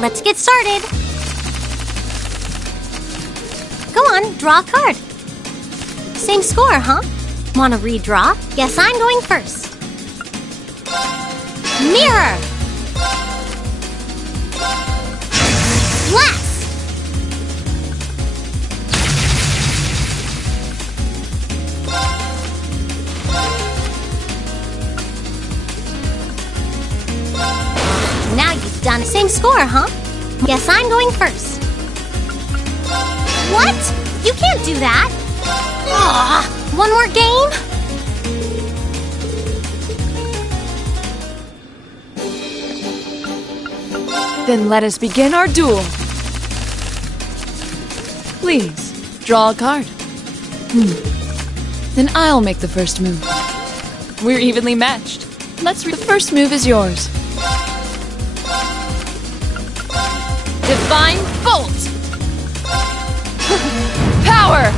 Let's get started. Go on, draw a card. Same score, huh? Want to redraw? Guess I'm going first. Mirror. Glass. Now you've done the same score, huh? Guess I'm going first. What? You can't do that. Aw, one more game? Then let us begin our duel. Please, Draw a card. Then I'll make the first move. We're evenly matched. Let's read. The first move is yours. Divine Bolt! Power!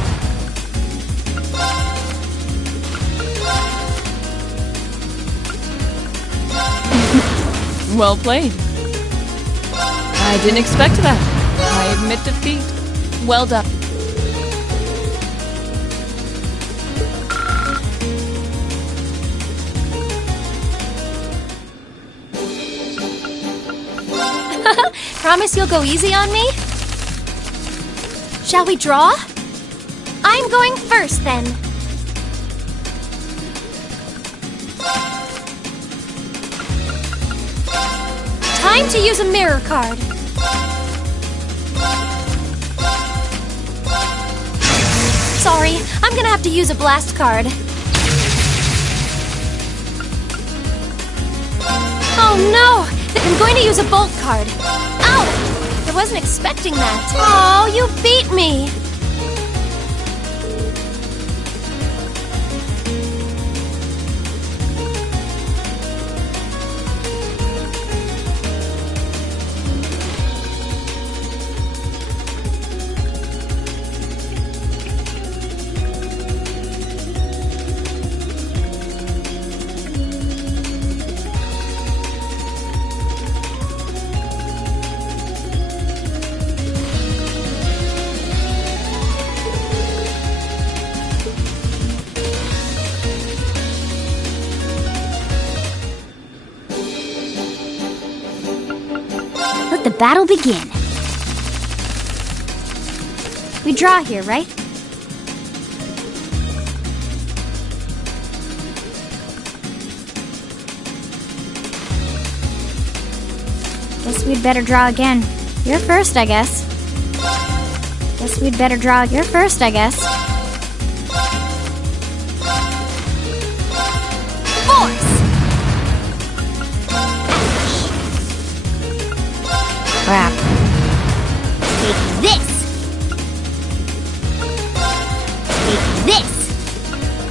Well played. I didn't expect that. I admit defeat. Well done. Promise you'll go easy on me? Shall we draw? I'm going first, then. Time to use a mirror card. Sorry, I'm gonna have to use a blast card. Oh no! I'm going to use a bolt card. Ow! I wasn't expecting that. Oh, you beat me! Let the battle begin. We draw here, right? Guess we'd better draw again. You're first, I guess. Guess we'd better draw. You're first, I guess. Force! Crap. Take this! Take this!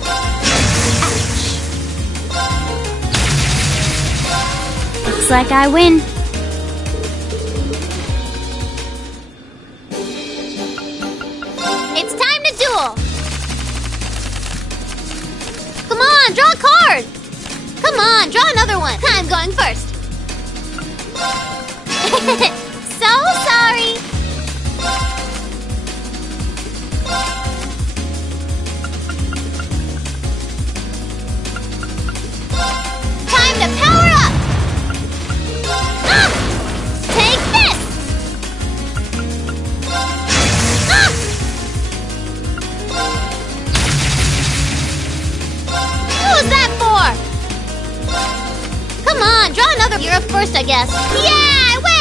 Ouch. Looks like I win. It's time to duel! Come on, draw a card! Come on, draw another one! I'm going first! So sorry! Time to power up! Ah! Take this! Ah! Who's that for? Come on, draw another. You're up first, I guess. Yeah, I win!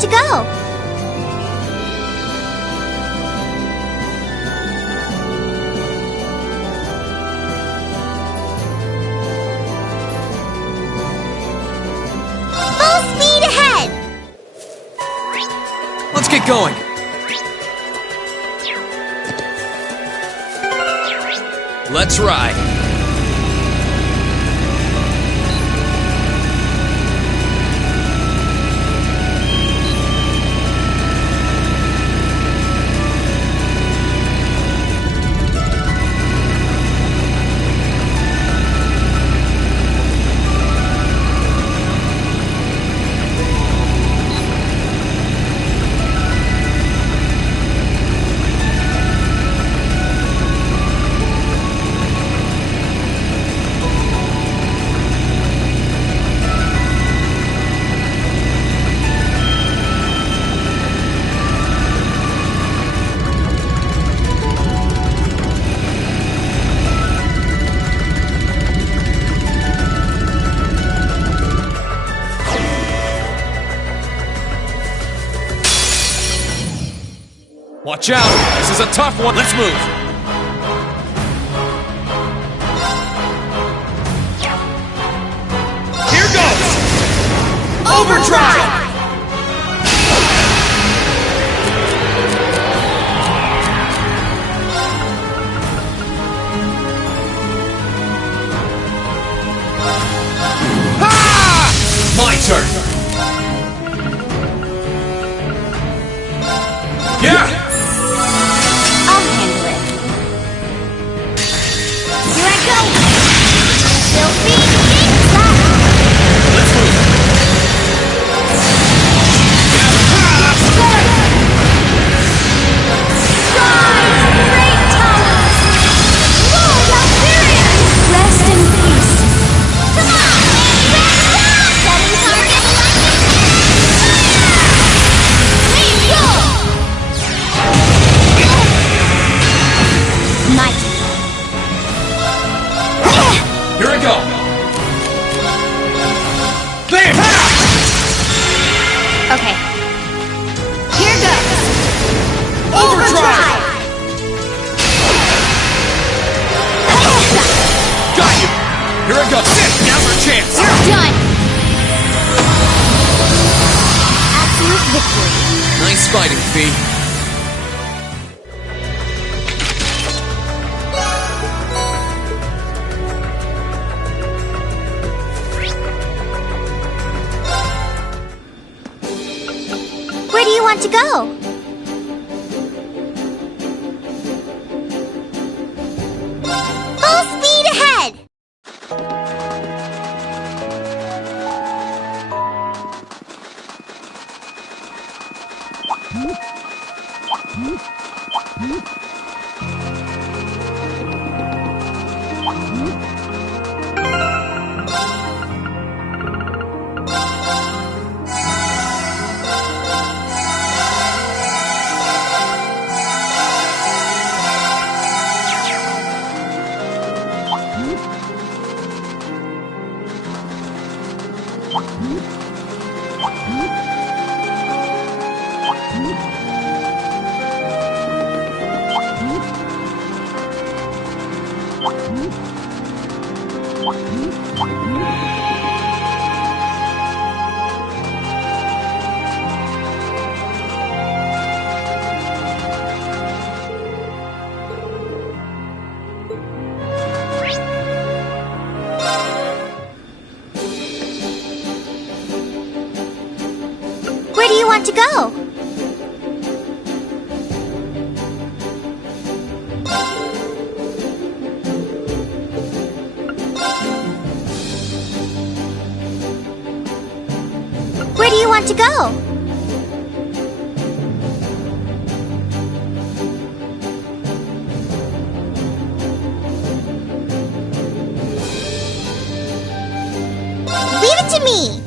want to go? Full speed ahead! Let's get going. Let's ride. Watch out! This is a tough one. Let's move. Here goes! Overdrive! Ah! My turn. Yeah! I'll handle it. Here I go! Still being Let's move. Great towers! Whoa, Valkyrian! Rest in peace. Come on! Setting target! Please go! Mighty. Here I go. There! Okay. Here goes. Overdrive! Got you! Here I go. Sit! Now's our chance! Done. Absolute victory. Nice fighting, Fee. Where do you want to go? Full speed ahead! Where do you want to go? Where do you want to go? Leave it to me!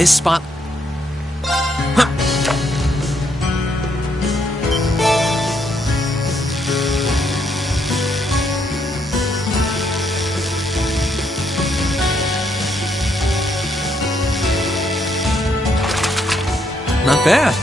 this spot... Not bad.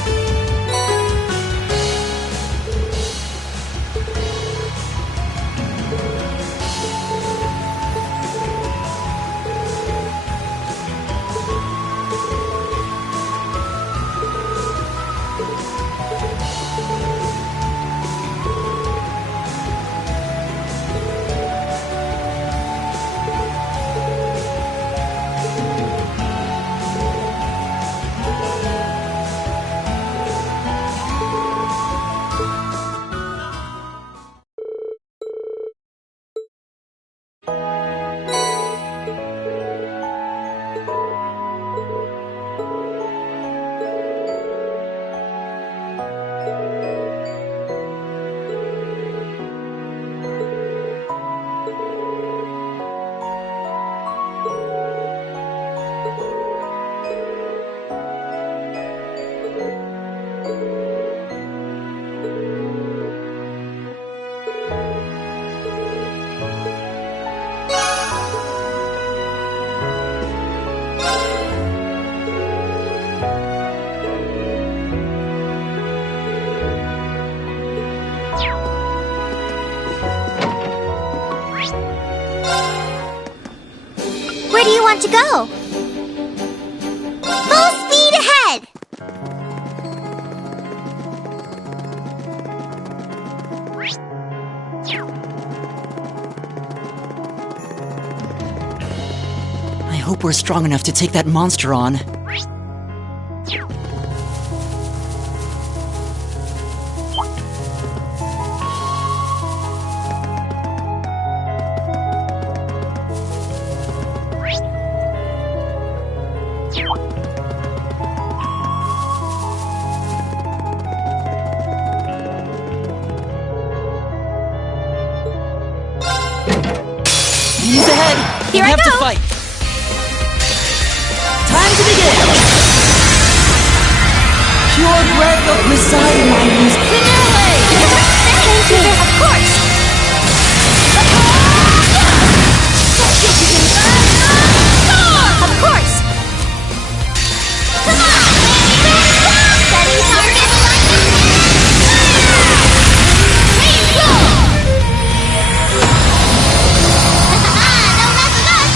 Where do you want to go? Full speed ahead! I hope we're strong enough to take that monster on. He's ahead! Here we I have go. to fight! Time to begin! Pure breath of Messiah Minds! Thank you! Of course! Of course! Come on! Setting target! Rain go! No mess with us!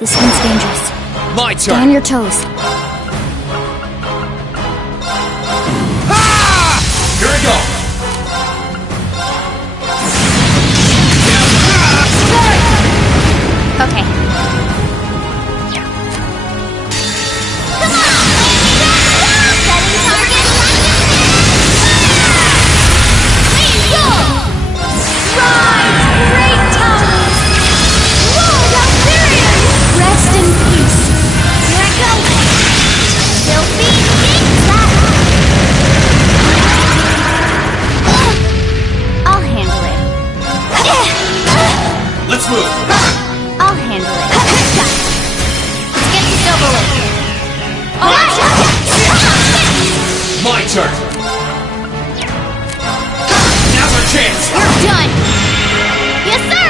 This one's dangerous. My Stay on turn! your toes. Here we go! Okay. Setting target. Rain go! Rise, great towers! Lord Altharion! Rest in peace. Here I go. Will be I'll handle it. Let's move! I'll handle it. Let's get this over with. Alright! My turn! Now's our chance! You're done! Yes, sir!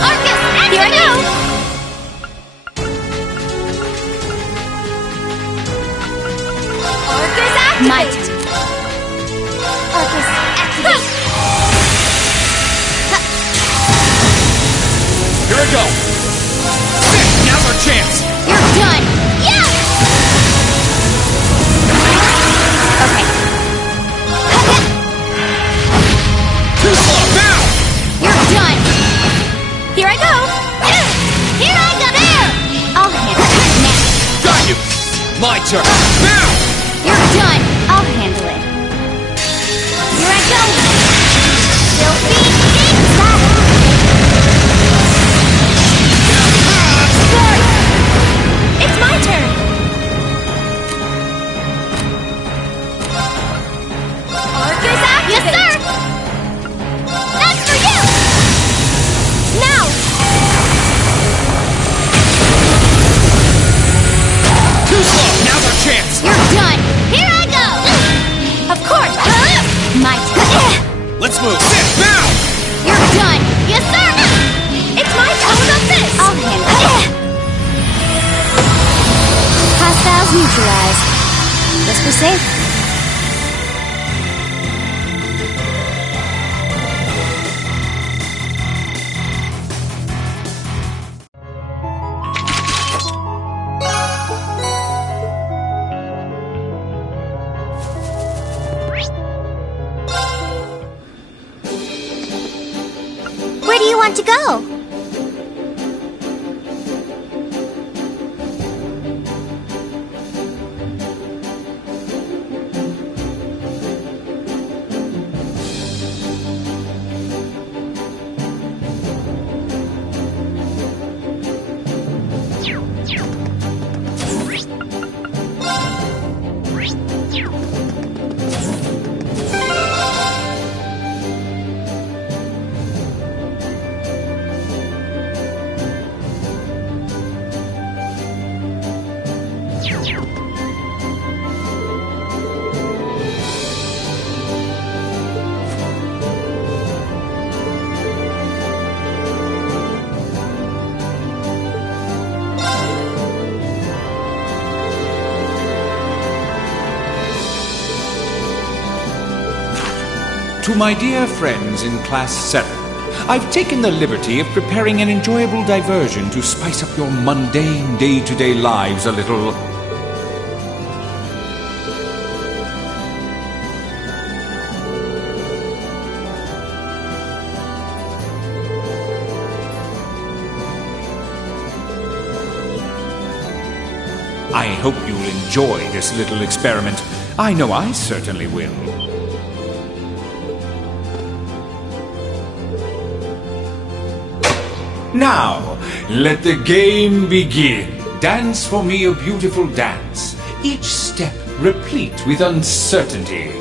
Arcus, here I go! Arcus, activate! My turn. Arcus, activate! Here we go! Now's our chance! You're done! Yes! Okay. launcher! Now! You're done! I'll handle it. Here I go! Filthy pizza! Sorry! It's my turn! Arcus activate! Yes, sir! That's for you! Now! Too slow! Now's our chance! You're done! Here I go! Of course! My turn! Let's move! Now! You're done! Yes, sir! It's my turn! How about this? I'll handle it. Hostiles neutralized. Guess we're safe. Where do you want to go? To my dear friends in Class 7, I've taken the liberty of preparing an enjoyable diversion to spice up your mundane day-to-day lives a little. I hope you'll enjoy this little experiment. I know I certainly will. Now, let the game begin. Dance for me a beautiful dance, each step replete with uncertainty.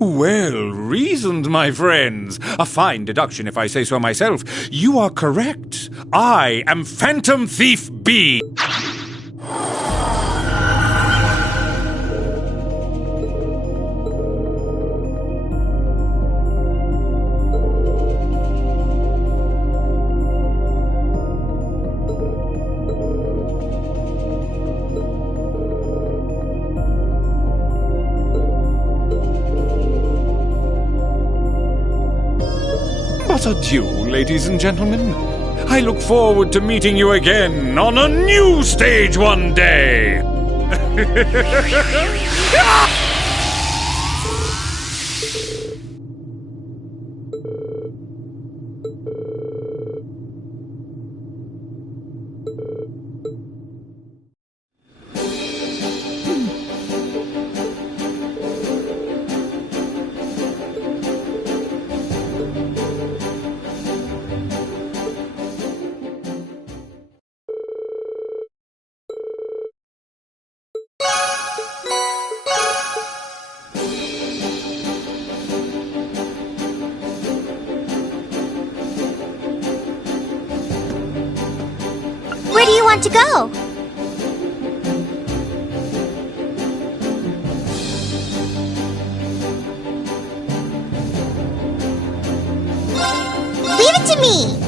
Well reasoned, my friends. A fine deduction, if I say so myself. You are correct. I am Phantom Thief B. But adieu, ladies and gentlemen. I look forward to meeting you again on a new stage one day. Where do you want to go? Leave it to me!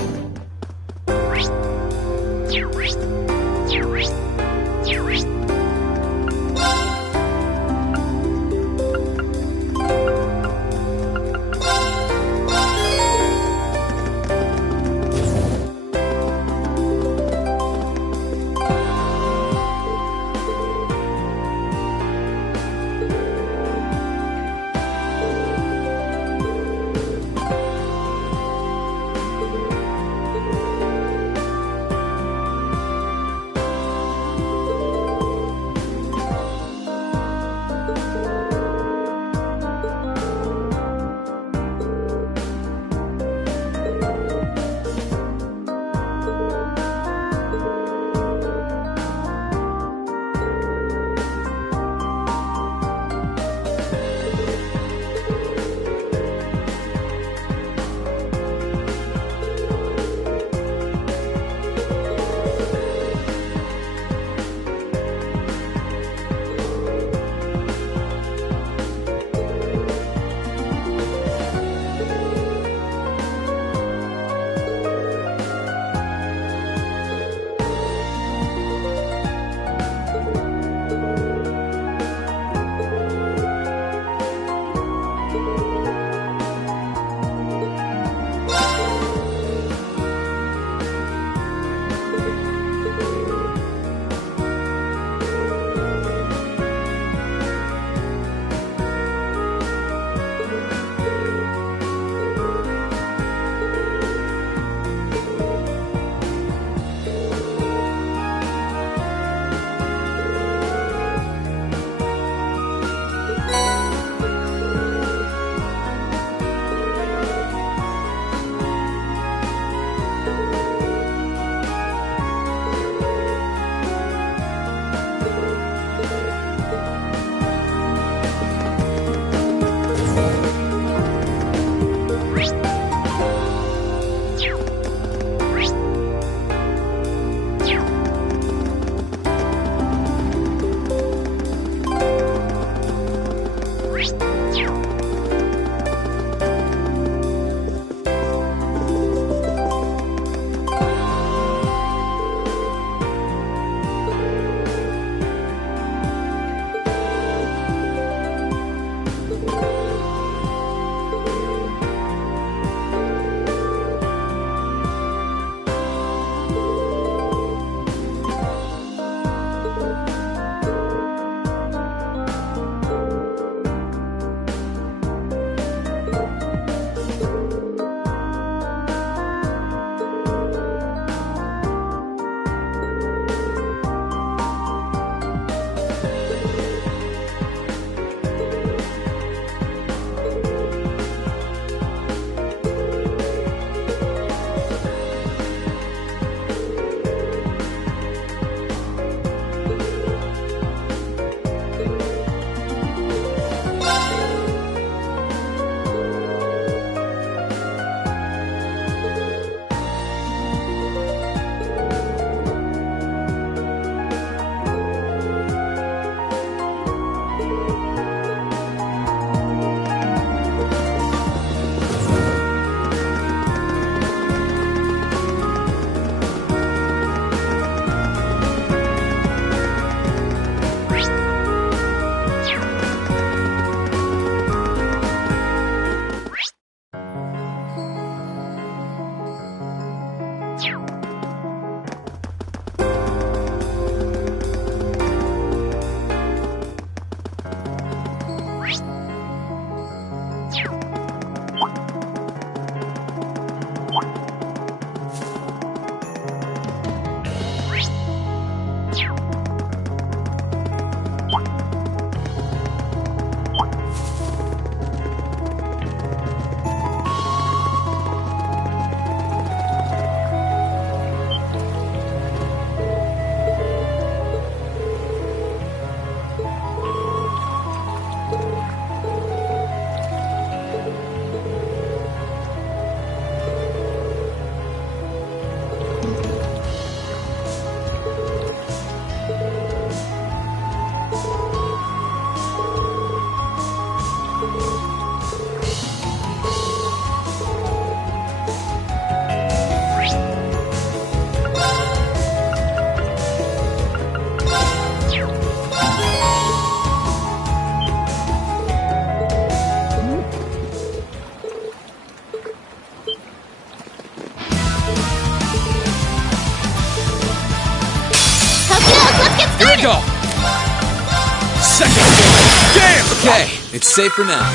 Okay, it's safe for now.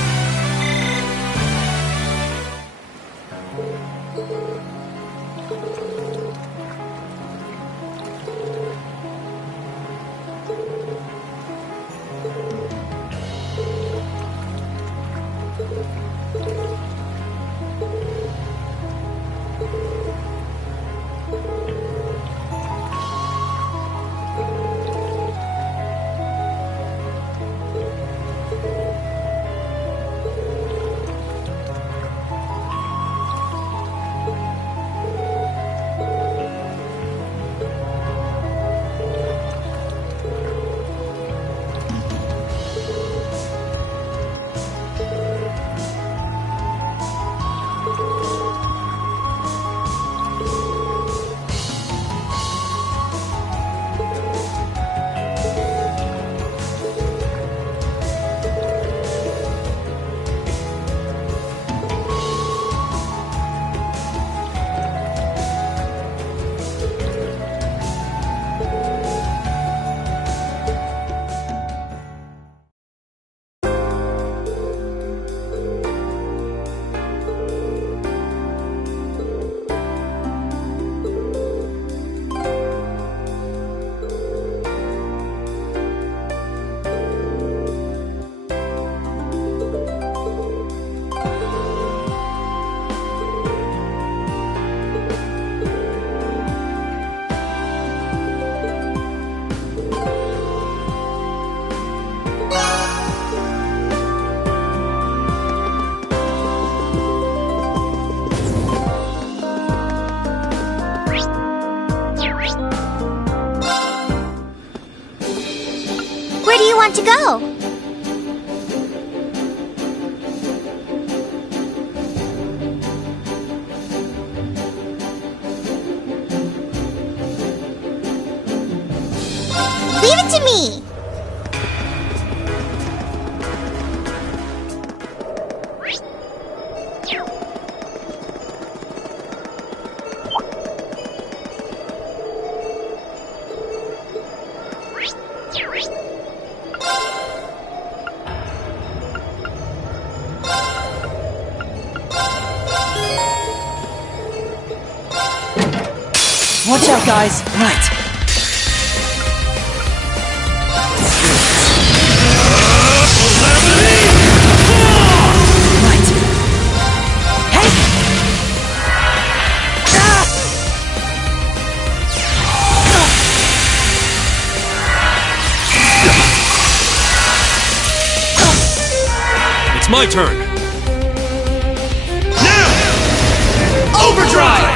Where do you want to go? Leave it to me! Watch out, guys! Right. Right. Hey! It's my turn. Now! Overdrive!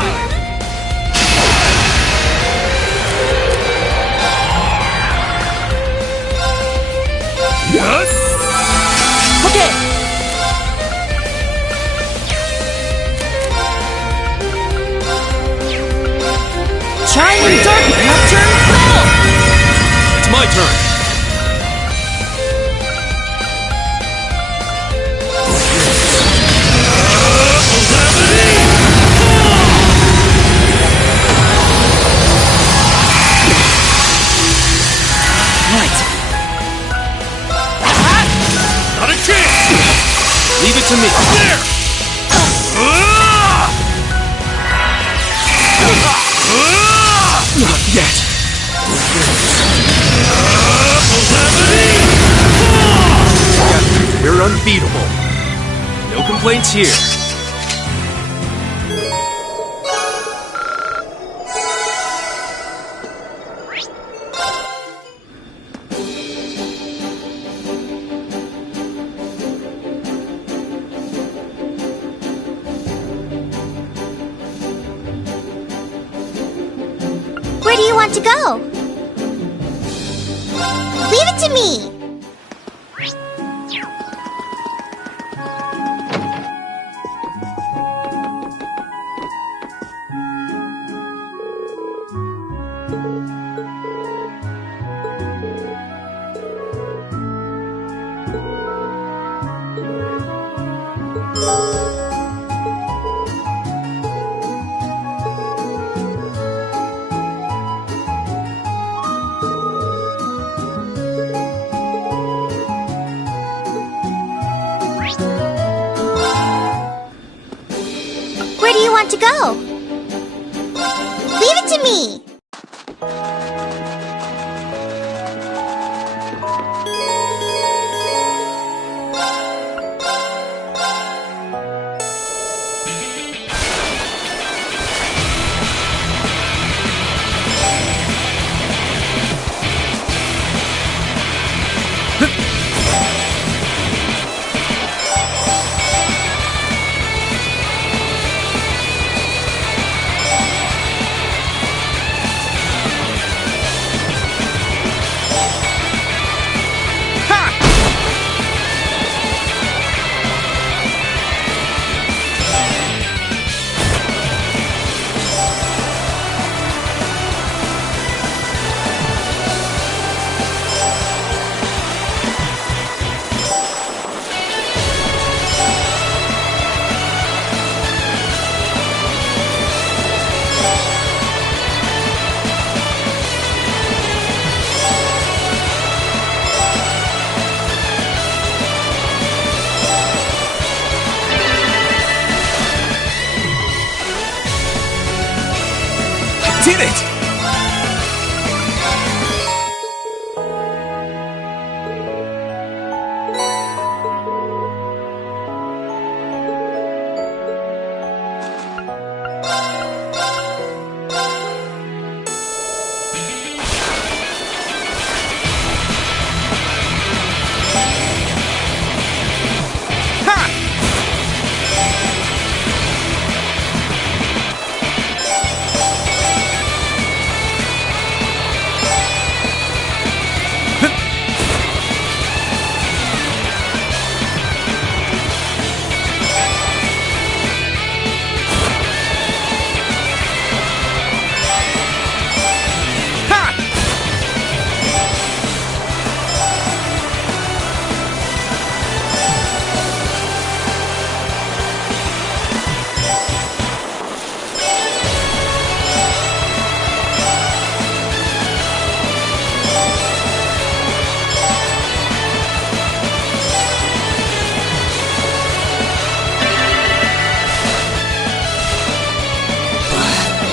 Yes! Okay! Shining Dark Nocturne Spell! It's my turn. Right. Not a chance! Leave it to me. There! Not yet. Together, we're unbeatable. No complaints here. Where do you want to go? Leave it to me! want to go? Leave it to me! Did it!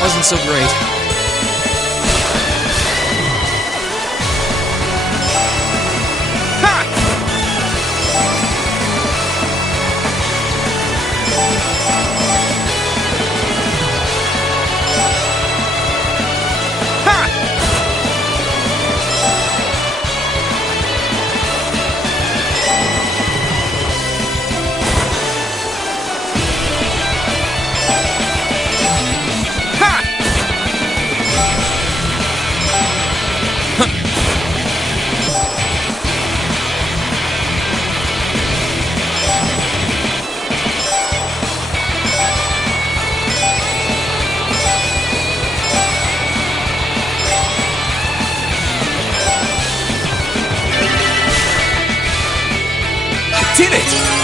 Wasn't so great. Did it!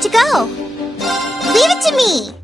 want to go? Leave it to me!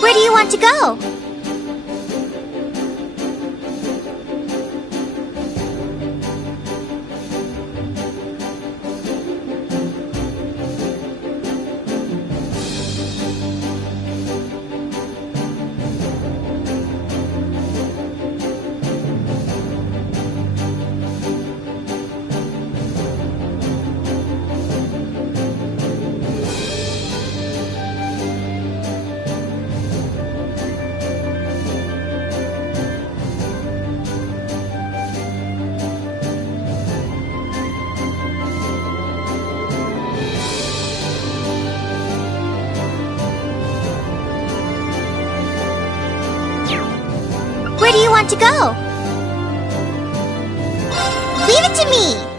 Where do you want to go? Where do you want to go? Leave it to me!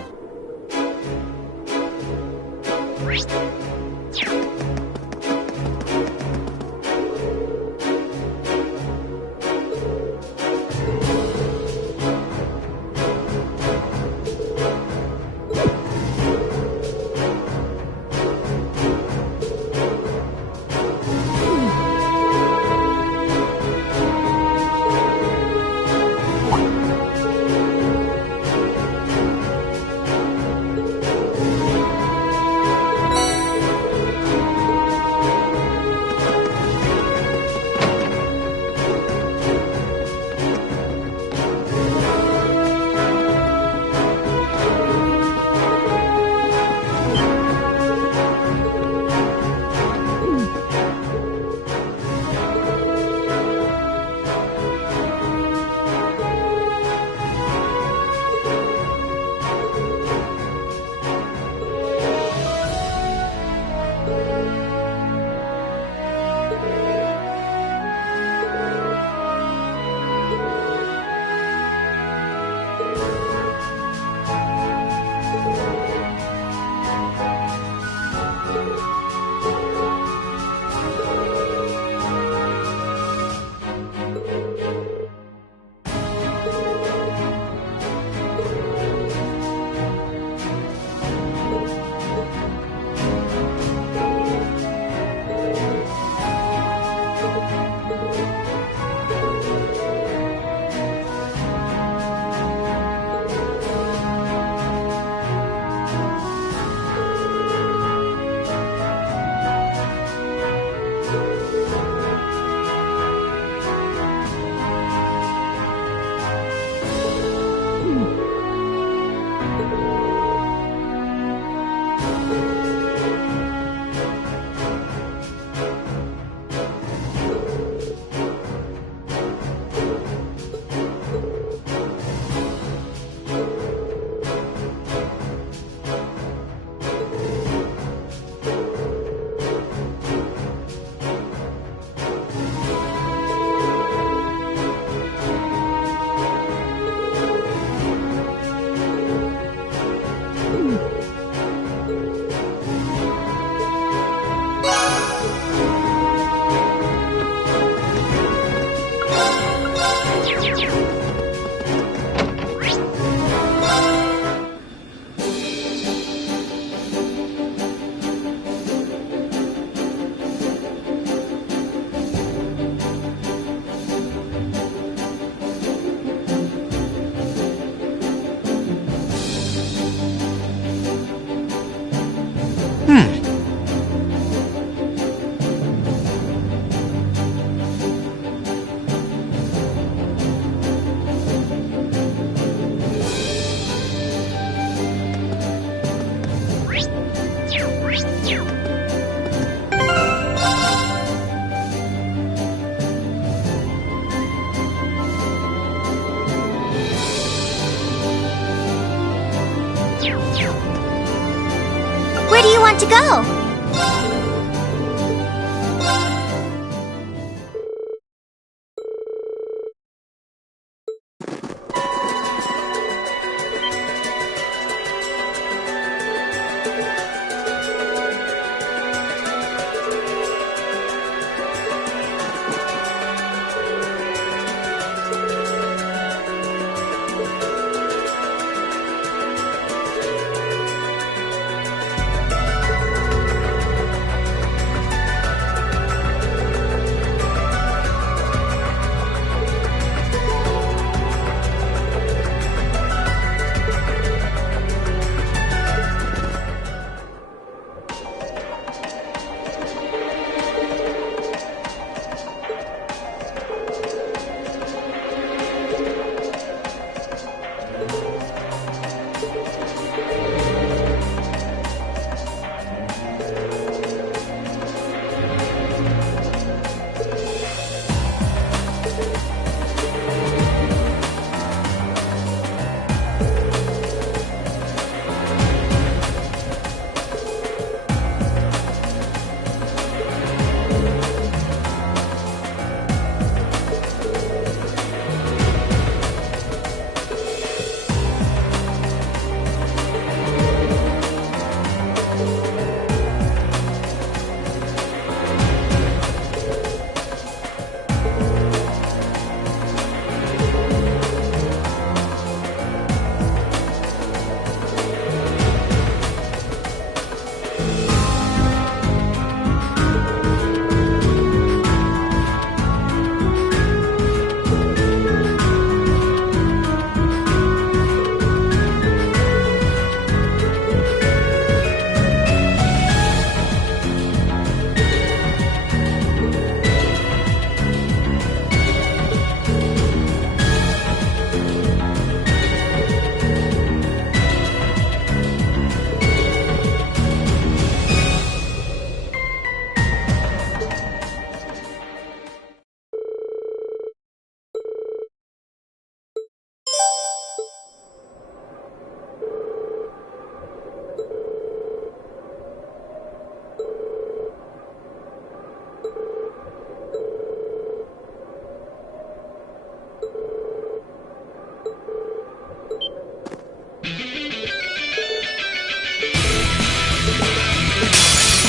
Where do you want to go?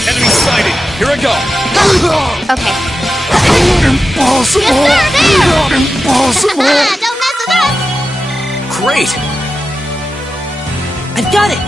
Enemy sighted! Here I go! Okay. Impossible! Impossible! Don't mess with us! Great! I've got it!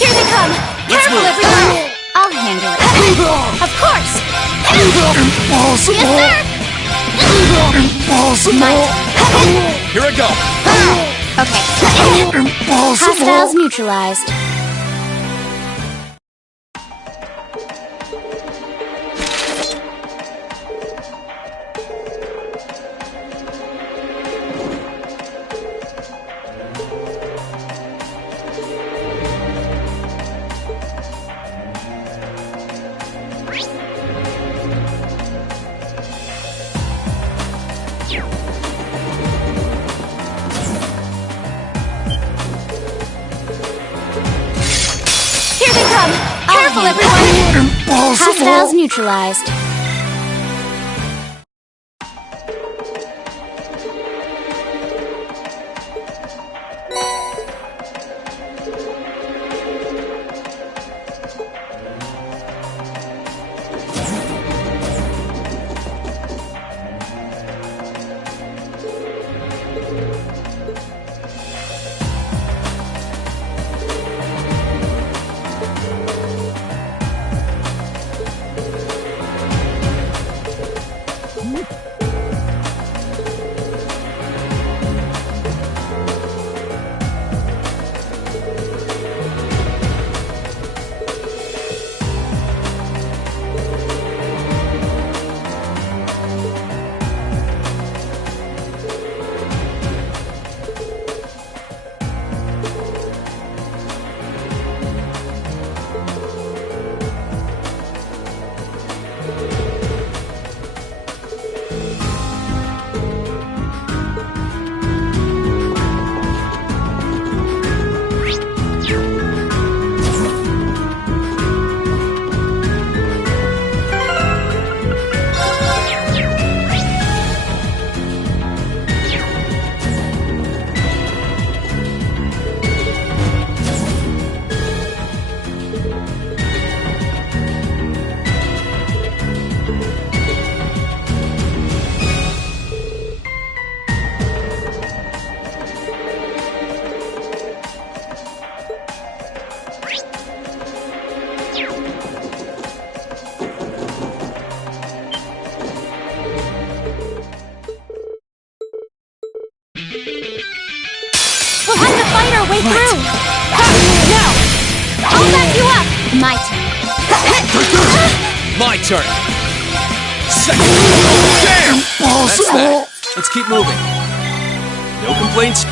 Here they come! Careful, everyone! I'll handle it. Of course! Impossible! Impossible! Here I go! Okay. Impossible! Hostiles neutralized. Hostiles neutralized. We'll have to fight our way through! Now! I'll back you up! My turn. My turn! Second! Damn! That's that. Let's keep moving. No complaints.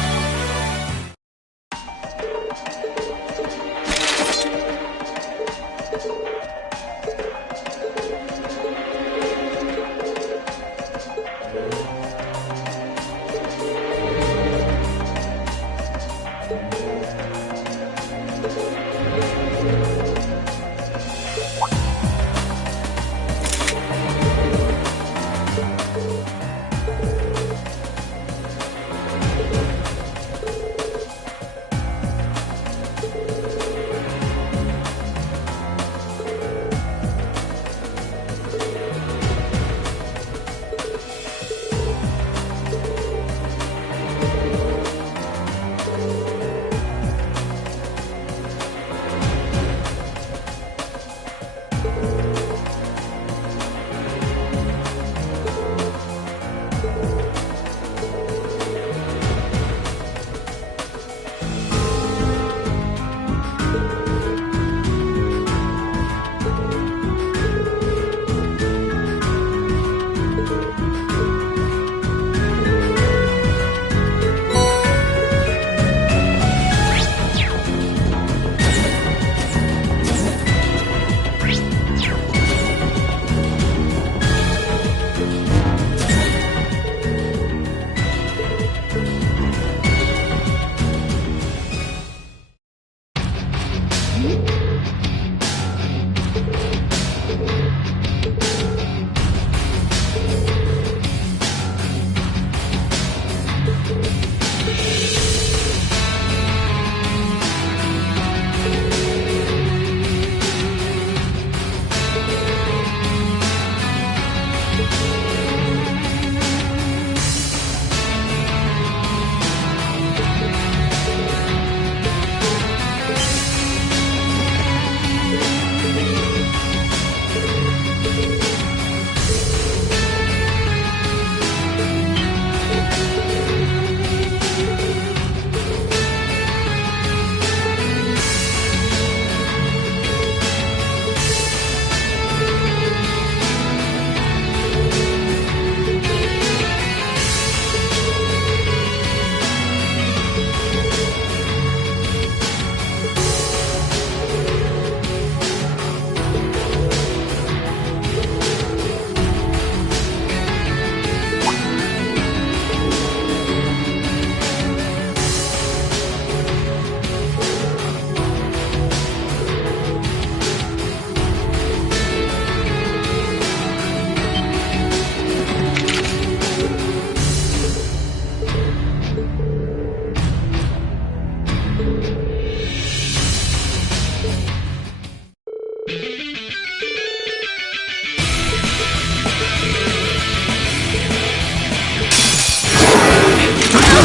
Don't you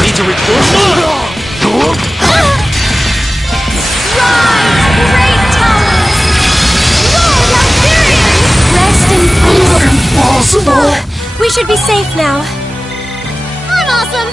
need to record? Great talents! Lord Altherian! Rest in peace! Impossible! We should be safe now. I'm awesome!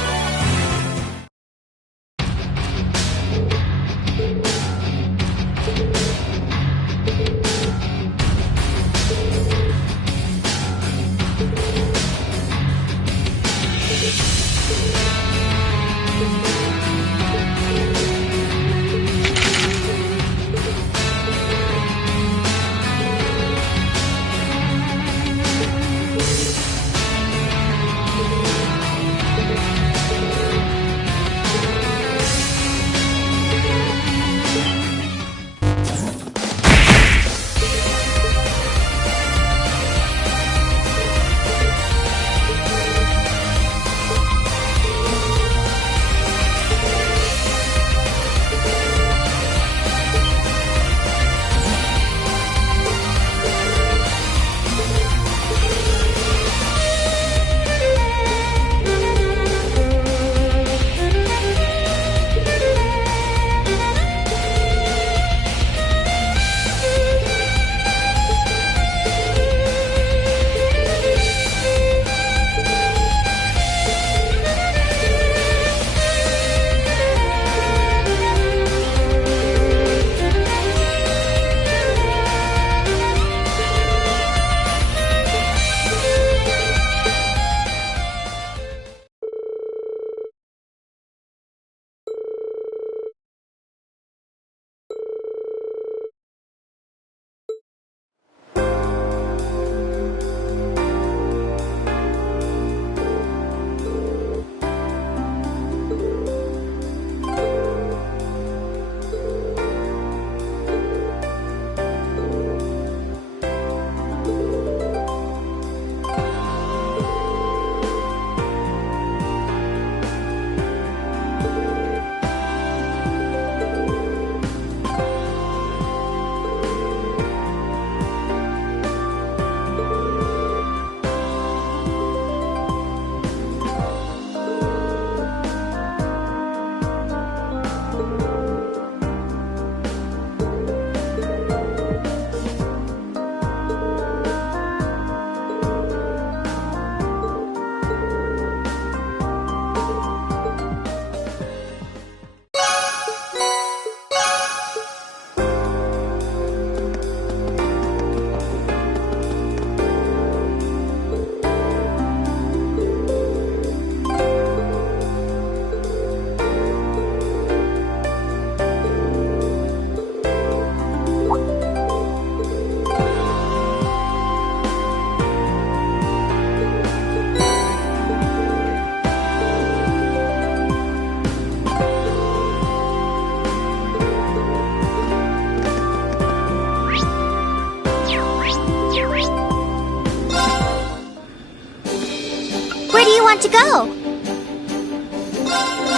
Where do you want to go?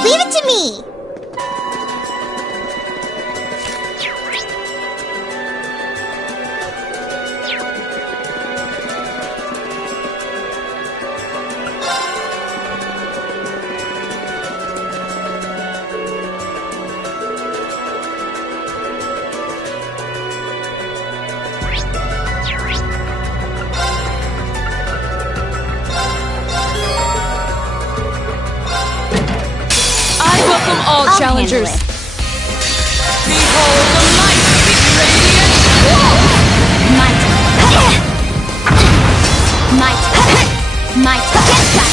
Leave it to me! Welcome all I'll challengers. handle it. Behold the might of the radiant wall! Might. Might. Might. Get that!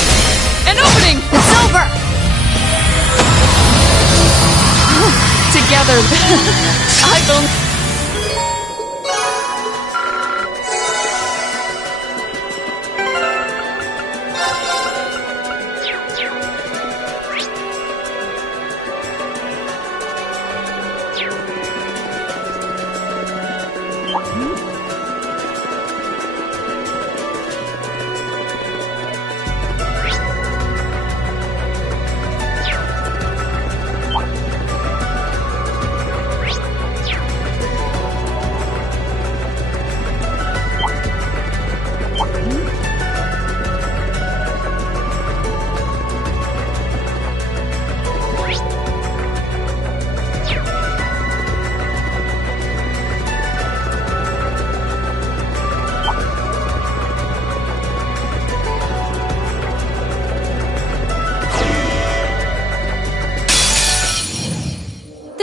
An opening! It's over! Together. I will.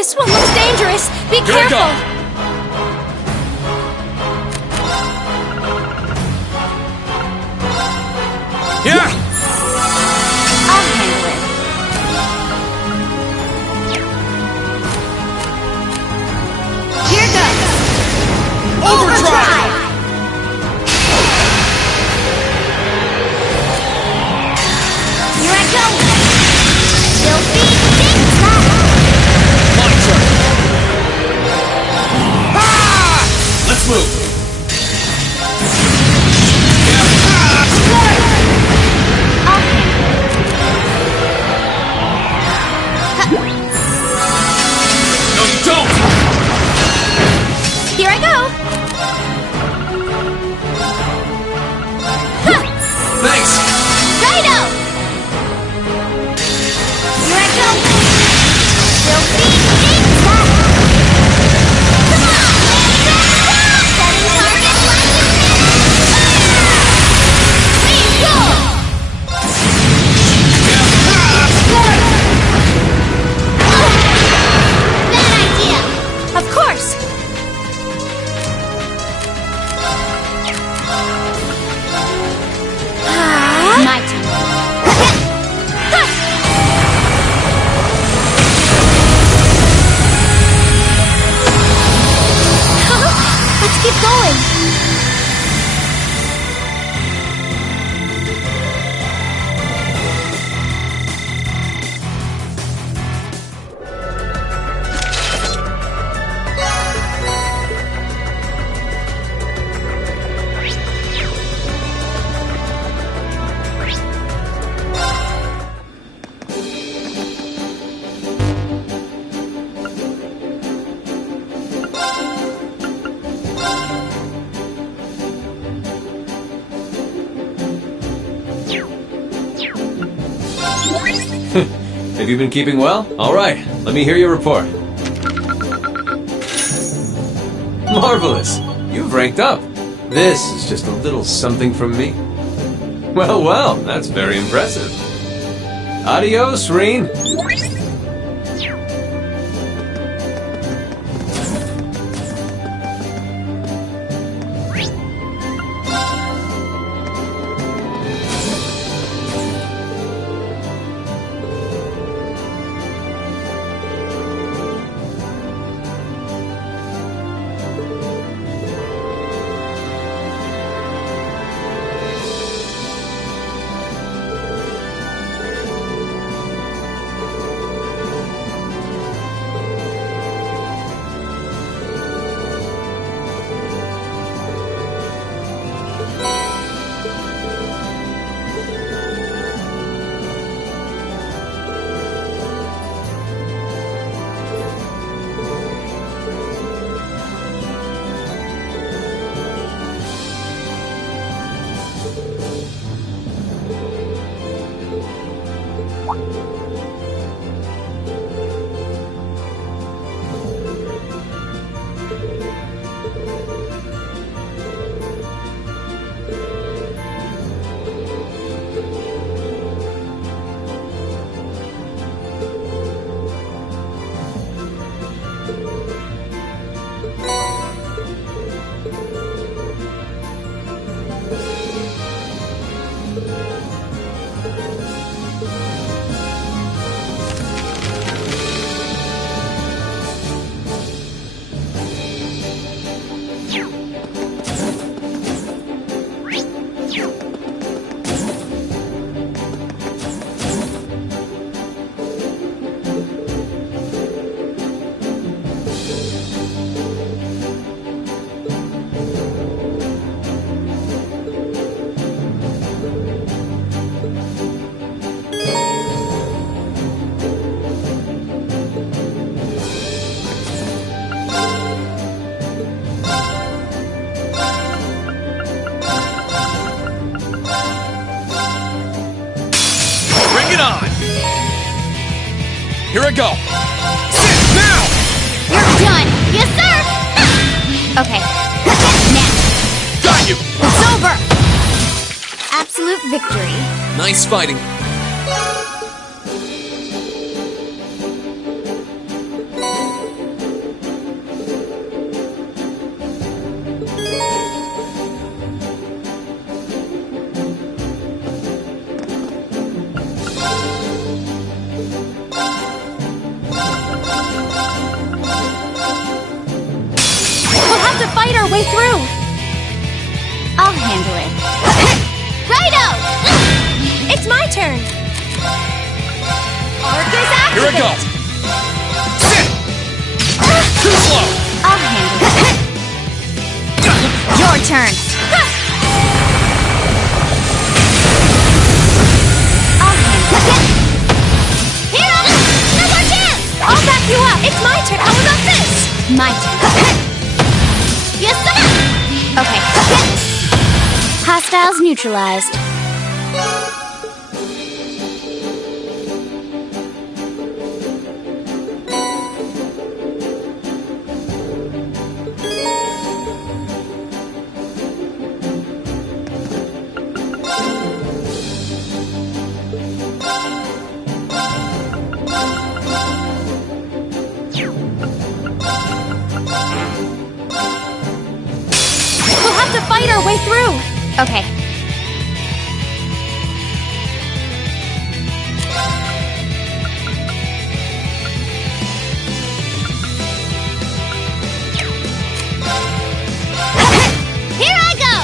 This one looks dangerous. Be Here we careful. go. Yeah! I'll handle it. Here goes. Overdrive! Here I go. Still feet. My turn. Ah! Let's move. I'll handle No, you don't! it. Here I go. Thanks! Righto. Here I go. Still feet. Come on. Setting target. Please go. Bad idea. Of course. My turn. Let's keep going. Have you been keeping well? All right, let me hear your report. Marvelous! You've ranked up. This is just a little something from me. Well, well, that's very impressive. Adios, Reen. Here I go! Sit now! You're done! Yes, sir! Okay. Now. Got you! It's over! Absolute victory. Nice fighting. turn. Arcus activate. Here I go! Sit! Too slow! I'll handle it. Your turn. I'll handle it. Here I go. No more chance. I'll back you up. It's my turn. How about this? My turn. Yes, sir. Okay. Hostiles neutralized. We'll have to fight our way through. Okay. Here I go.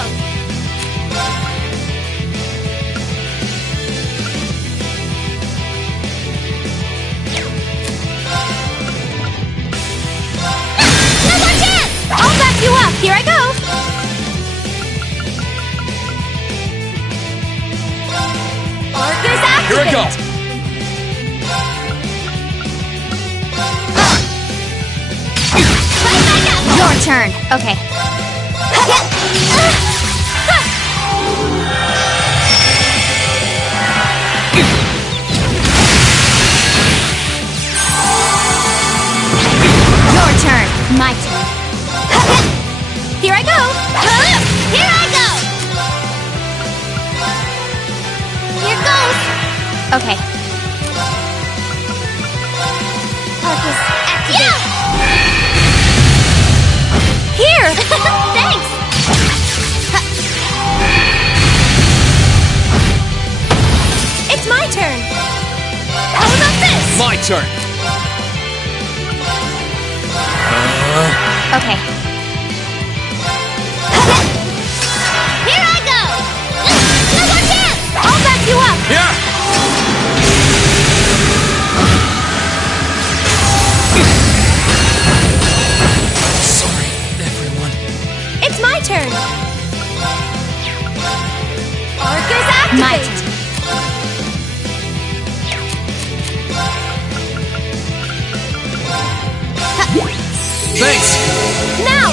No more chance. I'll back you up. Here I go. Arcus activate! Here I go! Right back up! Your turn. Okay. Your turn. My turn. Here I go! Here I go! Here goes! Okay. Arcus, activate! Yeah! Here! Thanks! It's my turn! How about this? My turn! Okay. Here I go! No more chance! I'll back you up! Yeah! Sorry, everyone. It's my turn! Arcus activate! My turn. Thanks! Now!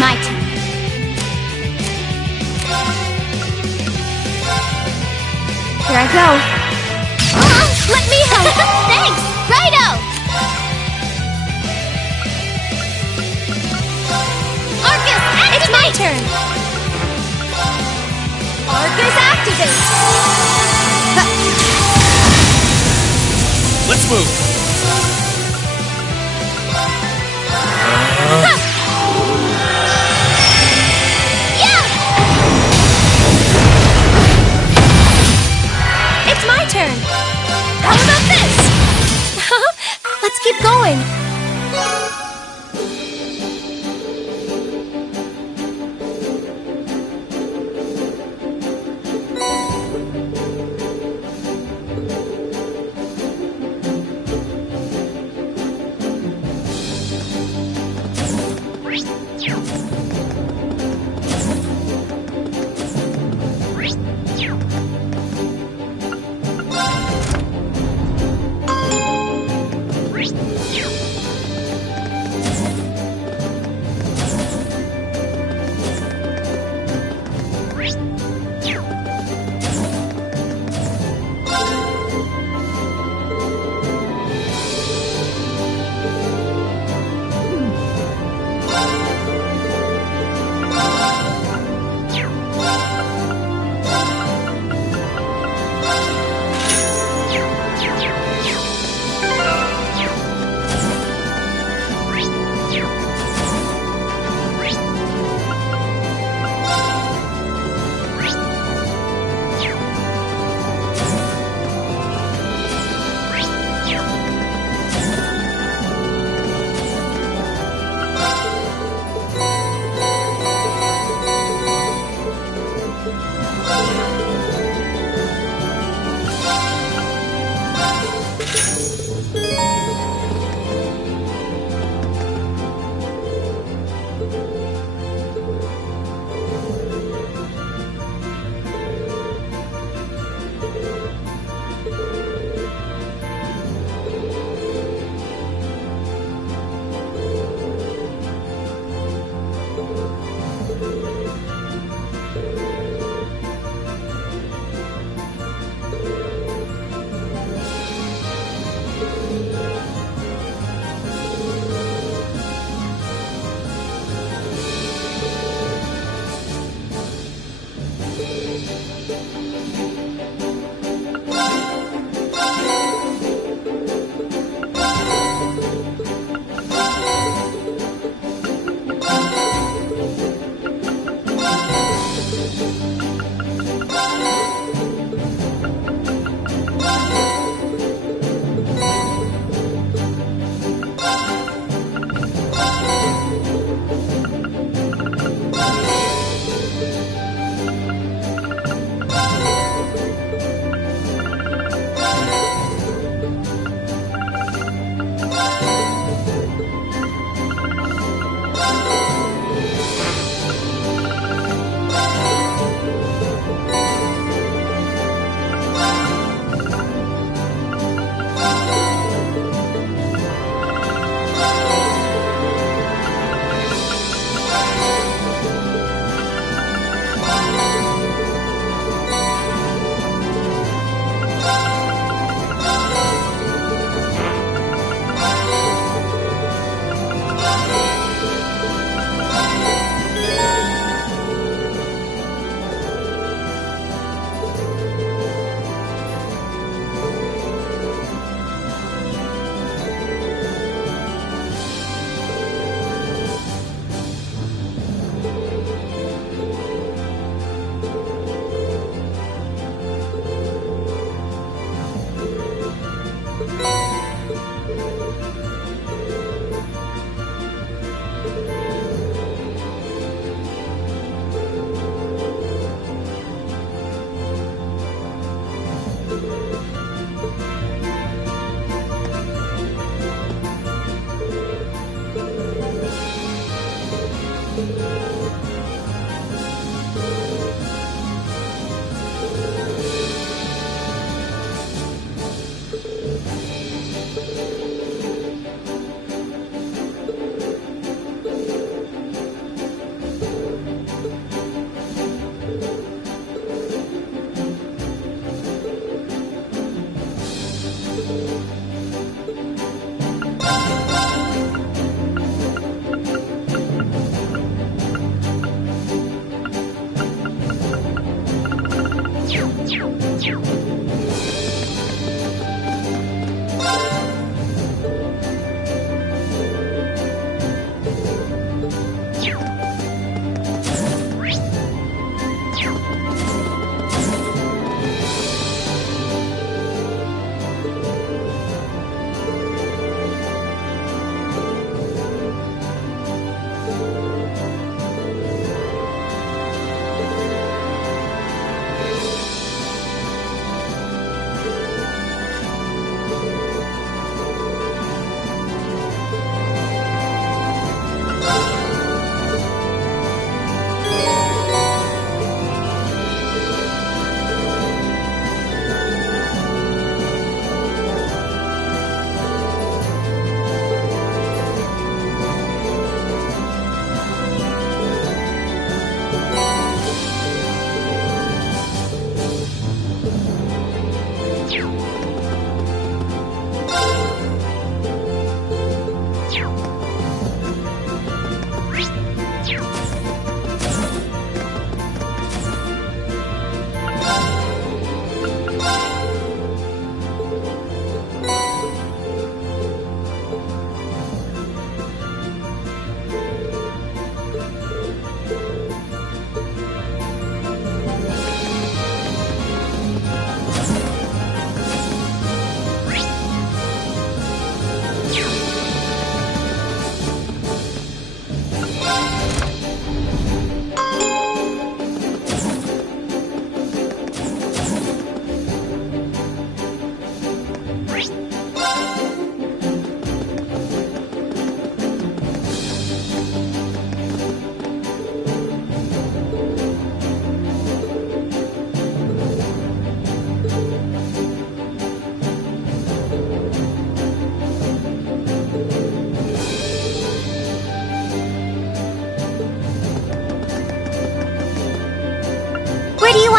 My turn. Here I go. Let me help! Thanks! Righto! Arcus, activate! It's my turn! Arcus, activate! Let's move! Yeah! It's my turn! How about this? Let's keep going!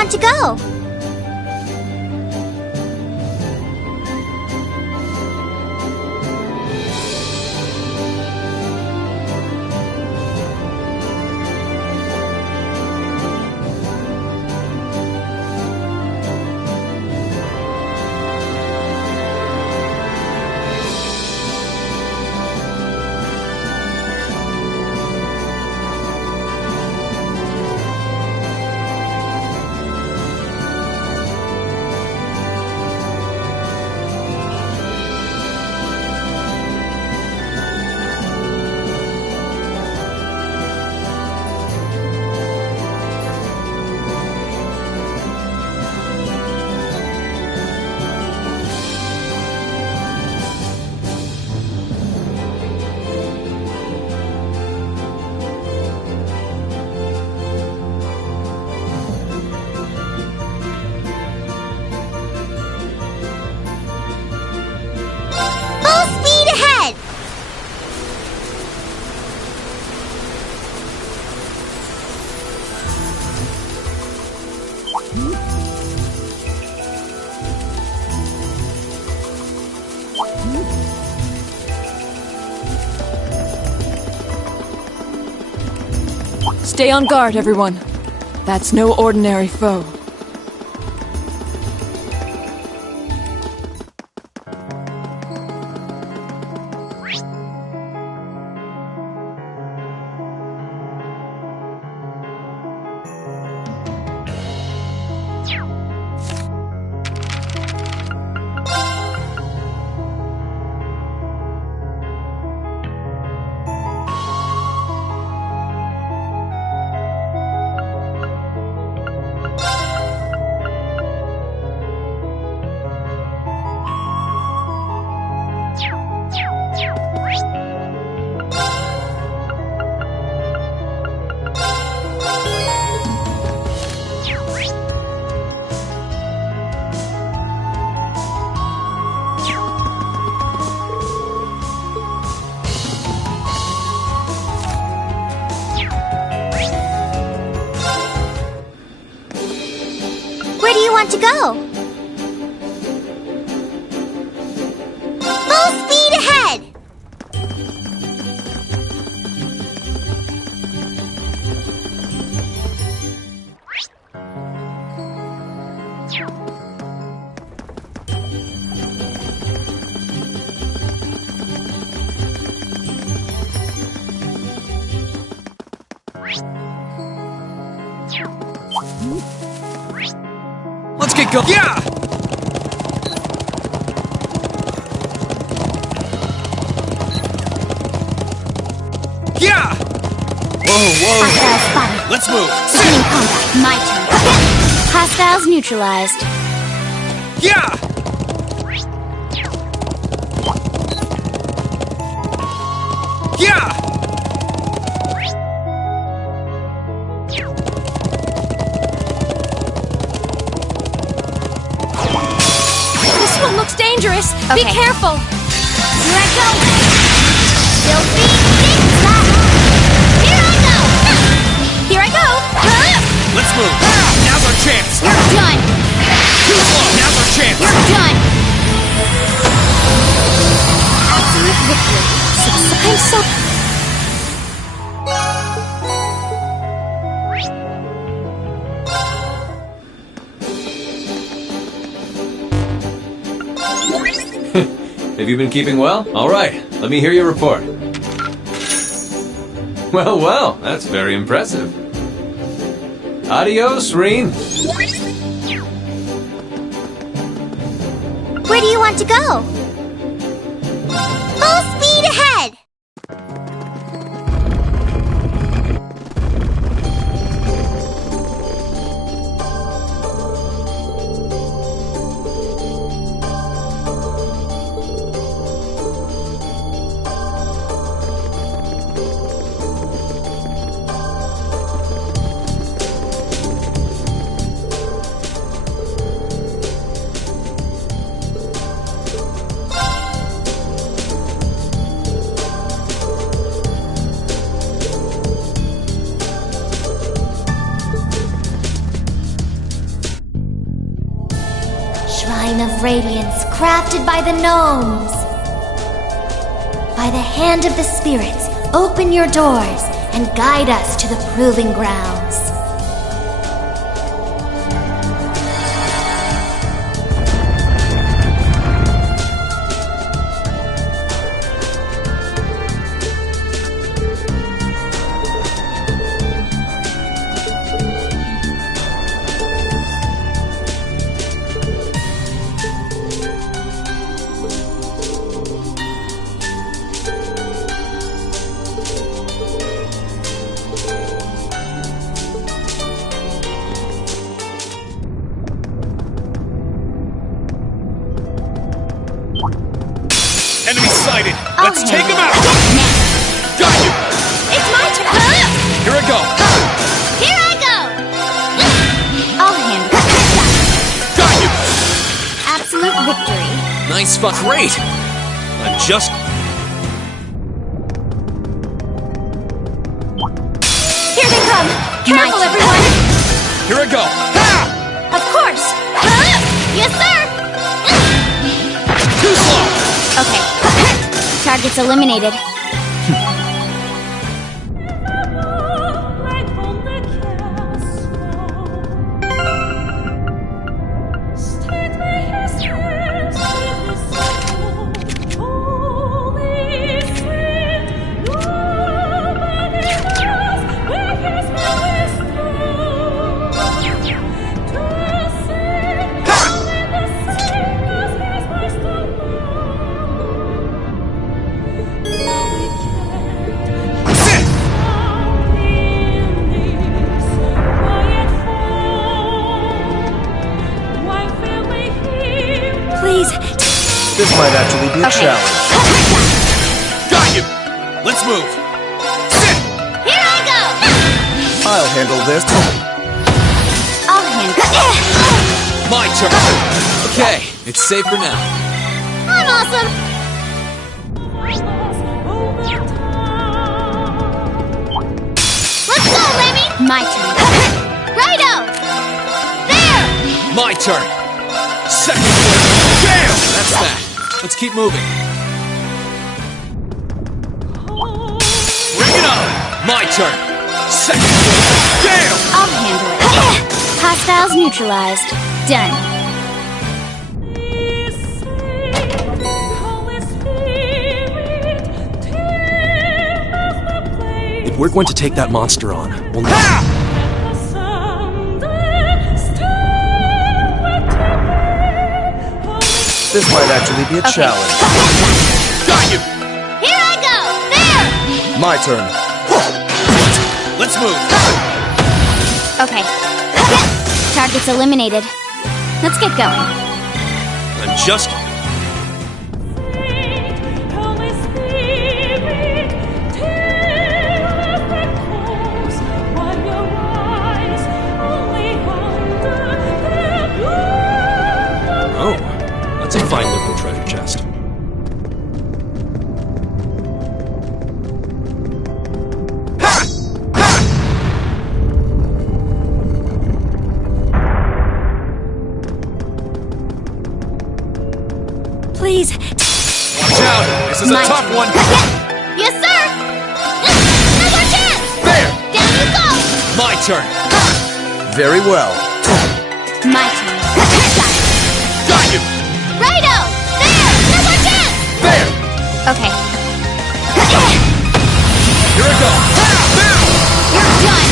want to go? Full speed ahead! Stay on guard, everyone. That's no ordinary foe. Where do you want to go? Full speed ahead! Let's get going. Yeah! Yeah! Hostile spotted. Let's move. Beginning combat. My turn. Hostiles neutralized. Yeah! Yeah! This one looks dangerous. Be Okay. careful. Here I go! Filthy zigzag! Here I go! Here I go! Let's move. Now's our chance. You're done! Now's our chance. You're done! Absolute victory. I'm so... Have you been keeping well? All right, let me hear your report. Well, well, that's very impressive. Adios, Reen. Where do you want to go? Full speed ahead! radiance crafted by the gnomes. By the hand of the spirits, open your doors and guide us to the proving grounds. Enemy sighted! Let's take him out! Got you! It's my turn! Here I go! Here I go! I'll handle it. Got you! Absolute victory. Nice spot. Great! I'm just... Here they come! Careful, everyone! Here I go! Of course! Yes, sir! Too slow! Okay. Target's eliminated. Please. This might actually be a challenge. Got you! Let's move! Sit! Here I go! I'll handle this. I'll handle it. My turn! Okay, it's safe for now. I'm awesome! Let's go, Lemmy! My turn. Righto! There! My turn! Second wave! Damn! That's that. Let's keep moving. Bring it on! My turn! Second wave! Damn! I'll handle it. Hostiles neutralized. Done. If we're going to take that monster on, we'll need... This might actually be a challenge. Got you! Here I go! There! My turn. Let's move! Okay. Target's eliminated. Let's get going. I'm just... Oh, that's a fine-looking treasure chest. Please. Watch out! This is a My tough turn. one! Yes, sir! No more chance! There! Down you go! My turn! Very well. My turn. Got you! Righto! There! No more chance! There! Okay. Here I go! You're done!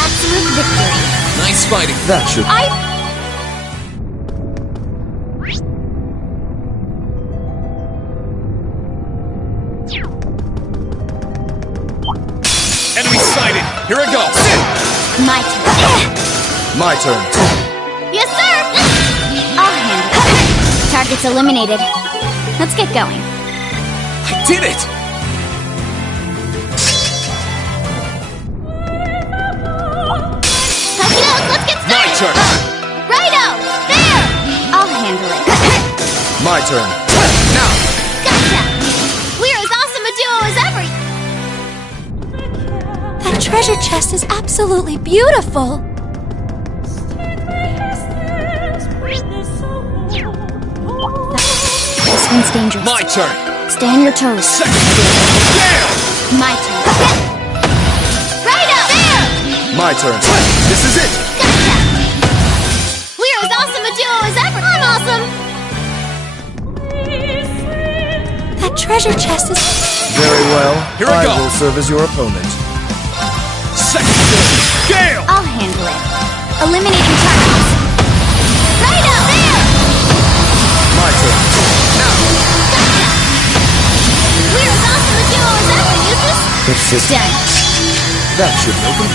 Absolute victory. Nice fighting. That should... Enemy sighted! Here I go! Sit! My turn. My turn. Yes, sir! I'll handle it. Target's eliminated. Let's get going. I did it! Hug it out, let's get My started! turn! Righto! There! I'll handle it. My turn. Now! Gotcha! We're as awesome a duo as ever! That treasure chest is absolutely beautiful! dangerous. My turn. Stay on your toes. Second storm. Gale! My turn. Right up! There! My turn. This is it. Gotcha! We're as awesome a duo as ever! I'm awesome! That treasure chest is... Very well. Here I go. will serve as your opponent. Second storm. Gale! I'll handle it. Eliminating targets. Right up! There! My turn. Now. We're as awesome a duo as ever, useless! It's just... Done. That should open.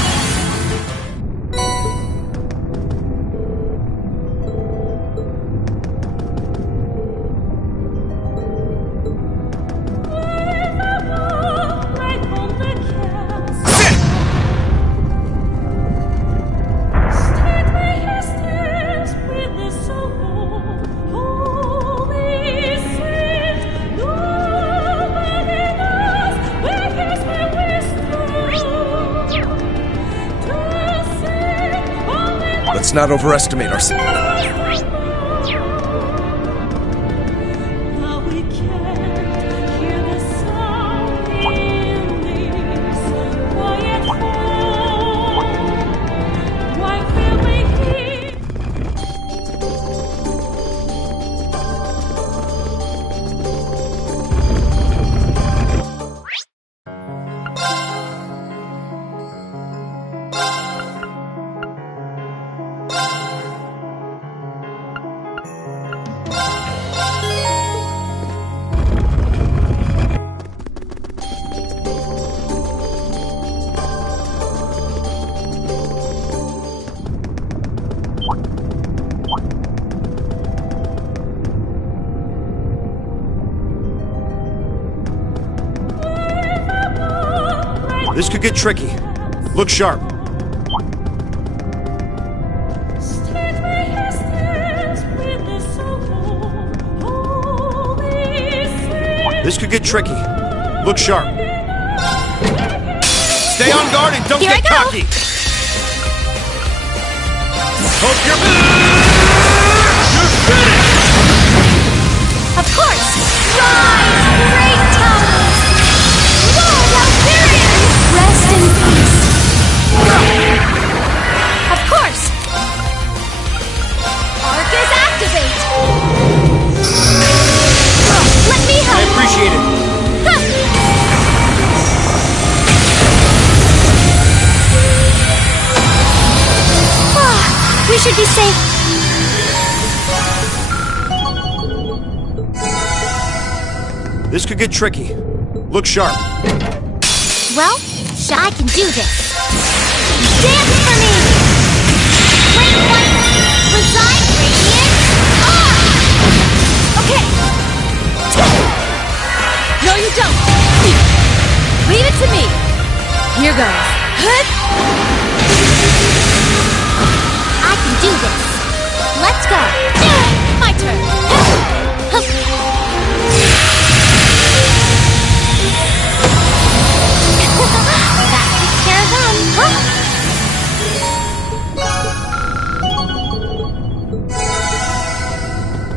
Let's not overestimate ourselves. Now we can't hear the sound in this quiet home. Why feel we hear? This could get tricky. Look sharp. This could get tricky. Look sharp. Stay on guard and don't Here get I go. cocky. Hope you're... Of course! Rise, great towers! Whoa, Valkyrian! Rest in peace. Of course! Arcus activate! Let me help! I appreciate it. Huh. Ah, we should be safe. This could get tricky. Look sharp. Well, I can do this. Dance for me! Wait, what? Reside radiant? Ah! Okay. No, you don't! Leave it to me! Here goes. I can do this. Let's go. My turn. That takes care of them.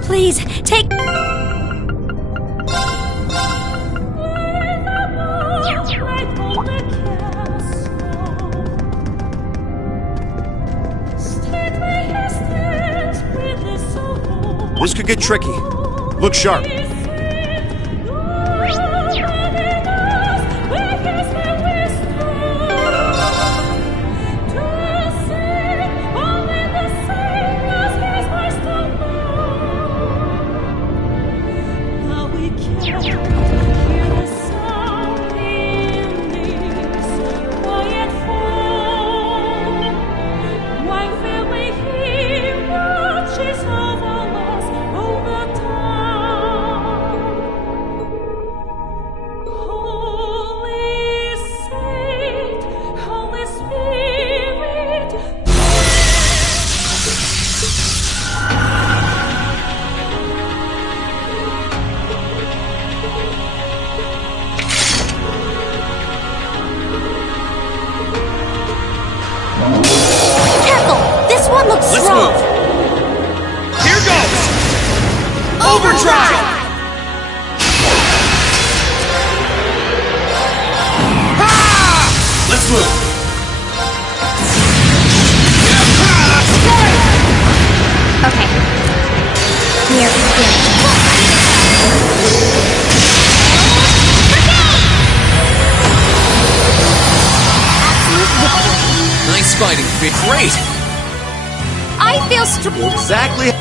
Please, take... This could get tricky. Look sharp. Let's move. Here goes. Overdrive. fighting fit. Great! I feel strong. Exactly.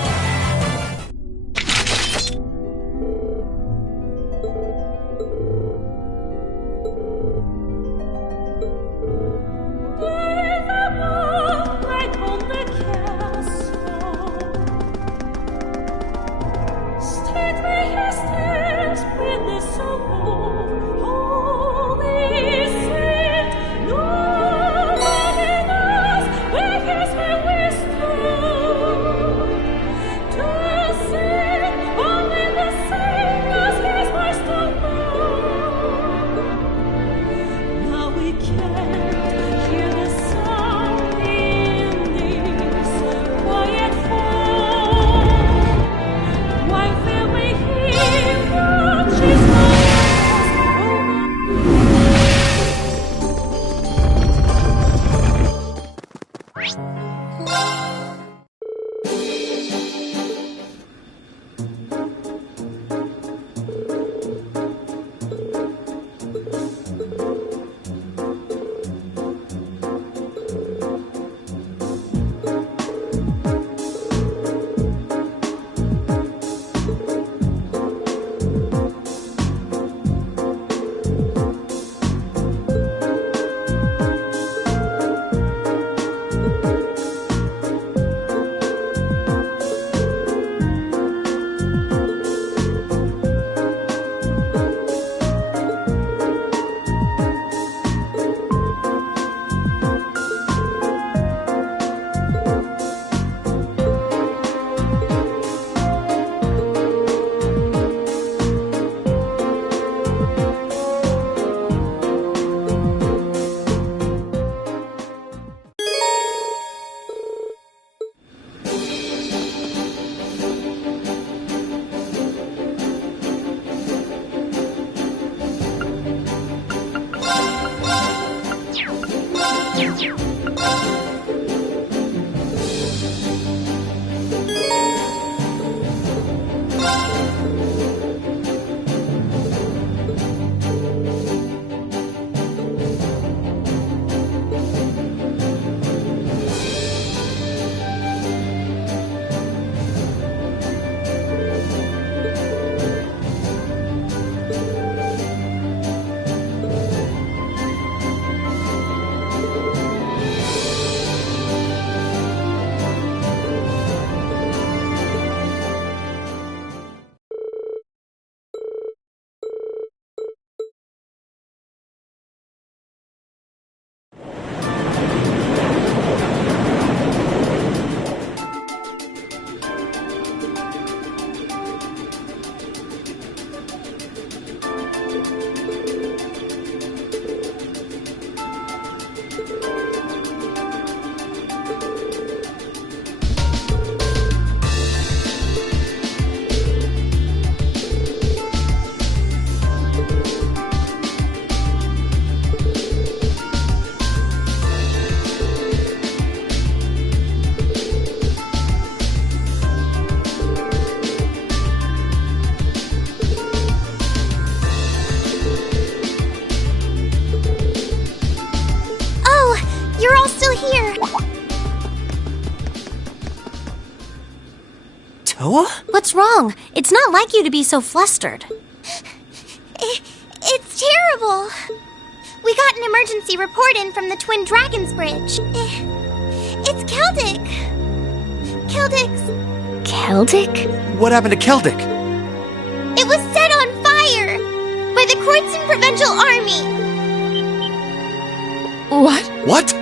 Toa? What's wrong? It's not like you to be so flustered. It's terrible. We got an emergency report in from the Twin Dragons Bridge. It's Keldic. Keldic? What happened to Keldic? It was set on fire by the Kreuzing Provincial Army. What? What?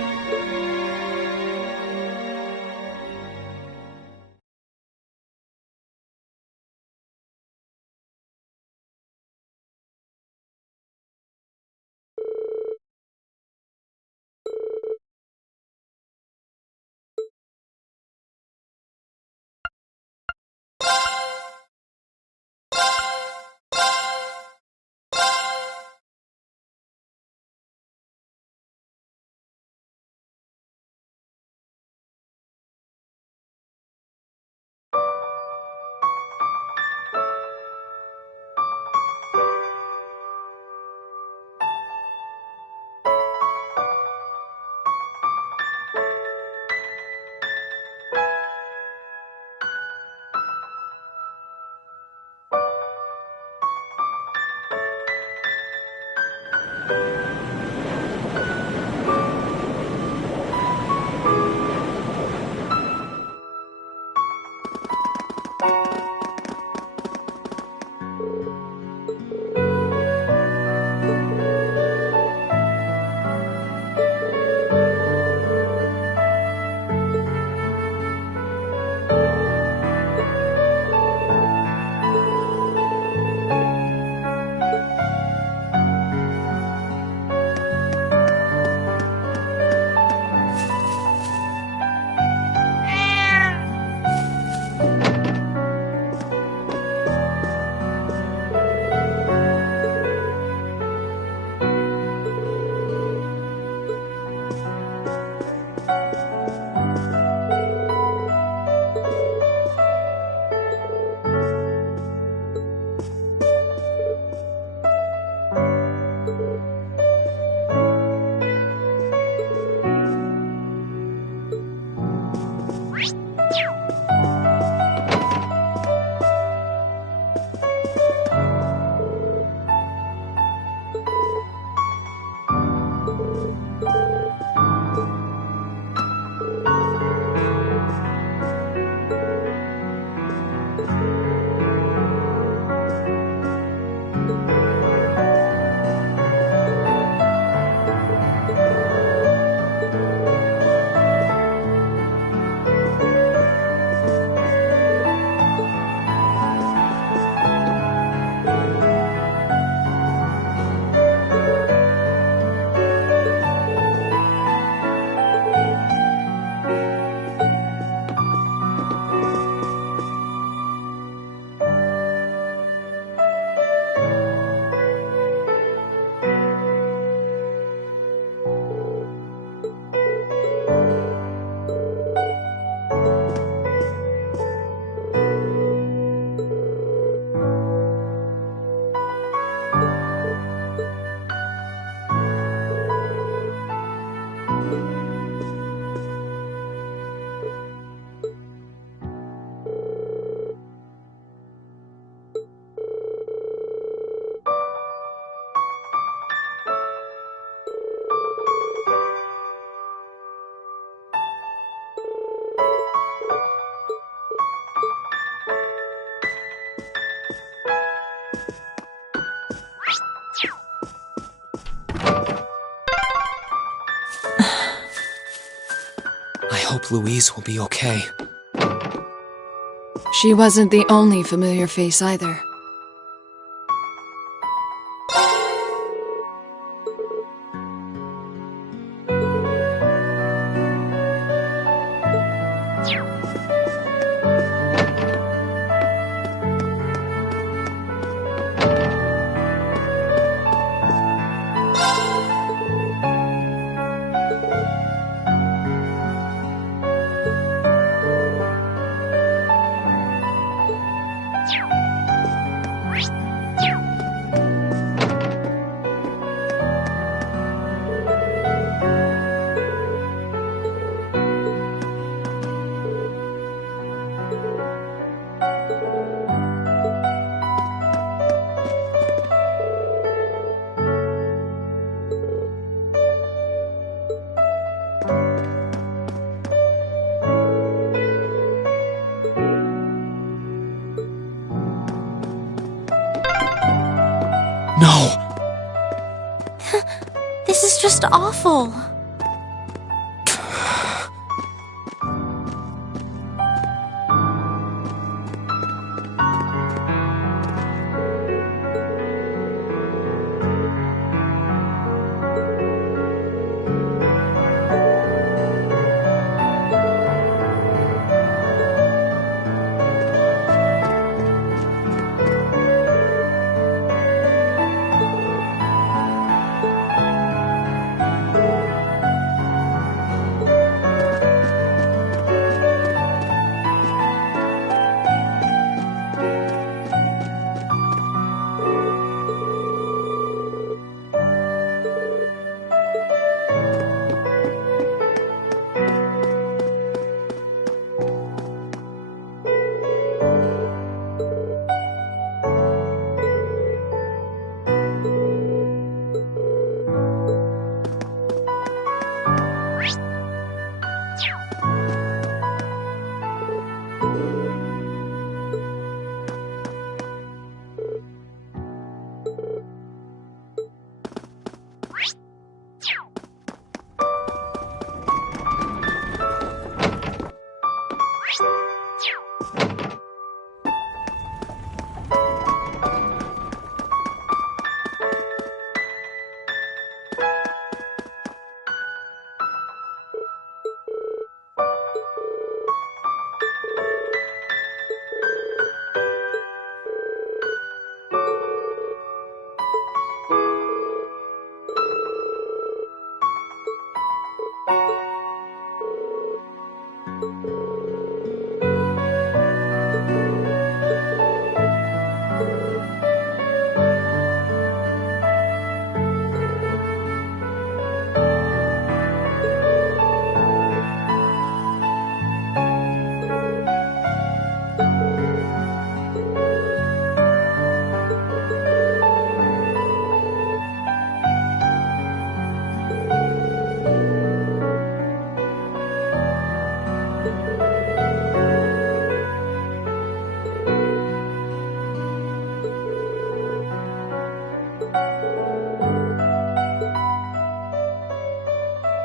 hope Louise will be okay. She wasn't the only familiar face either. No! This is just awful.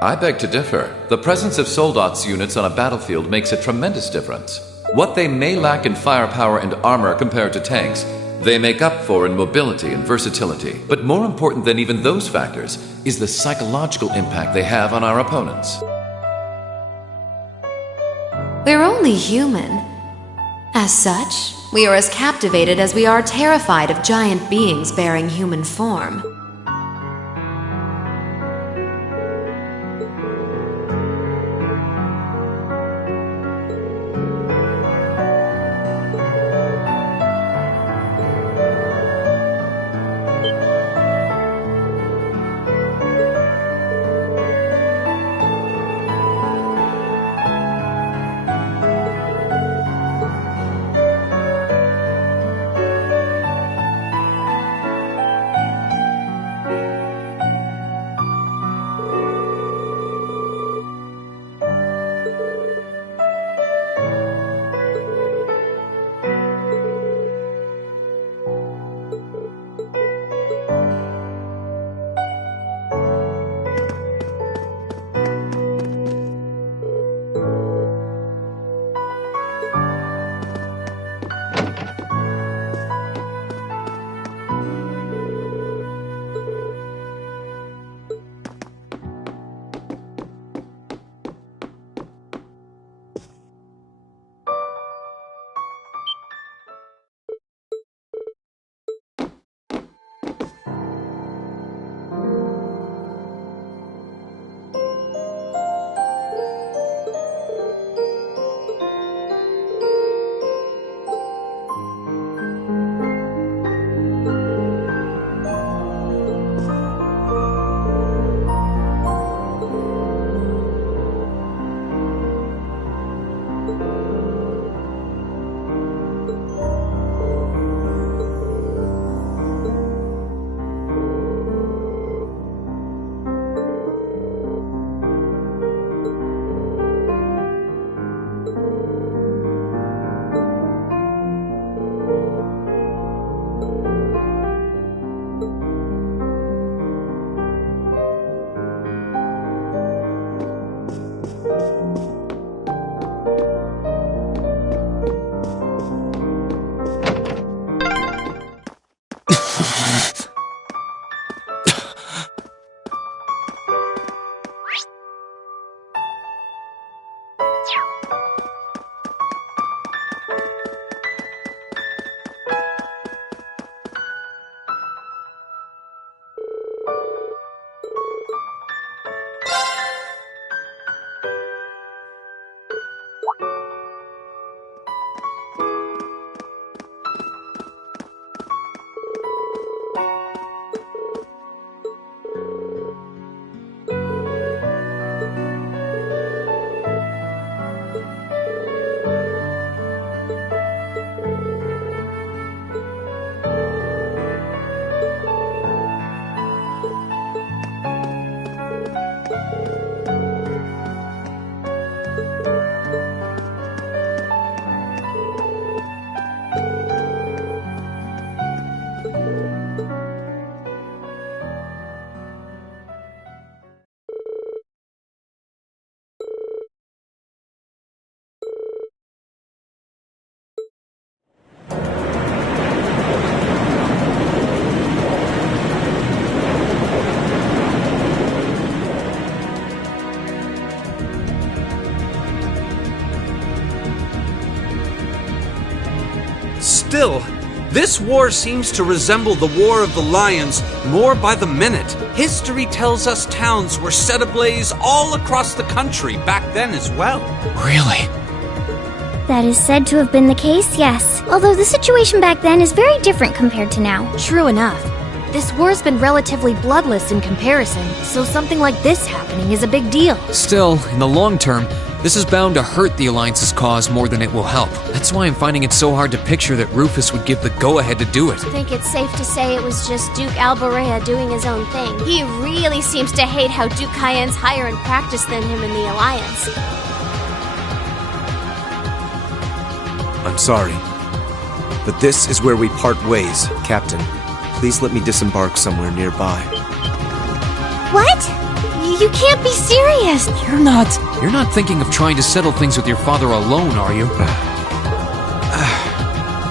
I beg to differ. The presence of Soldat's units on a battlefield makes a tremendous difference. What they may lack in firepower and armor compared to tanks, they make up for in mobility and versatility. But more important than even those factors is the psychological impact they have on our opponents. We're only human. As such, we are as captivated as we are terrified of giant beings bearing human form. Still, this war seems to resemble the War of the Lions more by the minute. History tells us towns were set ablaze all across the country back then as well. Really? That is said to have been the case, yes. Although the situation back then is very different compared to now. True enough. This war's been relatively bloodless in comparison, so something like this happening is a big deal. Still, in the long term, this is bound to hurt the Alliance's cause more than it will help. That's why I'm finding it so hard to picture that Rufus would give the go-ahead to do it. I think it's safe to say it was just Duke Alborea doing his own thing. He really seems to hate how Duke Cayenne's higher in practice than him in the Alliance. I'm sorry, but this is where we part ways, Captain. Please let me disembark somewhere nearby. What? You can't be serious! You're not thinking of trying to settle things with your father alone, are you?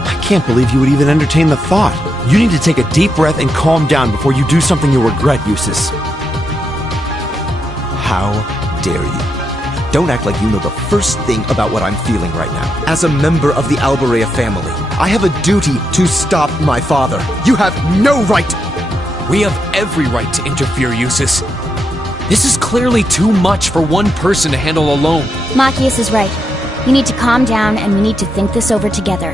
I can't believe you would even entertain the thought. You need to take a deep breath and calm down before you do something you'll regret, Eustace. How dare you? Don't act like you know the first thing about what I'm feeling right now. As a member of the Alborea family, I have a duty to stop my father. You have no right! We have every right to interfere, Eustace. This is clearly too much for one person to handle alone. Machias is right. You need to calm down and we need to think this over together.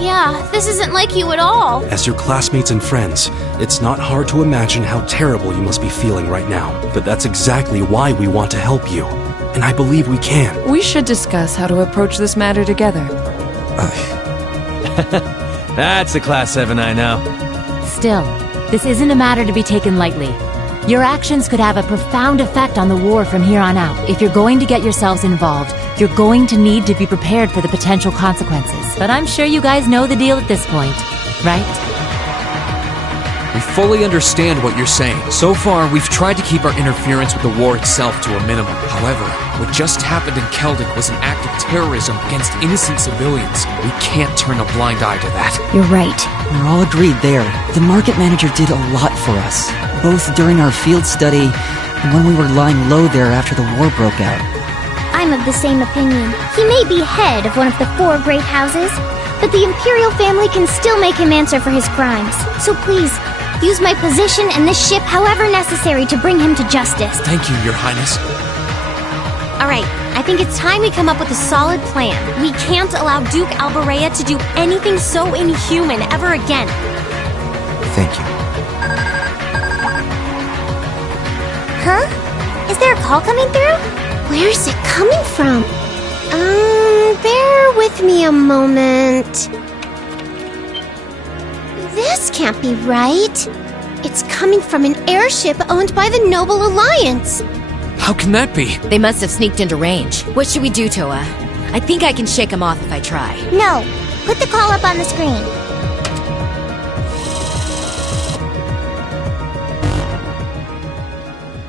Yeah, this isn't like you at all. As your classmates and friends, it's not hard to imagine how terrible you must be feeling right now. But that's exactly why we want to help you. And I believe we can. We should discuss how to approach this matter together. That's a Class 7 I know. Still, this isn't a matter to be taken lightly. Your actions could have a profound effect on the war from here on out. If you're going to get yourselves involved, you're going to need to be prepared for the potential consequences. But I'm sure you guys know the deal at this point, right? We fully understand what you're saying. So far, we've tried to keep our interference with the war itself to a minimum. However, what just happened in Keldon was an act of terrorism against innocent civilians. We can't turn a blind eye to that. You're right. We're all agreed there. The market manager did a lot for us, both during our field study and when we were lying low there after the war broke out. I'm of the same opinion. He may be head of one of the 4 great houses, but the Imperial family can still make him answer for his crimes. So please, use my position and this ship however necessary to bring him to justice. Thank you, Your Highness. Alright, I think it's time we come up with a solid plan. We can't allow Duke Alborea to do anything so inhuman ever again. Thank you. Huh? Is there a call coming through? Where's it coming from? Bear with me a moment. This can't be right. It's coming from an airship owned by the Noble Alliance. How can that be? They must have sneaked into range. What should we do, Toa? I think I can shake them off if I try. No. Put the call up on the screen.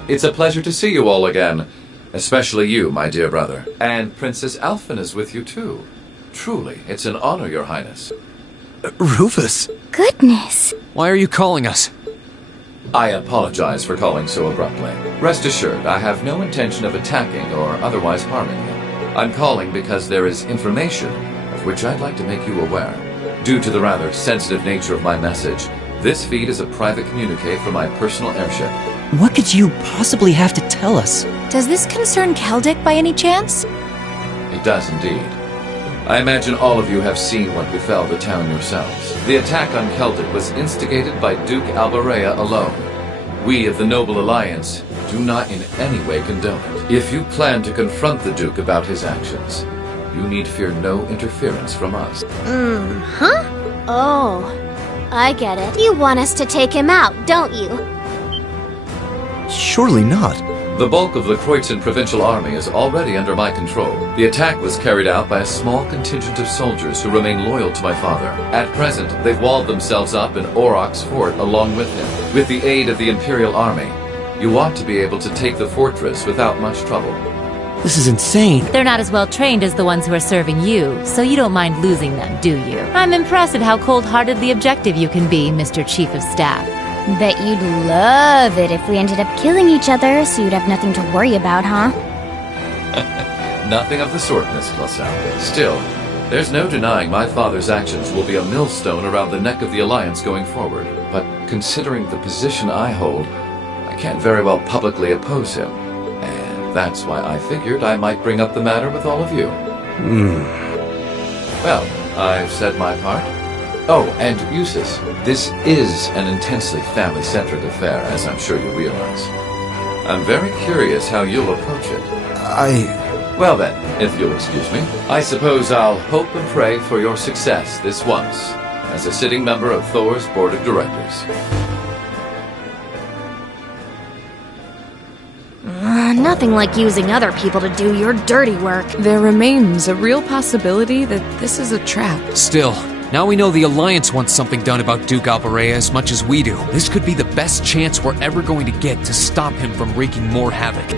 It's a pleasure to see you all again. Especially you, my dear brother. And Princess Alphen is with you too. Truly, it's an honor, Your Highness. Rufus! Goodness. Why are you calling us? I apologize for calling so abruptly. Rest assured, I have no intention of attacking or otherwise harming you. I'm calling because there is information of which I'd like to make you aware. Due to the rather sensitive nature of my message, this feed is a private communique from my personal airship. What could you possibly have to tell us? Does this concern Keldic by any chance? It does indeed. I imagine all of you have seen what befell the town yourselves. The attack on Keldon was instigated by Duke Alborea alone. We of the Noble Alliance do not in any way condone it. If you plan to confront the Duke about his actions, you need fear no interference from us. Huh? Oh, I get it. You want us to take him out, don't you? Surely not. The bulk of the Kreutzen Provincial Army is already under my control. The attack was carried out by a small contingent of soldiers who remain loyal to my father. At present, they've walled themselves up in Aurochs Fort along with him. With the aid of the Imperial Army, you ought to be able to take the fortress without much trouble. This is insane. They're not as well trained as the ones who are serving you, so you don't mind losing them, do you? I'm impressed at how cold-heartedly objective you can be, Mr. Chief of Staff. Bet you'd love it if we ended up killing each other, so you'd have nothing to worry about, huh? Nothing of the sort, Miss Glassell. Still, There's no denying my father's actions will be a millstone around the neck of the Alliance going forward. But considering the position I hold, I can't very well publicly oppose him. And that's why I figured I might bring up the matter with all of you. Well, I've said my part. Oh, and Eustace, this is an intensely family-centric affair, as I'm sure you realize. I'm very curious how you'll approach it. Well then, if you'll excuse me, I suppose I'll hope and pray for your success this once, as a sitting member of Thor's Board of Directors. Nothing like using other people to do your dirty work. There remains a real possibility that this is a trap. Still, now we know the Alliance wants something done about Duke Alberea as much as we do. This could be the best chance we're ever going to get to stop him from wreaking more havoc.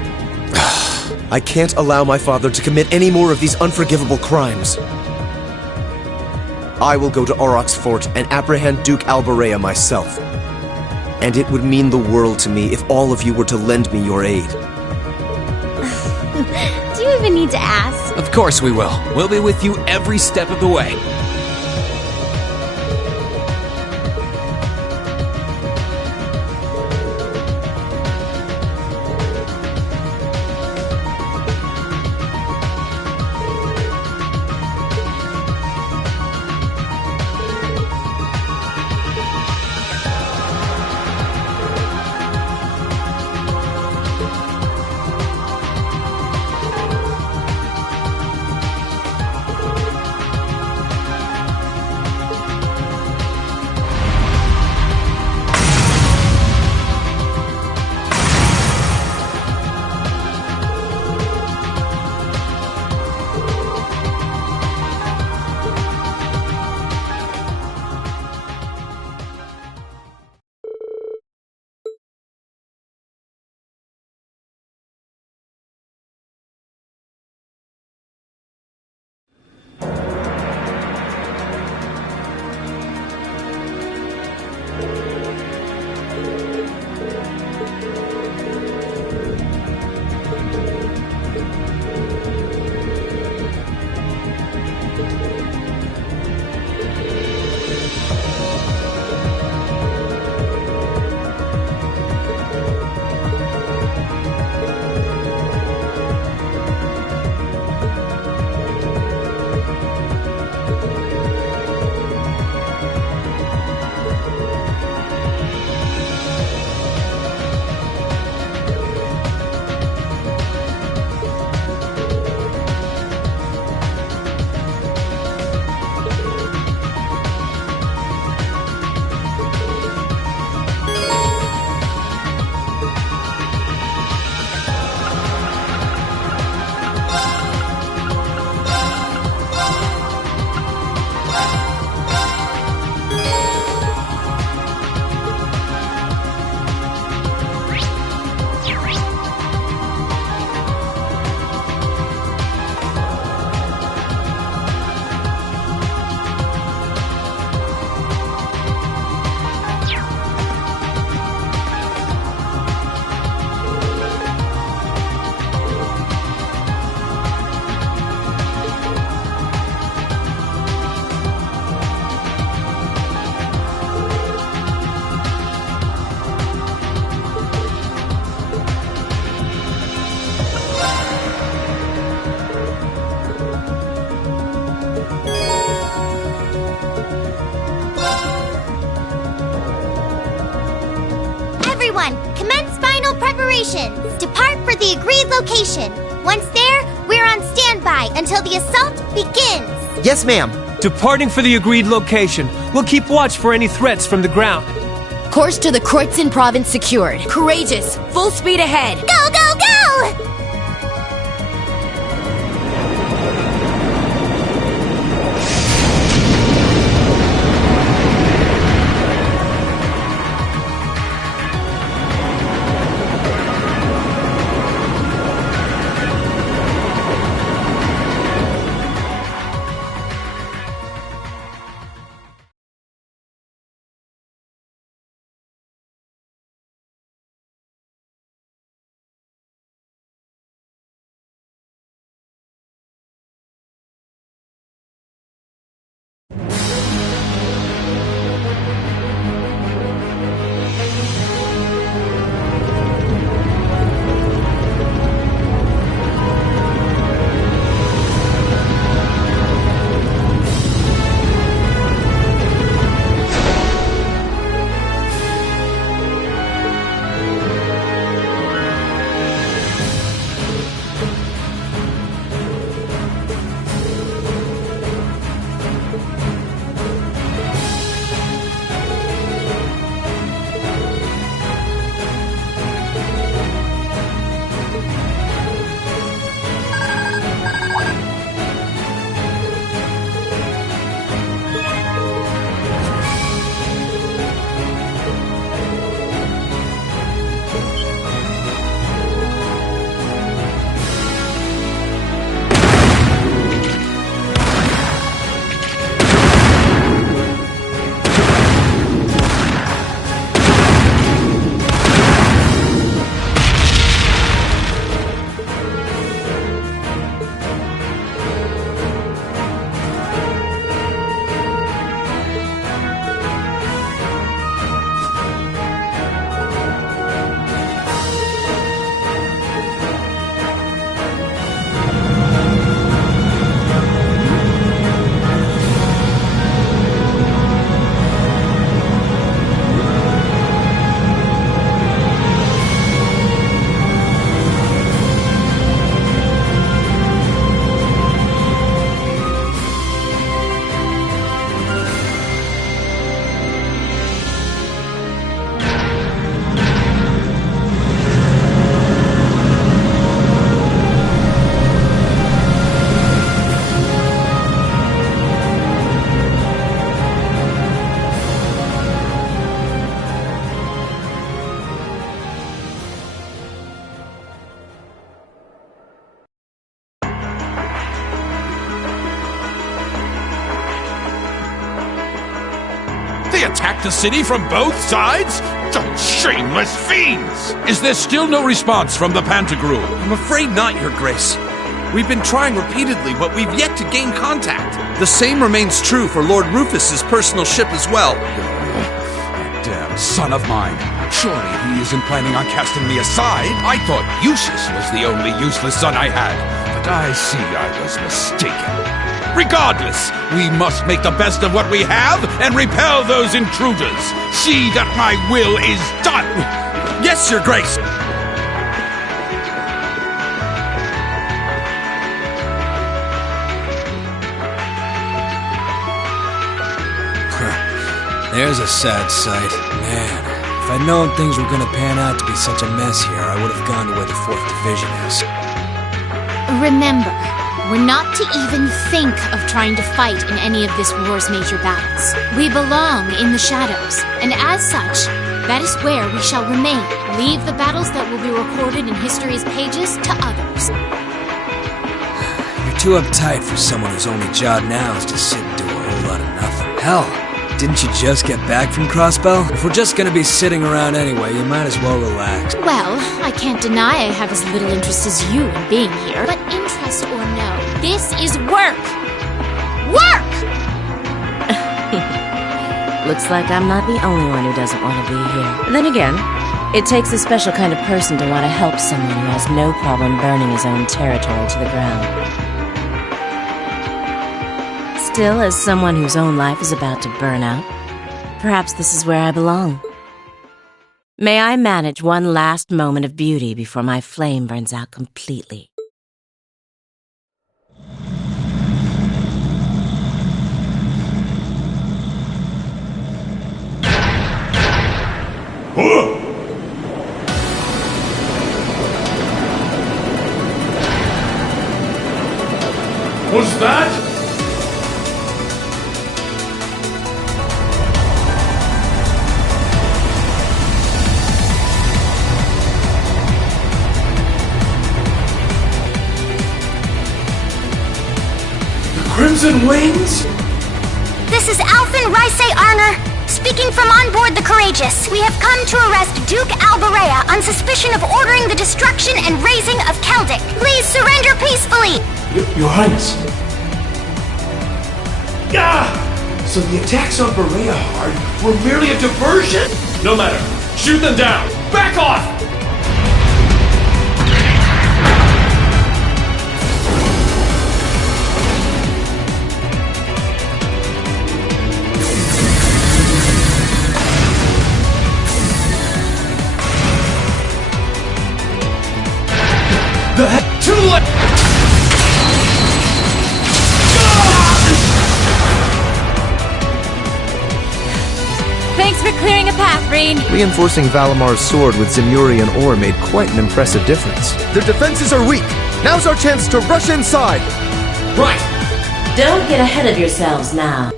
I can't allow my father to commit any more of these unforgivable crimes. I will go to Aurochs Fort and apprehend Duke Alberea myself. And it would mean the world to me if all of you were to lend me your aid. Do you even need to ask? Of course we will. We'll be with you every step of the way. Depart for the agreed location. Once there, we're on standby until the assault begins. Yes, ma'am. Departing for the agreed location. We'll keep watch for any threats from the ground. Course to the Kreutzen province secured. Courageous. Full speed ahead. Go, go, go! They attacked the city from both sides? Those shameless fiends! Is there still no response from the Pantagruel? I'm afraid not, Your Grace. We've been trying repeatedly, but we've yet to gain contact. The same remains true for Lord Rufus's personal ship as well. That damn son of mine. Surely he isn't planning on casting me aside. I thought Eustace was the only useless son I had. But I see I was mistaken. Regardless, we must make the best of what we have and repel those intruders. See that my will is done. Yes, Your Grace. There's a sad sight. Man, if I'd known things were gonna pan out to be such a mess here, I would have gone to where the 4th Division is. Remember, we're not to even think of trying to fight in any of this war's major battles. We belong in the shadows, and as such, that is where we shall remain. Leave the battles that will be recorded in history's pages to others. You're too uptight for someone whose only job now is to sit and do a whole lot of nothing. Hell, didn't you just get back from Crossbell? If we're just gonna be sitting around anyway, you might as well relax. Well, I can't deny I have as little interest as you in being here, but interest or no, this is work! Work! Looks like I'm not the only one who doesn't want to be here. Then again, it takes a special kind of person to want to help someone who has no problem burning his own territory to the ground. Still, as someone whose own life is about to burn out, perhaps this is where I belong. May I manage one last moment of beauty before my flame burns out completely. Was that? Crimson Wings? This is Alphen Rice Arner, speaking from on board the Courageous. We have come to arrest Duke Alberea on suspicion of ordering the destruction and razing of Keldic. Please surrender peacefully! Your Highness. Ah! So the attacks on Berea Hard were merely a diversion? No matter. Shoot them down! Back off! Too late! Thanks for clearing a path, Reen. Reinforcing Valamar's sword with Zemurian ore made quite an impressive difference. Their defenses are weak. Now's our chance to rush inside. Right. Don't get ahead of yourselves now.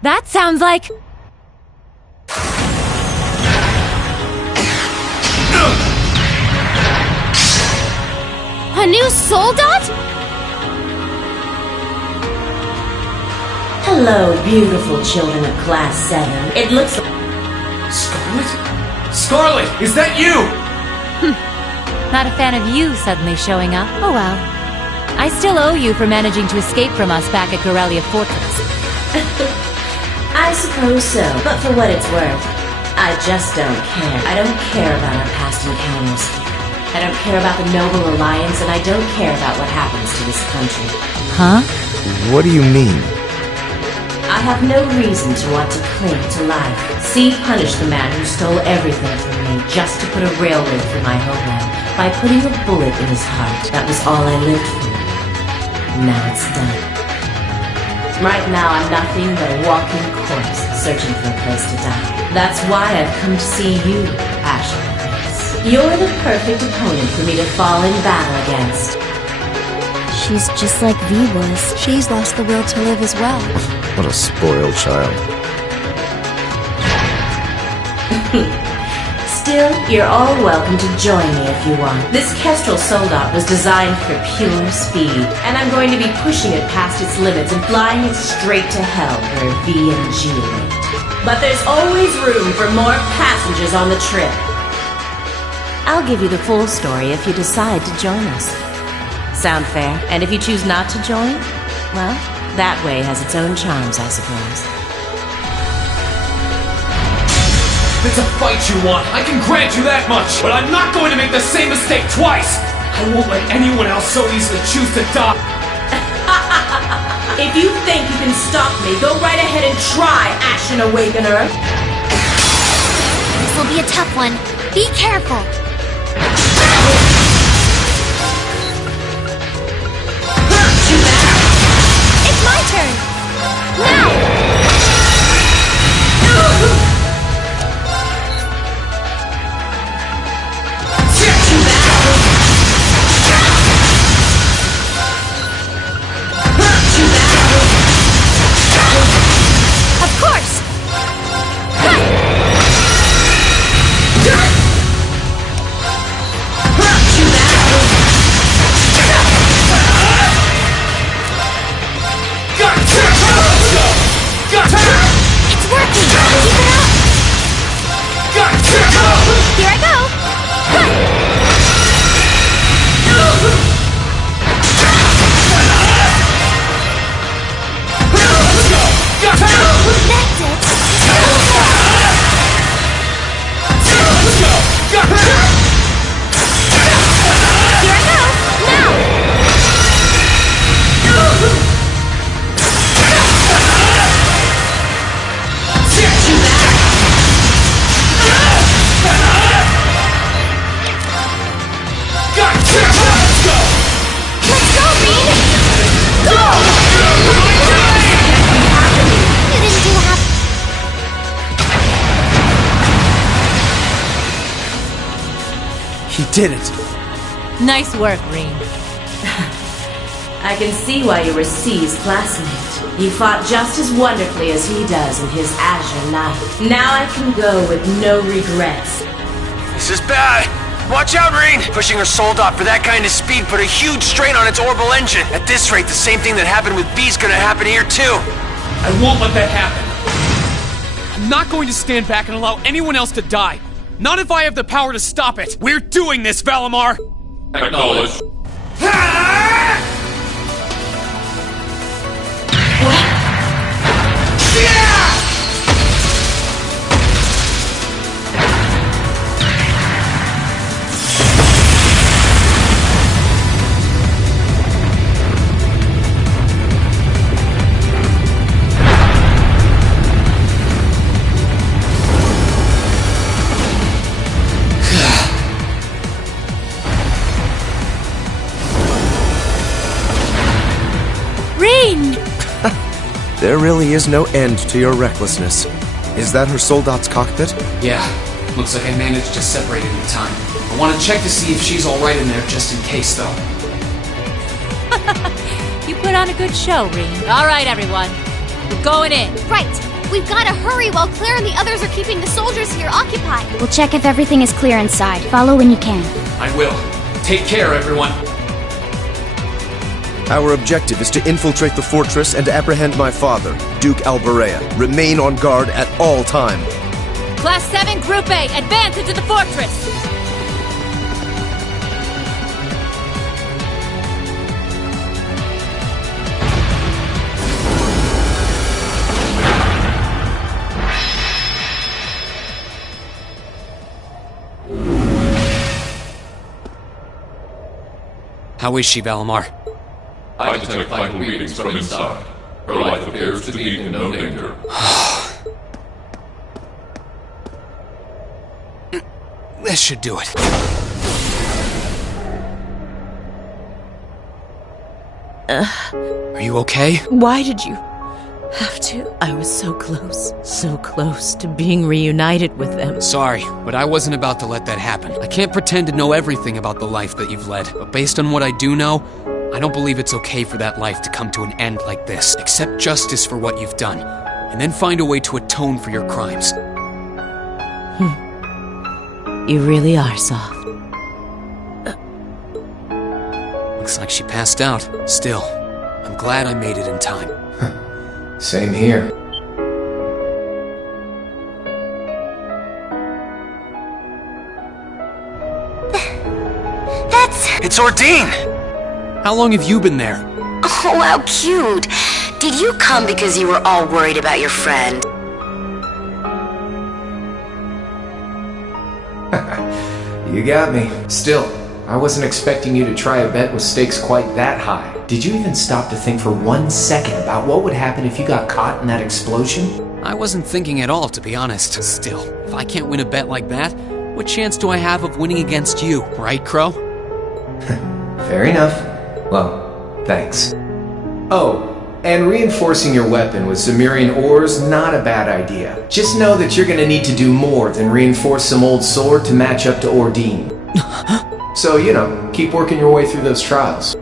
That sounds like... A new soldat? Hello, beautiful children of Class 7. It looks like... Scarlet? Scarlet, is that you? Not a fan of you suddenly showing up. Oh well. I still owe you for managing to escape from us back at Corellia Fortress. I suppose so, but for what it's worth, I just don't care. I don't care about our past encounters. I don't care about the Noble Alliance, and I don't care about what happens to this country. Huh? What do you mean? I have no reason to want to cling to life. See, punish the man who stole everything from me just to put a railway through my homeland by putting a bullet in his heart. That was all I lived for. Now it's done. Right now, I'm nothing but a walking corpse searching for a place to die. That's why I've come to see you, Ashley. You're the perfect opponent for me to fall in battle against. She's just like V was. She's lost the will to live as well. What a spoiled child. Still, you're all welcome to join me if you want. This Kestrel Soldat was designed for pure speed, and I'm going to be pushing it past its limits and flying it straight to hell where V and G await. But there's always room for more passengers on the trip. I'll give you the full story if you decide to join us. Sound fair? And if you choose not to join, well, that way has its own charms, I suppose. If it's a fight you want, I can grant you that much. But I'm not going to make the same mistake twice. I won't let anyone else so easily choose to die. If you think you can stop me, go right ahead and try, Ashen Awakener. This will be a tough one. Be careful. It's my turn! Now! Of course! It's working! Keep it up! Here I go! That's it! Here I go! Now! Let's go, Reed! Go! You didn't do half. He did it. Nice work, Reem. I can see why you were C's classmate. You fought just as wonderfully as he does in his Azure Knight. Now I can go with no regrets. This is bad. Watch out, Rain! Pushing her Soldat for that kind of speed put a huge strain on its orbital engine. At this rate, the same thing that happened with B's gonna happen here, too. I won't let that happen. I'm not going to stand back and allow anyone else to die. Not if I have the power to stop it. We're doing this, Valimar! Acknowledged. There really is no end to your recklessness. Is that her Soldat's cockpit? Yeah, looks like I managed to separate it in time. I want to check to see if she's alright in there just in case, though. You put on a good show, Reem. All right, everyone. We're going in. Right! We've gotta hurry while Claire and the others are keeping the soldiers here occupied. We'll check if everything is clear inside. Follow when you can. I will. Take care, everyone. Our objective is to infiltrate the fortress and apprehend my father, Duke Alberea. Remain on guard at all time. Class 7, Group A, advance into the fortress! How is she, Valimar? I detect vital readings from inside. Her life appears to be in no danger. This should do it. Are you okay? Why did you have to? I was so close to being reunited with them. Sorry, but I wasn't about to let that happen. I can't pretend to know everything about the life that you've led, but based on what I do know, I don't believe it's okay for that life to come to an end like this. Accept justice for what you've done, and then find a way to atone for your crimes. You really are soft. Looks like she passed out. Still, I'm glad I made it in time. Same here. It's Ordine! How long have you been there? Oh, how cute. Did you come because you were all worried about your friend? You got me. Still, I wasn't expecting you to try a bet with stakes quite that high. Did you even stop to think for 1 second about what would happen if you got caught in that explosion? I wasn't thinking at all, to be honest. Still, if I can't win a bet like that, what chance do I have of winning against you, right, Crow? Fair enough. Well, thanks. Oh, and reinforcing your weapon with Zemirian ores, not a bad idea. Just know that you're gonna need to do more than reinforce some old sword to match up to Ordine. So, keep working your way through those trials.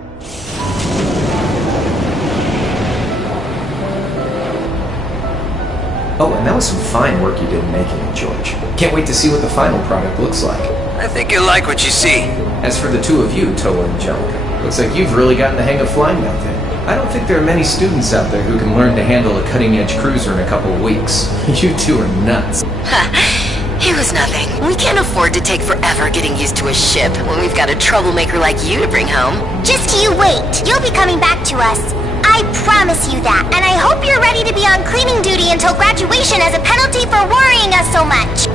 Oh, and that was some fine work you did in making it, George. Can't wait to see what the final product looks like. I think you'll like what you see. As for the two of you, Toa and Angelica, looks like you've really gotten the hang of flying that thing. I don't think there are many students out there who can learn to handle a cutting-edge cruiser in a couple of weeks. You two are nuts. It was nothing. We can't afford to take forever getting used to a ship when we've got a troublemaker like you to bring home. Just you wait. You'll be coming back to us. I promise you that. And I hope you're ready to be on cleaning duty until graduation as a penalty for worrying us so much.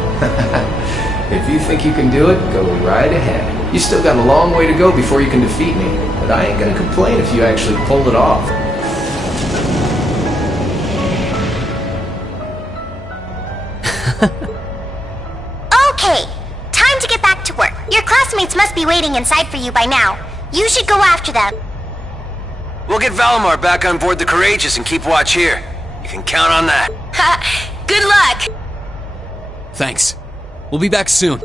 If you think you can do it, go right ahead. You still got a long way to go before you can defeat me, but I ain't gonna complain if you actually pull it off. Okay, time to get back to work. Your classmates must be waiting inside for you by now. You should go after them. We'll get Valimar back on board the Courageous and keep watch here. You can count on that. Good luck! Thanks. We'll be back soon.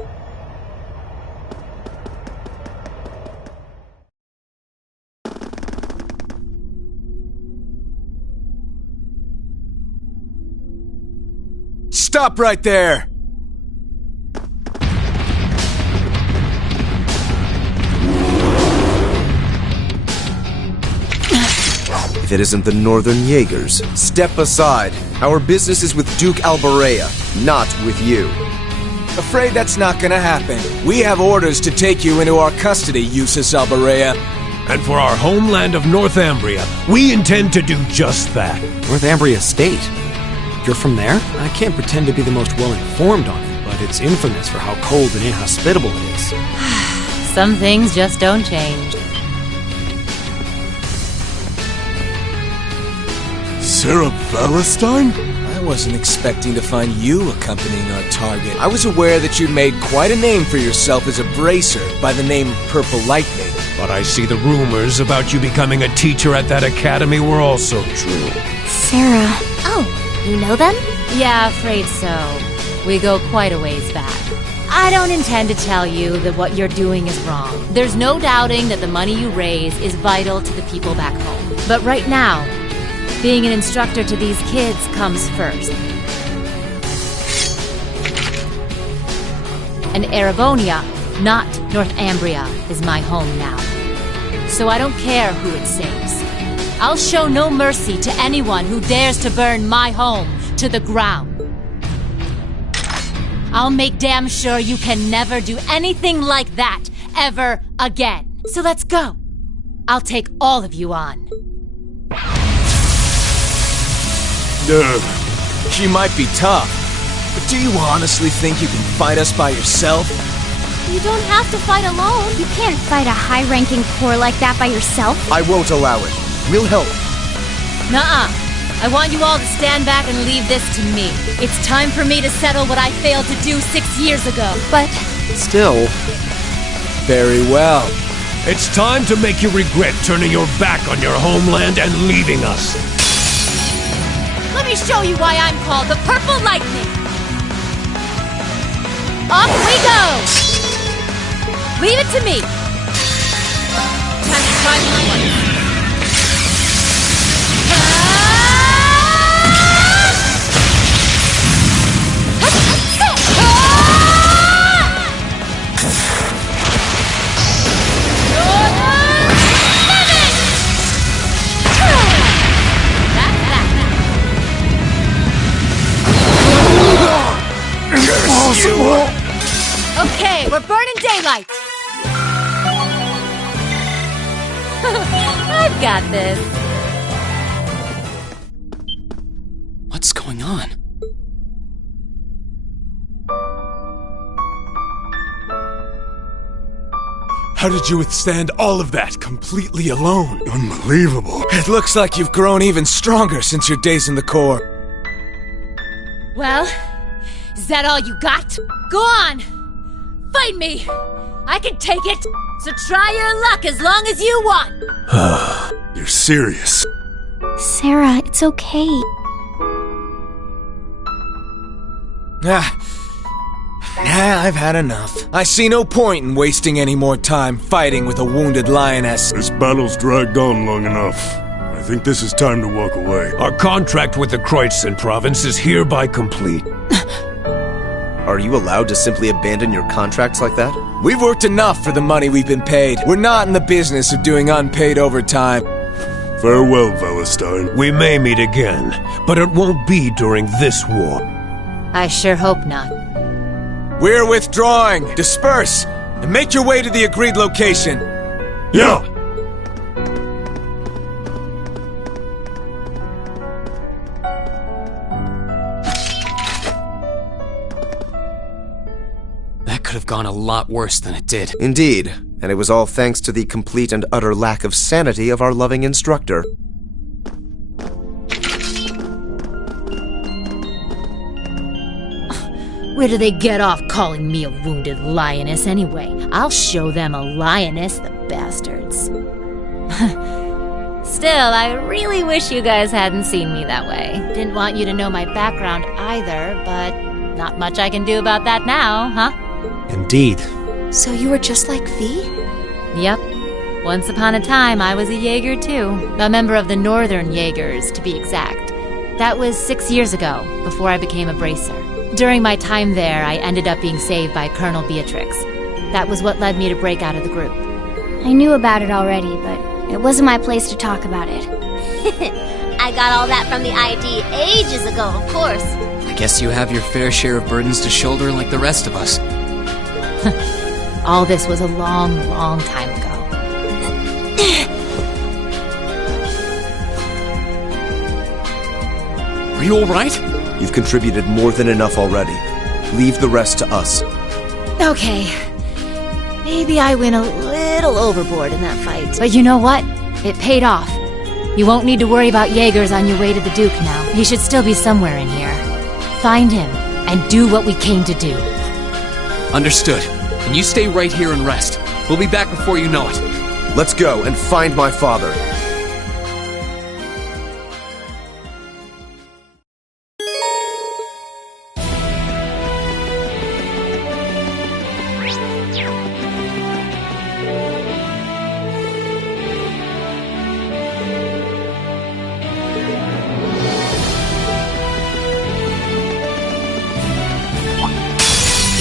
Stop right there! If it isn't the Northern Jaegers, step aside. Our business is with Duke Albarea, not with you. Afraid that's not gonna happen. We have orders to take you into our custody, Jusis Albarea. And for our homeland of Northumbria, we intend to do just that. Northumbria State? You're from there? I can't pretend to be the most well-informed on it, but it's infamous for how cold and inhospitable it is. Some things just don't change. Sarah Valentine? I wasn't expecting to find you accompanying our target. I was aware that you'd made quite a name for yourself as a bracer by the name Purple Lightning. But I see the rumors about you becoming a teacher at that academy were also true. Sarah. Oh, you know them? Yeah, afraid so. We go quite a ways back. I don't intend to tell you that what you're doing is wrong. There's no doubting that the money you raise is vital to the people back home. But right now, being an instructor to these kids comes first. And Erebonia, not Northumbria, is my home now. So I don't care who it saves. I'll show no mercy to anyone who dares to burn my home to the ground. I'll make damn sure you can never do anything like that ever again. So let's go. I'll take all of you on. She might be tough, but do you honestly think you can fight us by yourself? You don't have to fight alone. You can't fight a high-ranking corps like that by yourself. I won't allow it. We'll help. Nuh-uh. I want you all to stand back and leave this to me. It's time for me to settle what I failed to do 6 years ago. But... Still... Very well. It's time to make you regret turning your back on your homeland and leaving us. Let me show you why I'm called the Purple Lightning! Off we go! Leave it to me! Time to try my one. Impossible! Okay, we're burning daylight! I've got this. What's going on? How did you withstand all of that completely alone? Unbelievable. It looks like you've grown even stronger since your days in the Corps. Well, is that all you got? Go on! Fight me! I can take it! So try your luck as long as you want! You're serious. Sarah, it's okay. I've had enough. I see no point in wasting any more time fighting with a wounded lioness. This battle's dragged on long enough. I think this is time to walk away. Our contract with the Kreutzen province is hereby complete. Are you allowed to simply abandon your contracts like that? We've worked enough for the money we've been paid. We're not in the business of doing unpaid overtime. Farewell, Valestein. We may meet again, but it won't be during this war. I sure hope not. We're withdrawing. Disperse and make your way to the agreed location. Yeah! That could have gone a lot worse than it did. Indeed, and it was all thanks to the complete and utter lack of sanity of our loving instructor. Where do they get off calling me a wounded lioness anyway? I'll show them a lioness, the bastards. Still, I really wish you guys hadn't seen me that way. Didn't want you to know my background either, but not much I can do about that now, huh? Indeed. So you were just like V? Yep. Once upon a time, I was a Jaeger too. A member of the Northern Jaegers, to be exact. That was 6 years ago, before I became a bracer. During my time there, I ended up being saved by Colonel Beatrix. That was what led me to break out of the group. I knew about it already, but it wasn't my place to talk about it. I got all that from the ID ages ago, of course. I guess you have your fair share of burdens to shoulder like the rest of us. All this was a long, long time ago. Are you alright? You've contributed more than enough already. Leave the rest to us. Okay. Maybe I went a little overboard in that fight. But you know what? It paid off. You won't need to worry about Jaegers on your way to the Duke now. He should still be somewhere in here. Find him, and do what we came to do. Understood. And you stay right here and rest. We'll be back before you know it. Let's go and find my father.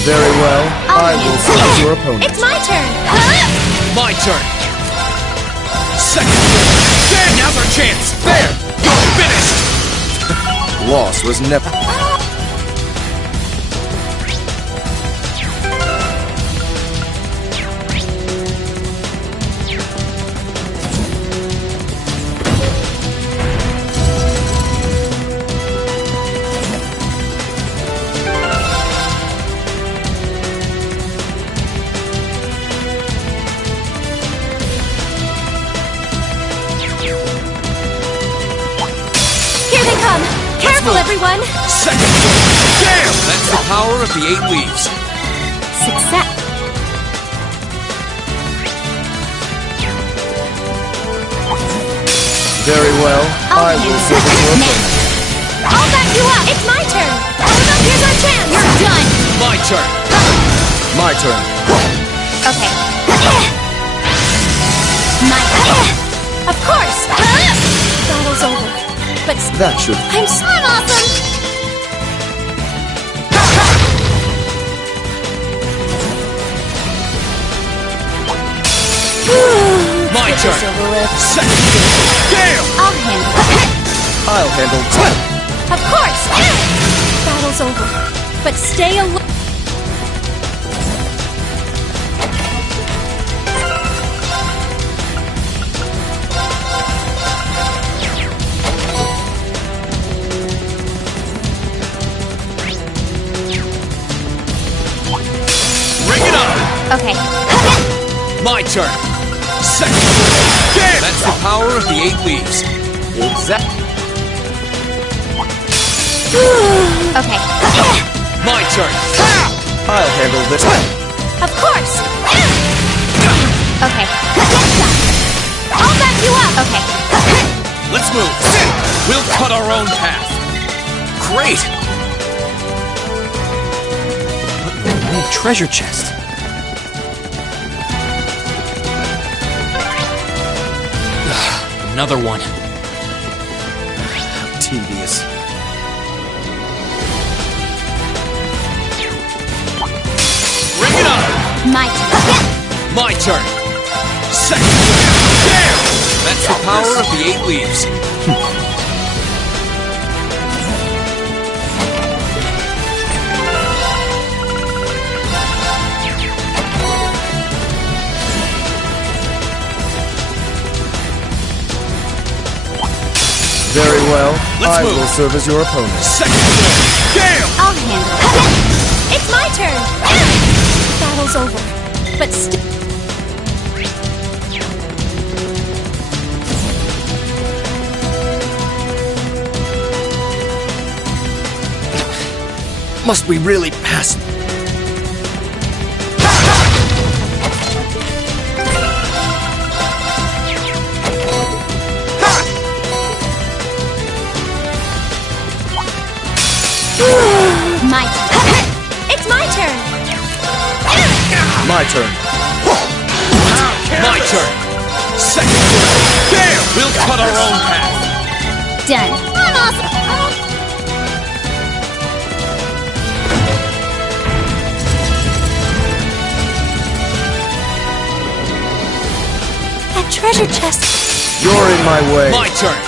Very well. I will face your opponent. It's my turn! My turn! Second! There! Now's our chance! There! You're finished! Loss was never... Careful, everyone! Second! Damn! That's the power of the 8 leaves. Success! Very well. I will face your opponent. I'll back you up! It's my turn! Here's our chance! You're done! My turn! My turn. Okay. My turn! Of course! Battle's over. But that should... I'm awesome! My turn! Second! Damn! I'll handle it. I'll handle 10. Of course! Battle's over. But stay alive. Okay. My turn. Second sword. That's the power of the 8 leaves. Exactly. Okay. My turn. I'll handle this. Of course! Okay. I'll back you up! Okay. Let's move. We'll cut our own path. Great! What a treasure chest. Another one. How tedious. Bring it on! My turn. My turn. Second sword. There! That's the power of the 8 leaves. Very well. Let's move. will serve as your opponent. Second sword. Gale! I'll handle it. It's my turn. Battle's over. But still. Must we really pass? My turn. It's my turn. My turn. My turn. Second sword. Gale! We'll cut our own path. Done. I'm awesome. That treasure chest. You're in my way. My turn.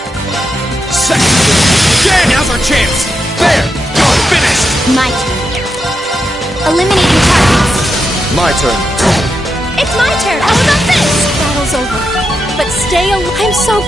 Second sword. Gale! Now's our chance. There! You're finished! My turn. Eliminating targets. My turn. It's my turn. How about this? Battle's over. But stay alive. I'm so.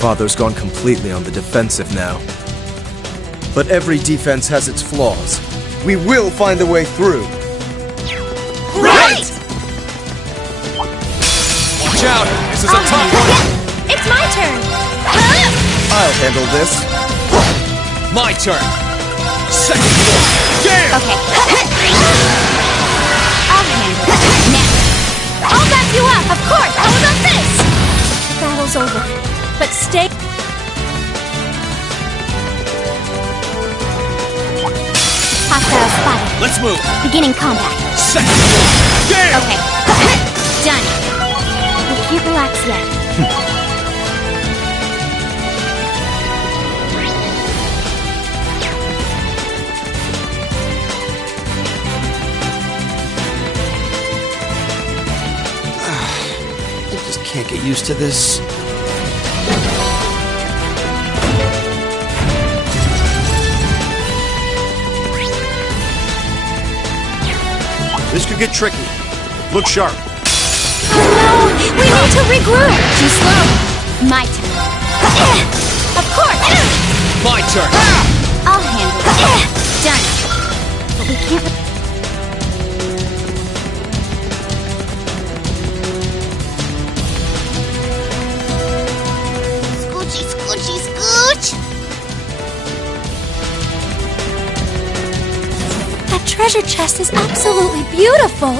Father's gone completely on the defensive now. But every defense has its flaws. We will find a way through. Right! Watch out! This is a tough one! It's my turn. I'll handle this. My turn. Second sword. Gale! Okay. I'll handle it. Now. I'll back you up. Of course. How about this? Battle's over. But stay. Hostile spotted. Let's move. Beginning combat. Second sword. Gale! Okay. Done. We can't relax yet. I just can't get used to this. This could get tricky. Look sharp. Oh no! We need to regroup! Too slow. My turn. Of course! My turn. I'll handle it. Done. But we can't. Scoochy, scoochy, scooch! That treasure chest is absolutely beautiful.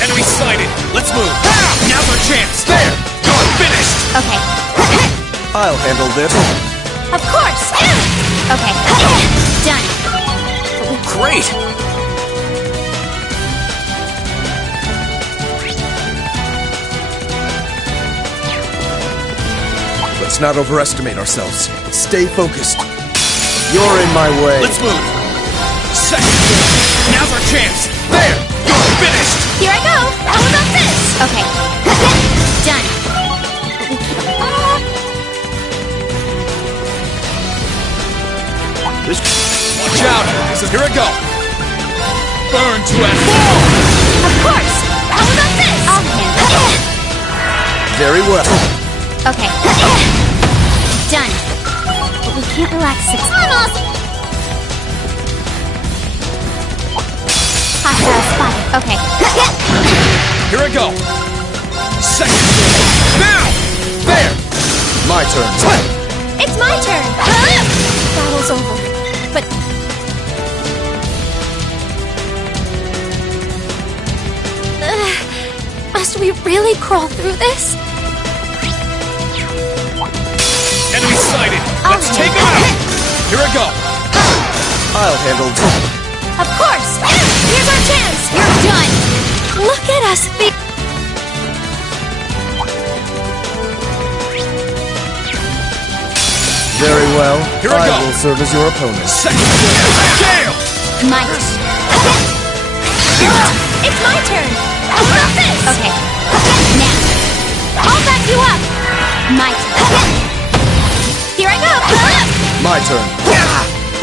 Enemy sighted. Let's move. Now's our chance. There. You're finished. Okay. I'll handle this. Of course. Okay. Done. Great. Let's not overestimate ourselves. Stay focused. You're in my way. Let's move. Second sword. Now's our chance. There. You're finished. Here I go. How about this? Okay. Done. Watch out! Here I go! Burn to a fall! Of course! How about this? I'll handle it. Very well. Okay. Done. But we can't relax 6 months. Hostile spotted. Okay. Here I go! Second! Now! There! My turn. It's my turn! Battle's over. But... must we really crawl through this? Enemy sighted! Let's take him out! Here I go! I'll handle it. Of course! Here's our chance! You're done! Look at us be... Very well. Here I go. will serve as your opponent. Second! Gale! My It's my turn! How about this? Okay. Now. I'll back you up! My turn. Here I go! My turn.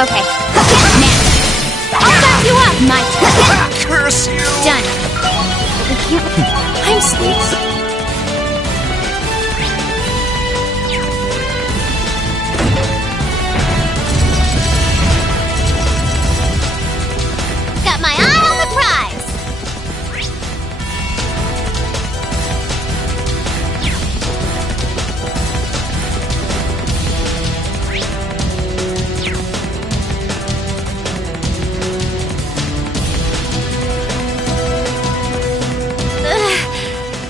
Okay. Now. I'll back you up! My turn. Curse you! Done. But we can't... I'm sweet. Got my eye on the prize.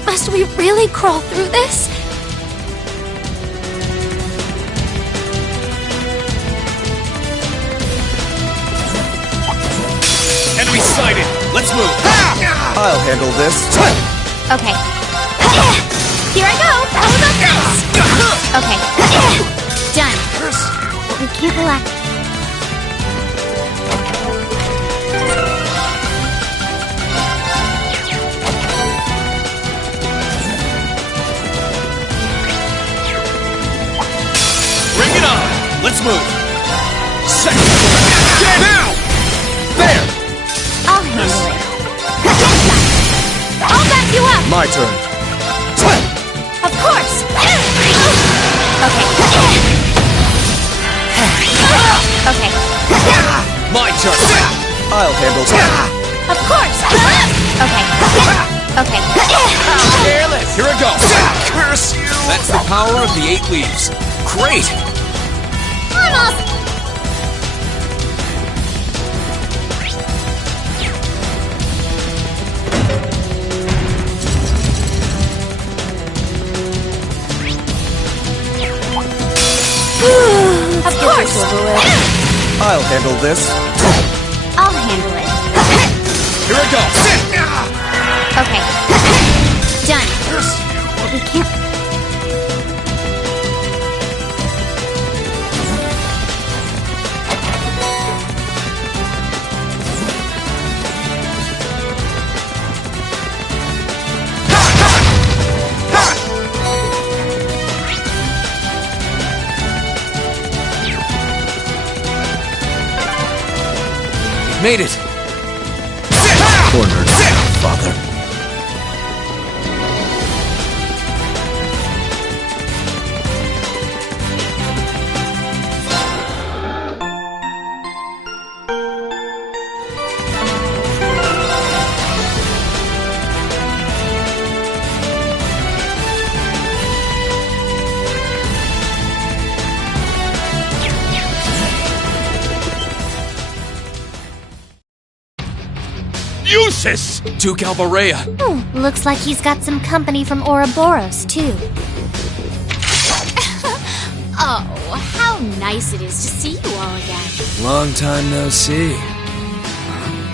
Must we really crawl through this? Enemy sighted! Let's move! I'll handle this. Okay. Here I go! How about this? Okay. Done. But we can't relax. Bring it on! Let's move! Second! Get now! There! I'll handle it. I'll back you up! My turn. Of course! Okay. Okay. My turn! I'll handle it. Of course! Okay. Okay. Careless! Here I go! Curse you! That's the power of the 8 leaves. Great! Of course! I'll handle this. I'll handle it. Here I go! Okay. Done. But we can't... Made it! Cornered, father. Useless! Duke Alvarea! Looks like he's got some company from Ouroboros, too. Oh, how nice it is to see you all again. Long time no see.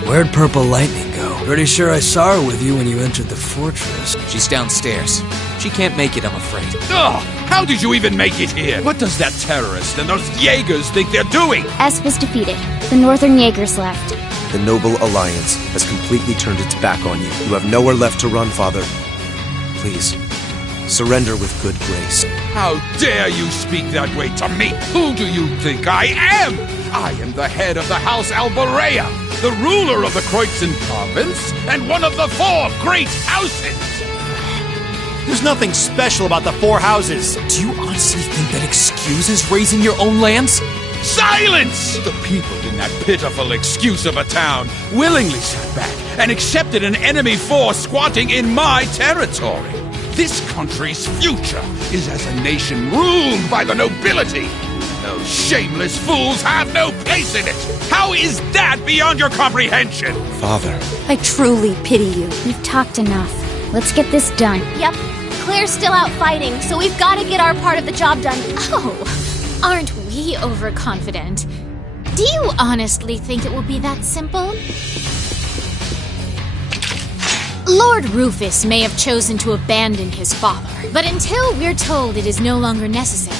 Where'd Purple Lightning go? Pretty sure I saw her with you when you entered the fortress. She's downstairs. She can't make it, I'm afraid. Ugh! How did you even make it here? What does that terrorist and those Jaegers think they're doing? S was defeated. The Northern Jaegers left. The Noble Alliance has completely turned its back on you. You have nowhere left to run, Father. Please, surrender with good grace. How dare you speak that way to me? Who do you think I am? I am the head of the House Alborea, the ruler of the Kreutzen province, and one of the 4 great houses! There's nothing special about the 4 houses. Do you honestly think that excuses raising your own lands? Silence! The people in that pitiful excuse of a town willingly sat back and accepted an enemy force squatting in my territory. This country's future is as a nation ruled by the nobility. Those shameless fools have no place in it! How is that beyond your comprehension? Father. I truly pity you. We've talked enough. Let's get this done. Yep. Claire's still out fighting, so we've got to get our part of the job done. Oh, aren't we overconfident? Do you honestly think it will be that simple? Lord Rufus may have chosen to abandon his father, but until we're told it is no longer necessary,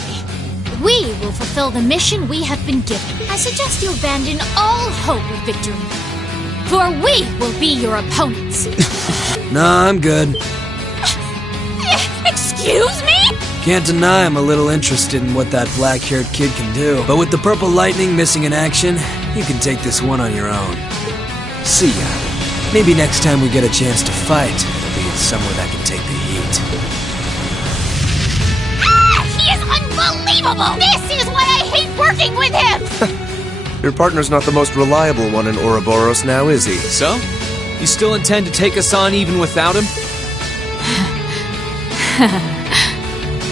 we will fulfill the mission we have been given. I suggest you abandon all hope of victory, for we will be your opponents. Nah, I'm good. Excuse me? Can't deny I'm a little interested in what that black-haired kid can do. But with the Purple Lightning missing in action, you can take this one on your own. See ya. Maybe next time we get a chance to fight, it'll be somewhere that can take the heat. He is unbelievable! This is why I hate working with him! Your partner's not the most reliable one in Ouroboros now, is he? So? You still intend to take us on even without him?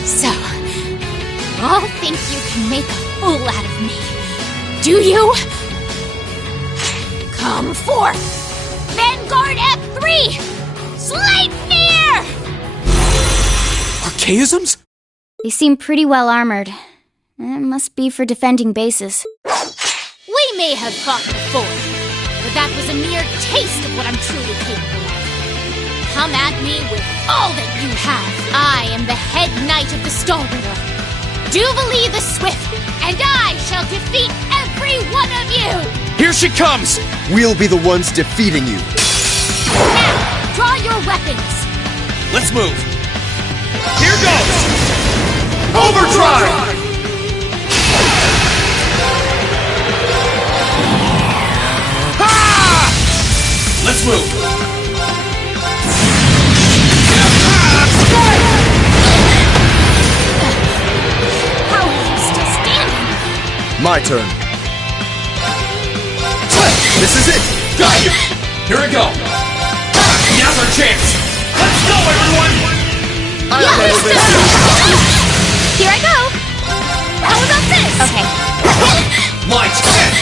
So, you all think you can make a fool out of me, do you? Come forth! Vanguard F3! Sleipnir! Archaisms? They seem pretty well armored. It must be for defending bases. We may have fought before, but that was a mere taste of what I'm truly capable of. Come at me with all that you have. I am the head knight of the Stallritter, Jubilee the Swift, and I shall defeat every one of you! Here she comes! We'll be the ones defeating you. Now, draw your weapons! Let's move! Here goes! Overdrive! Ha! Let's move! How are you still standing? My turn. This is it! Got you! Here we go! Now's our chance! Let's go, everyone! Here I go! How about this? Okay. My turn!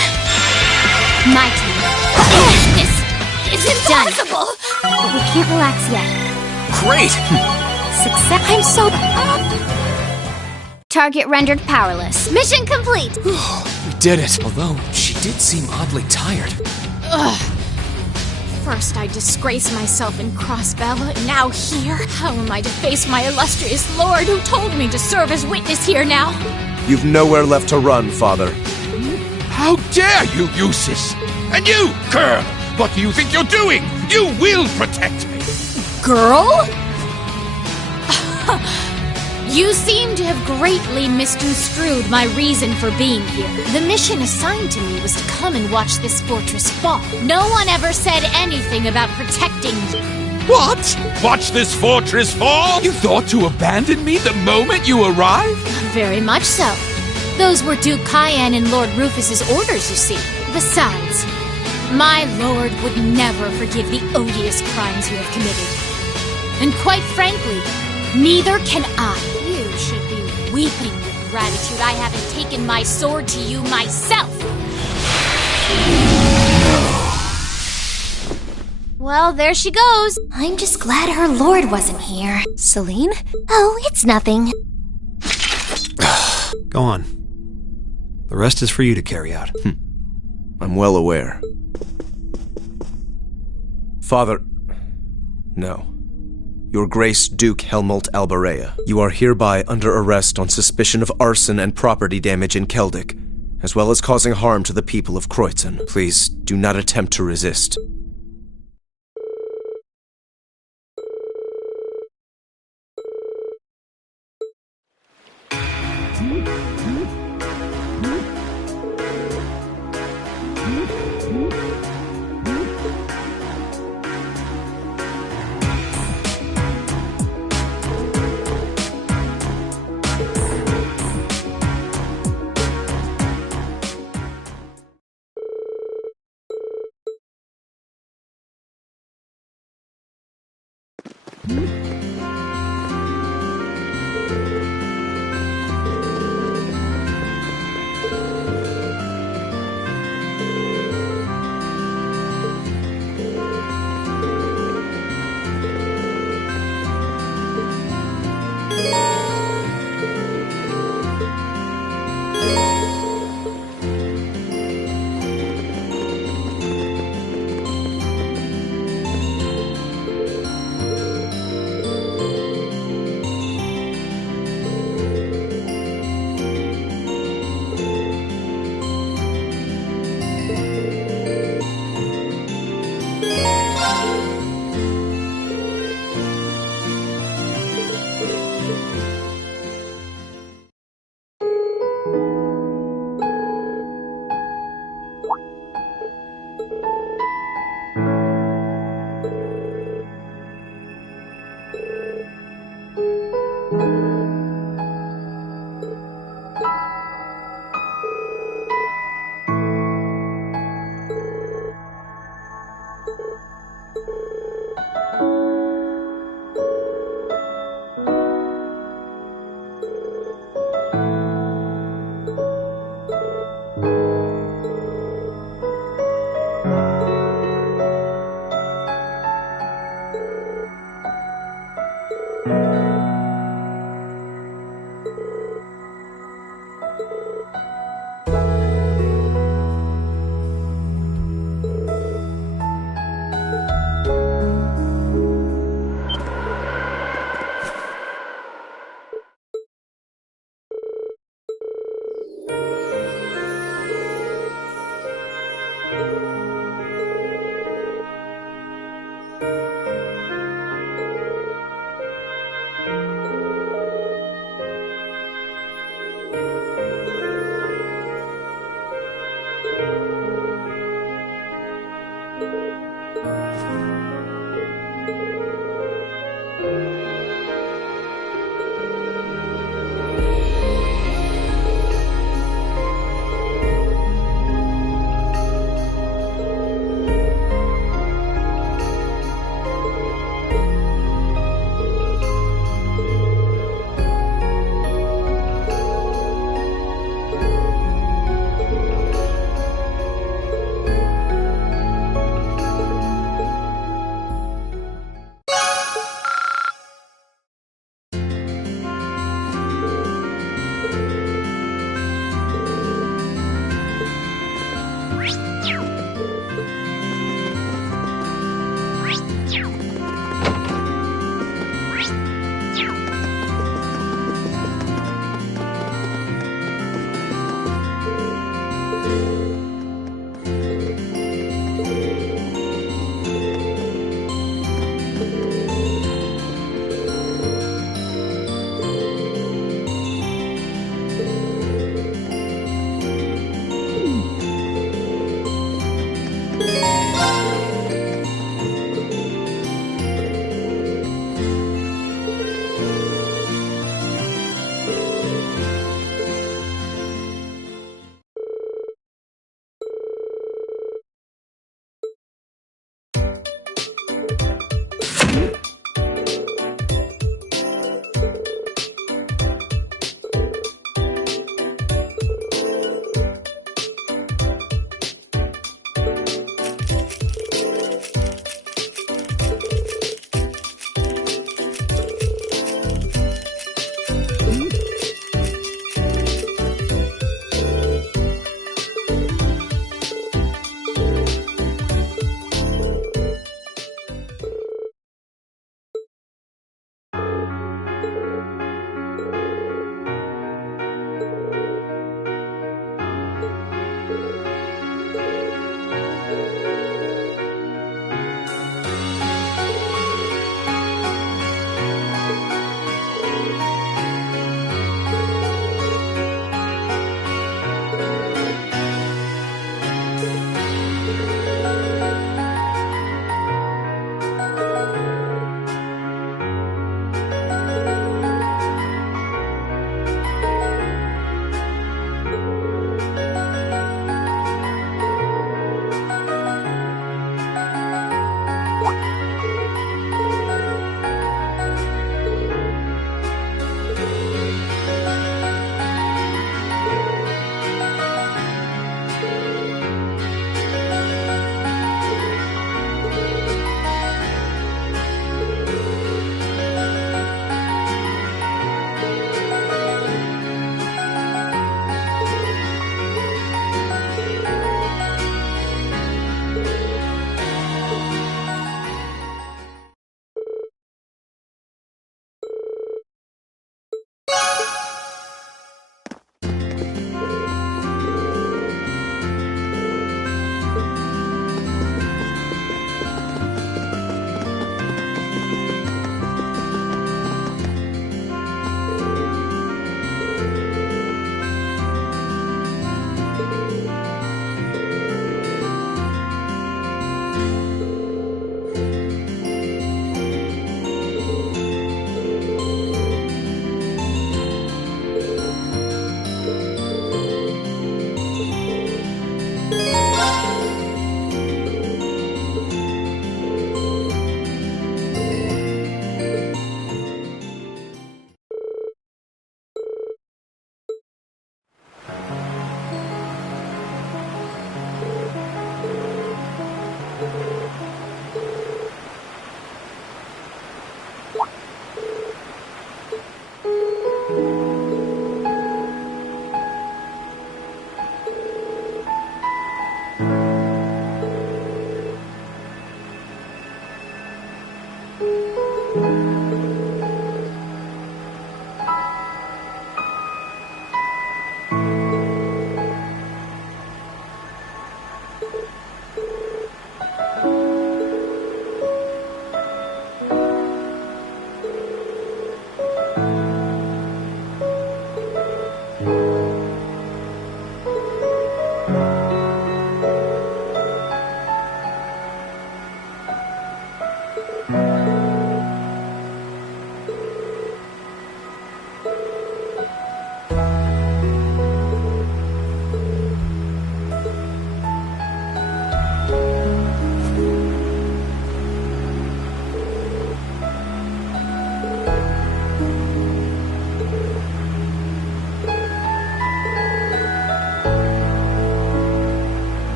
My turn. This is impossible! But we can't relax yet. Great! Success. I'm so... Target rendered powerless. Mission complete! We did it! Although, she did seem oddly tired. Ugh. First I disgrace myself in Crossbell, and now here? How am I to face my illustrious lord who told me to serve as witness here now? You've nowhere left to run, Father. How dare you, Eustace! And you, girl! What do you think you're doing? You will protect me! Girl? You seem to have greatly misconstrued my reason for being here. The mission assigned to me was to come and watch this fortress fall. No one ever said anything about protecting me. What? Watch this fortress fall? You thought to abandon me the moment you arrived? Very much so. Those were Duke Cayenne and Lord Rufus's orders, you see. Besides, my lord would never forgive the odious crimes you have committed. And quite frankly, neither can I. You should be weeping with gratitude I haven't taken my sword to you myself. Well, there she goes. I'm just glad her lord wasn't here. Celine? Oh, it's nothing. Go on. The rest is for you to carry out. I'm well aware. Father... No. Your Grace Duke Helmut Alborea, you are hereby under arrest on suspicion of arson and property damage in Keldic, as well as causing harm to the people of Kreutzen. Please, do not attempt to resist.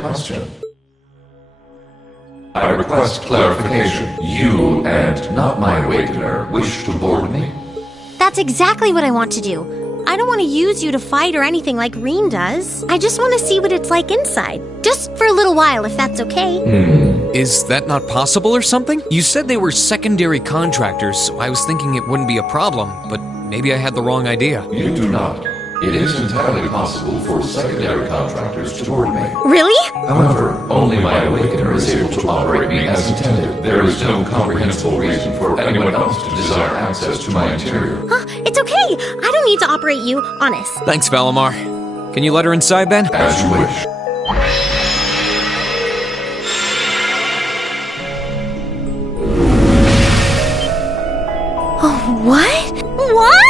question. I request clarification. You, and not my awakener, wish to board me? That's exactly what I want to do. I don't want to use you to fight or anything like Reen does. I just want to see what it's like inside. Just for a little while, if that's okay. Is that not possible or something? You said they were secondary contractors, so I was thinking it wouldn't be a problem, but maybe I had the wrong idea. You do not. It is entirely possible for secondary contractors to board me. Really? However, only my awakener is able to operate me as intended. There is no comprehensible reason for anyone else to desire access to my interior. Huh? It's okay. I don't need to operate you, honest. Thanks, Valimar. Can you let her inside then? As you wish. Oh, what? What?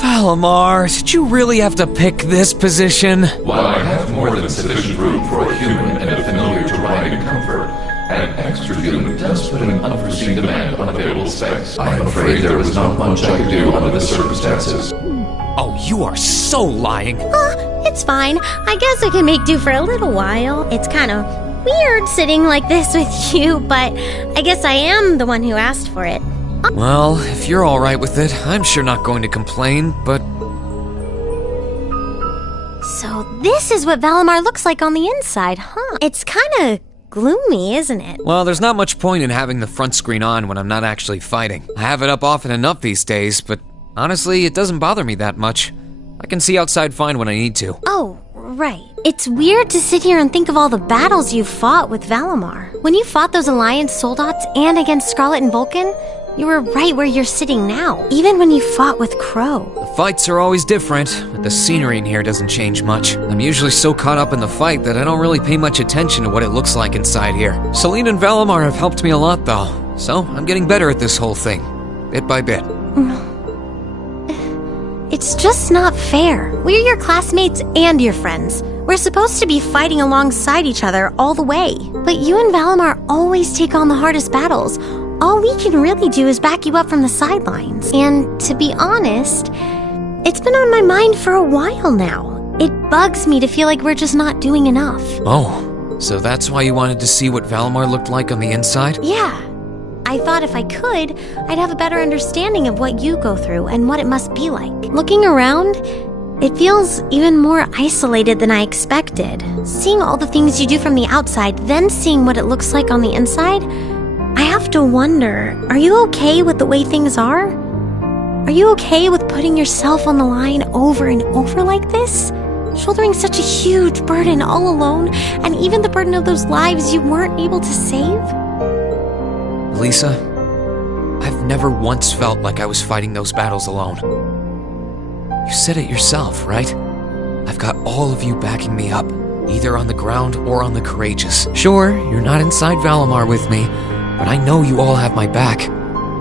Valimar, did you really have to pick this position? While I have more than sufficient room for a human and a familiar to ride in comfort, an extra human does put an unforeseen demand on available space. I am afraid there was not much I could do under the circumstances. Oh, you are so lying. It's fine. I guess I can make do for a little while. It's kind of weird sitting like this with you, but I guess I am the one who asked for it. Well, if you're alright with it, I'm sure not going to complain, but... So this is what Valimar looks like on the inside, huh? It's kind of gloomy, isn't it? Well, there's not much point in having the front screen on when I'm not actually fighting. I have it up often enough these days, but honestly, it doesn't bother me that much. I can see outside fine when I need to. Oh, right. It's weird to sit here and think of all the battles you've fought with Valimar. When you fought those Alliance soldats and against Scarlet and Vulcan, you were right where you're sitting now, even when you fought with Crow. The fights are always different, but the scenery in here doesn't change much. I'm usually so caught up in the fight that I don't really pay much attention to what it looks like inside here. Selene and Valimar have helped me a lot, though, so I'm getting better at this whole thing, bit by bit. It's just not fair. We're your classmates and your friends. We're supposed to be fighting alongside each other all the way. But you and Valimar always take on the hardest battles. All we can really do is back you up from the sidelines. And to be honest, it's been on my mind for a while now. It bugs me to feel like we're just not doing enough. Oh, so that's why you wanted to see what Valimar looked like on the inside? Yeah. I thought if I could, I'd have a better understanding of what you go through and what it must be like. Looking around, it feels even more isolated than I expected. Seeing all the things you do from the outside, then seeing what it looks like on the inside, I have to wonder, are you okay with the way things are? Are you okay with putting yourself on the line over and over like this? Shouldering such a huge burden all alone, and even the burden of those lives you weren't able to save? Lisa, I've never once felt like I was fighting those battles alone. You said it yourself, right? I've got all of you backing me up, either on the ground or on the Courageous. Sure, you're not inside Valimar with me, but I know you all have my back.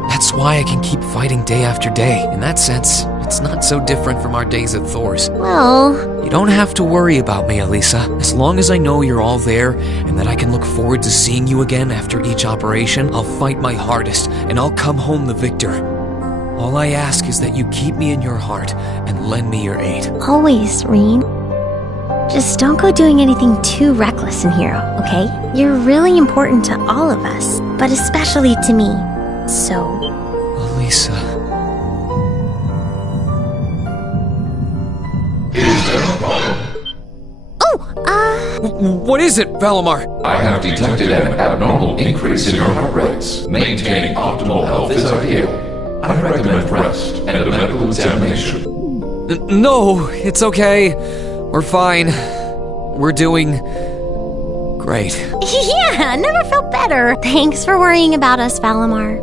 That's why I can keep fighting day after day. In that sense, it's not so different from our days at Thor's. Well... You don't have to worry about me, Elisa. As long as I know you're all there, and that I can look forward to seeing you again after each operation, I'll fight my hardest, and I'll come home the victor. All I ask is that you keep me in your heart, and lend me your aid. Always, Reen. Just don't go doing anything too reckless in here, okay? You're really important to all of us, but especially to me. So... Elisa... Is there a problem? What is it, Valimar? I have detected an abnormal increase in your heart rates. Maintaining optimal health is ideal. I recommend rest and a medical examination. No, it's okay. We're fine. We're doing... great. Yeah, never felt better. Thanks for worrying about us, Valimar.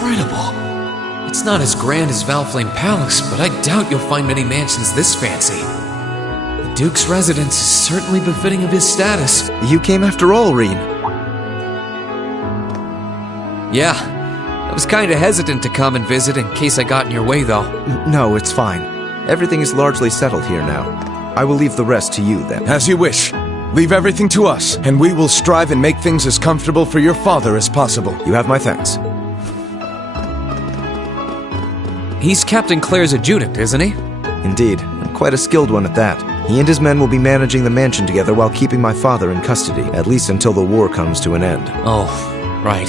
Incredible. It's not as grand as Valflame Palace, but I doubt you'll find many mansions this fancy. The Duke's residence is certainly befitting of his status. You came after all, Reen. Yeah. I was kinda hesitant to come and visit in case I got in your way, though. No, it's fine. Everything is largely settled here now. I will leave the rest to you, then. As you wish. Leave everything to us, and we will strive and make things as comfortable for your father as possible. You have my thanks. He's Captain Claire's adjutant, isn't he? Indeed, and quite a skilled one at that. He and his men will be managing the mansion together while keeping my father in custody, at least until the war comes to an end. Oh, right.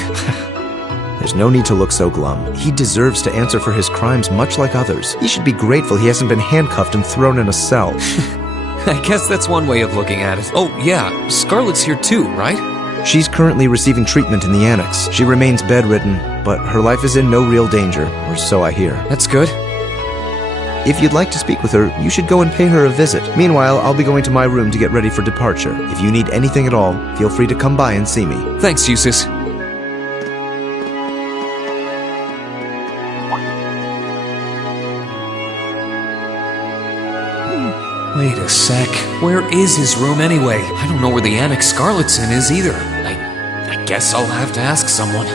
There's no need to look so glum. He deserves to answer for his crimes much like others. He should be grateful he hasn't been handcuffed and thrown in a cell. I guess that's one way of looking at it. Oh, yeah, Scarlet's here too, right? She's currently receiving treatment in the annex. She remains bedridden, but her life is in no real danger, or so I hear. That's good. If you'd like to speak with her, you should go and pay her a visit. Meanwhile, I'll be going to my room to get ready for departure. If you need anything at all, feel free to come by and see me. Thanks, Eustace. Wait a sec. Where is his room anyway? I don't know where the annex Scarlet's in is either. I guess I'll have to ask someone.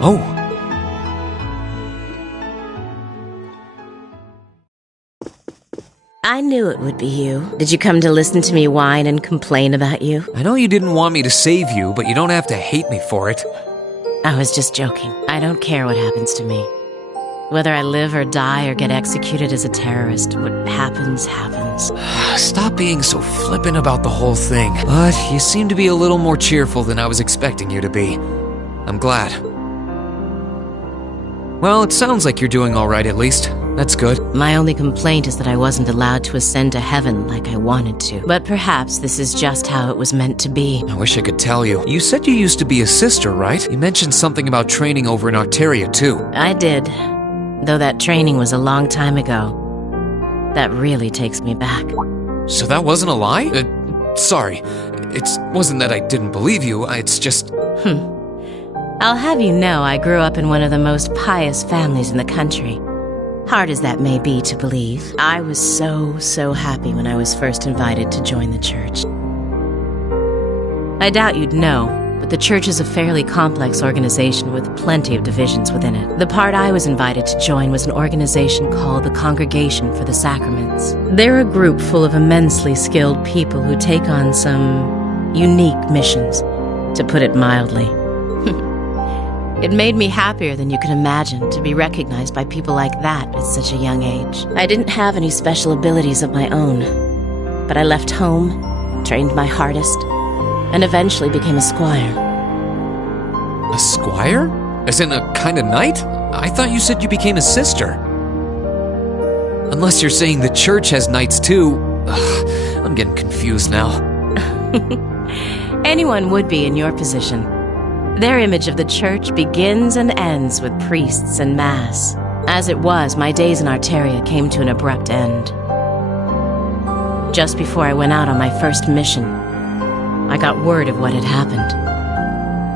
Oh. I knew it would be you. Did you come to listen to me whine and complain about you? I know you didn't want me to save you, but you don't have to hate me for it. I was just joking. I don't care what happens to me. Whether I live or die or get executed as a terrorist, what happens, happens. Stop being so flippant about the whole thing. But you seem to be a little more cheerful than I was expecting you to be. I'm glad. Well, it sounds like you're doing alright at least. That's good. My only complaint is that I wasn't allowed to ascend to heaven like I wanted to. But perhaps this is just how it was meant to be. I wish I could tell you. You said you used to be a sister, right? You mentioned something about training over in Arteria, too. I did. Though that training was a long time ago. That really takes me back. So that wasn't a lie? Sorry. It wasn't that I didn't believe you, it's just... I'll have you know I grew up in one of the most pious families in the country. Hard as that may be to believe, I was so happy when I was first invited to join the church. I doubt you'd know, but the church is a fairly complex organization with plenty of divisions within it. The part I was invited to join was an organization called the Congregation for the Sacraments. They're a group full of immensely skilled people who take on some unique missions, to put it mildly. It made me happier than you can imagine to be recognized by people like that at such a young age. I didn't have any special abilities of my own, but I left home, trained my hardest, and eventually became a squire. A squire? As in a kind of knight? I thought you said you became a sister. Unless you're saying the church has knights too. Ugh, I'm getting confused now. Anyone would be in your position. Their image of the church begins and ends with priests and mass. As it was, my days in Arteria came to an abrupt end. Just before I went out on my first mission, I got word of what had happened.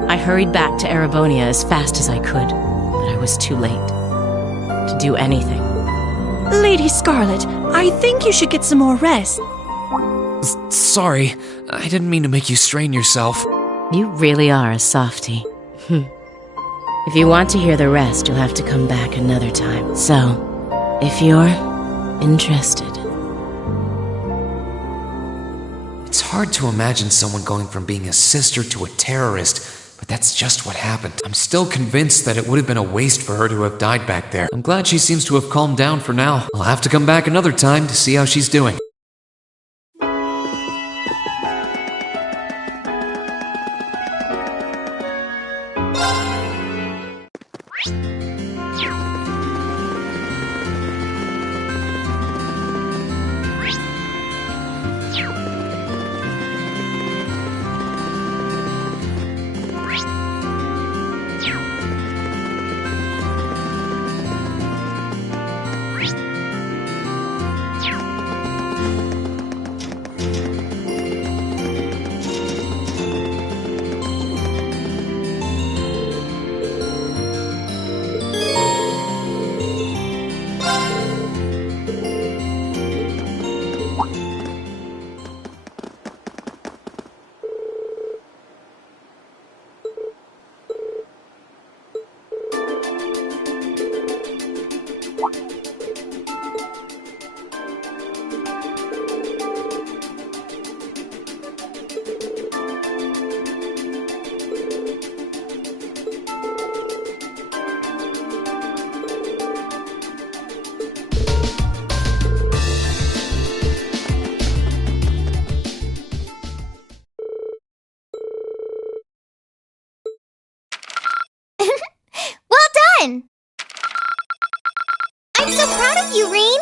I hurried back to Erebonia as fast as I could, but I was too late to do anything. Lady Scarlet, I think you should get some more rest. Sorry, I didn't mean to make you strain yourself. You really are a softie. If you want to hear the rest, you'll have to come back another time. So, if you're interested. It's hard to imagine someone going from being a sister to a terrorist, but that's just what happened. I'm still convinced that it would have been a waste for her to have died back there. I'm glad she seems to have calmed down for now. I'll have to come back another time to see how she's doing. I'm so proud of you, Rean!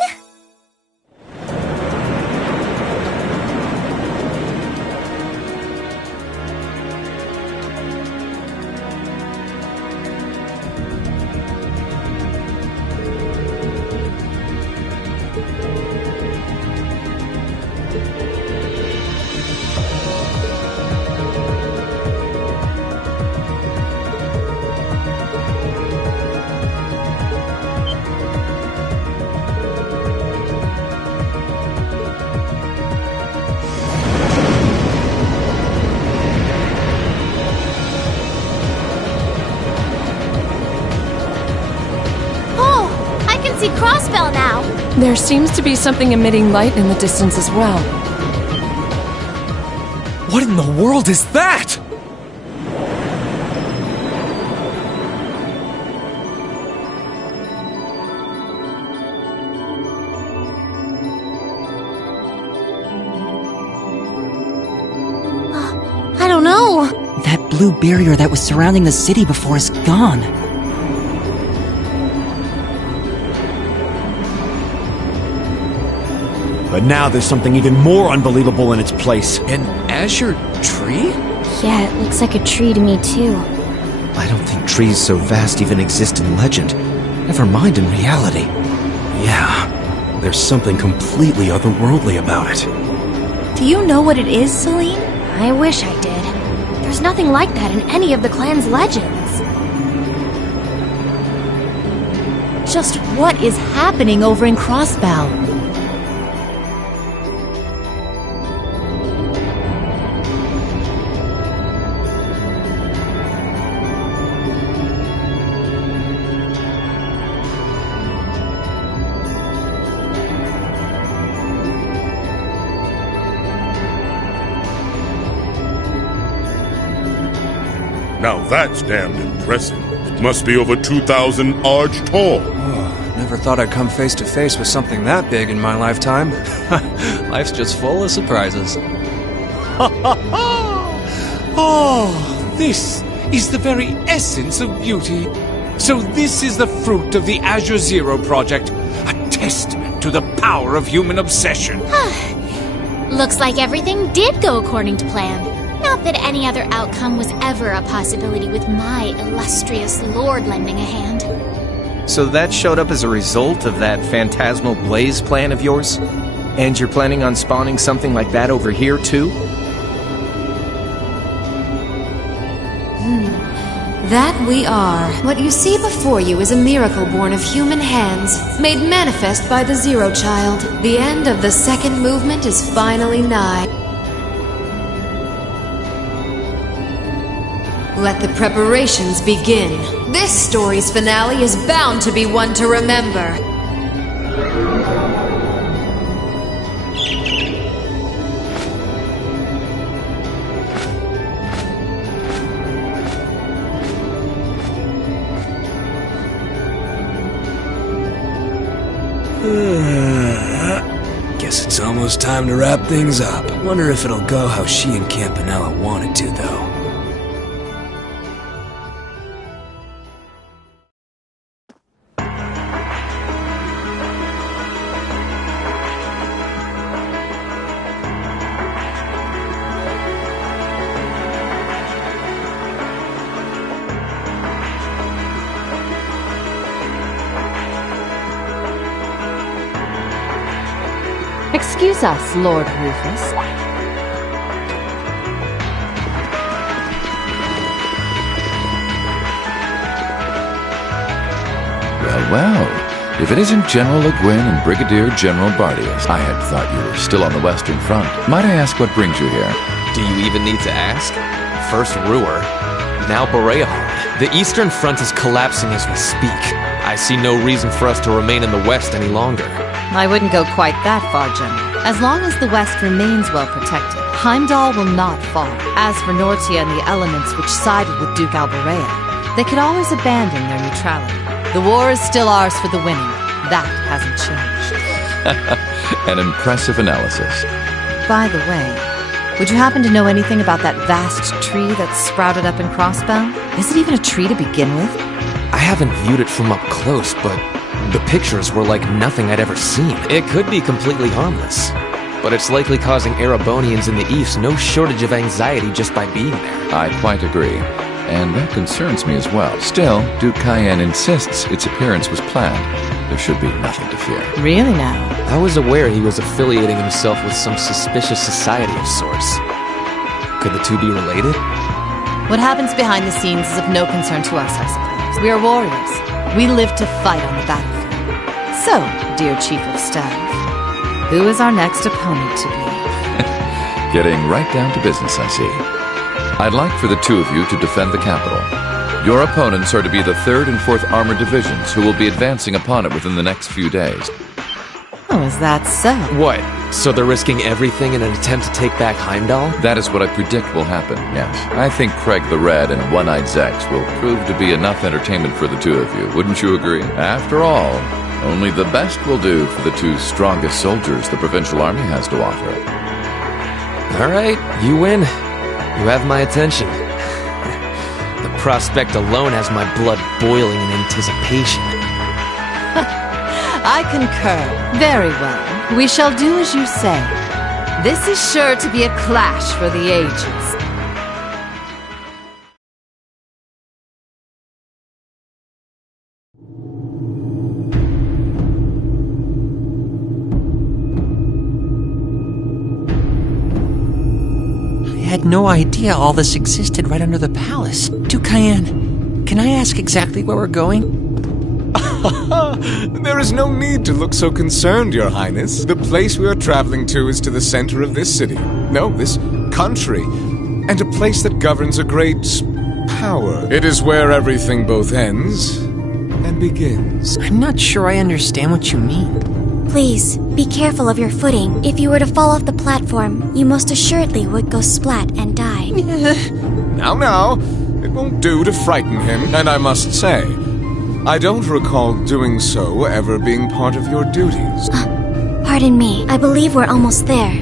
There seems to be something emitting light in the distance as well. What in the world is that? I don't know. That blue barrier that was surrounding the city before is gone. But now there's something even more unbelievable in its place. An azure tree? Yeah, it looks like a tree to me too. I don't think trees so vast even exist in legend. Never mind in reality. Yeah, there's something completely otherworldly about it. Do you know what it is, Celine? I wish I did. There's nothing like that in any of the clan's legends. Just what is happening over in Crossbell? Now that's damned impressive. It must be over 2,000 arch tall. Oh, never thought I'd come face to face with something that big in my lifetime. Life's just full of surprises. Oh, this is the very essence of beauty. So this is the fruit of the Azure Zero project. A testament to the power of human obsession. Looks like everything did go according to plan. Not that any other outcome was ever a possibility with my illustrious lord lending a hand. So that showed up as a result of that phantasmal blaze plan of yours? And you're planning on spawning something like that over here, too? That we are. What you see before you is a miracle born of human hands, made manifest by the Zero Child. The end of the second movement is finally nigh. Let the preparations begin. This story's finale is bound to be one to remember. Guess it's almost time to wrap things up. Wonder if it'll go how she and Campanella wanted to, though. Excuse us, Lord Rufus. Well, if it isn't General Le Guin and Brigadier General Bardius, I had thought you were still on the Western Front. Might I ask what brings you here? Do you even need to ask? First Ruhr, now Boreahard. The Eastern Front is collapsing as we speak. I see no reason for us to remain in the West any longer. I wouldn't go quite that far, General. As long as the West remains well protected, Heimdall will not fall. As for Nortia and the elements which sided with Duke Alberea, they could always abandon their neutrality. The war is still ours for the winning. That hasn't changed. An impressive analysis. By the way, would you happen to know anything about that vast tree that's sprouted up in Crossbell? Is it even a tree to begin with? I haven't viewed it from up close, but the pictures were like nothing I'd ever seen. It could be completely harmless, but it's likely causing Erebonians in the East no shortage of anxiety just by being there. I quite agree, and that concerns me as well. Still, Duke Cayenne insists its appearance was planned. There should be nothing to fear. Really now? I was aware he was affiliating himself with some suspicious society of sorts. Could the two be related? What happens behind the scenes is of no concern to us, I suppose. We are warriors. We live to fight on the battlefield. So, dear Chief of Staff, who is our next opponent to be? Getting right down to business, I see. I'd like for the two of you to defend the capital. Your opponents are to be the 3rd and 4th Armored Divisions, who will be advancing upon it within the next few days. Oh, is that so? What? So they're risking everything in an attempt to take back Heimdall? That is what I predict will happen, yes. I think Craig the Red and One-Eyed Zex will prove to be enough entertainment for the two of you. Wouldn't you agree? After all, only the best will do for the two strongest soldiers the Provincial Army has to offer. All right, you win. You have my attention. The prospect alone has my blood boiling in anticipation. I concur. Very well. We shall do as you say. This is sure to be a clash for the ages. I had no idea all this existed right under the palace. Duke Cayenne, can I ask exactly where we're going? There is no need to look so concerned, Your Highness. The place we are traveling to is to the center of this city. No, this country. And a place that governs a great power. It is where everything both ends and begins. I'm not sure I understand what you mean. Please, be careful of your footing. If you were to fall off the platform, you most assuredly would go splat and die. Now, it won't do to frighten him, and I must say, I don't recall doing so ever being part of your duties. Pardon me, I believe we're almost there.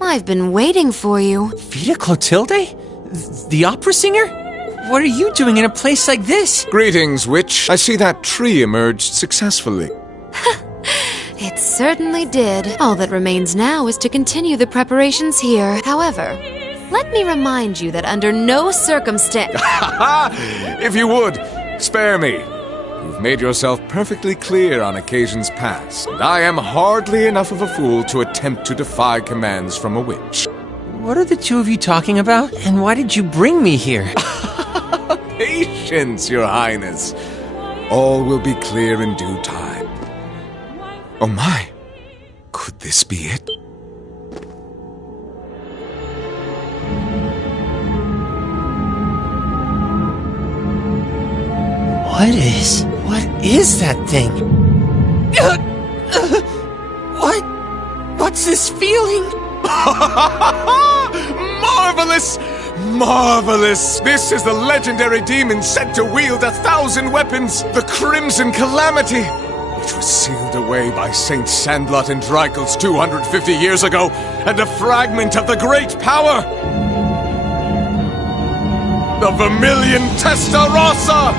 I've been waiting for you. Vita Clotilde? The opera singer? What are you doing in a place like this? Greetings, witch. I see that tree emerged successfully. It certainly did. All that remains now is to continue the preparations here. However, let me remind you that under no circumstance... If you would, spare me. You've made yourself perfectly clear on occasions past, and I am hardly enough of a fool to attempt to defy commands from a witch. What are the two of you talking about? And why did you bring me here? Patience, Your Highness. All will be clear in due time. Oh my, could this be it? What is that thing? What's this feeling? Marvelous! Marvelous! This is the legendary demon said to wield 1,000 weapons, the Crimson Calamity, which was sealed away by Saint Sandlot and Dreichels 250 years ago, and a fragment of the great power, the Vermilion Testarossa!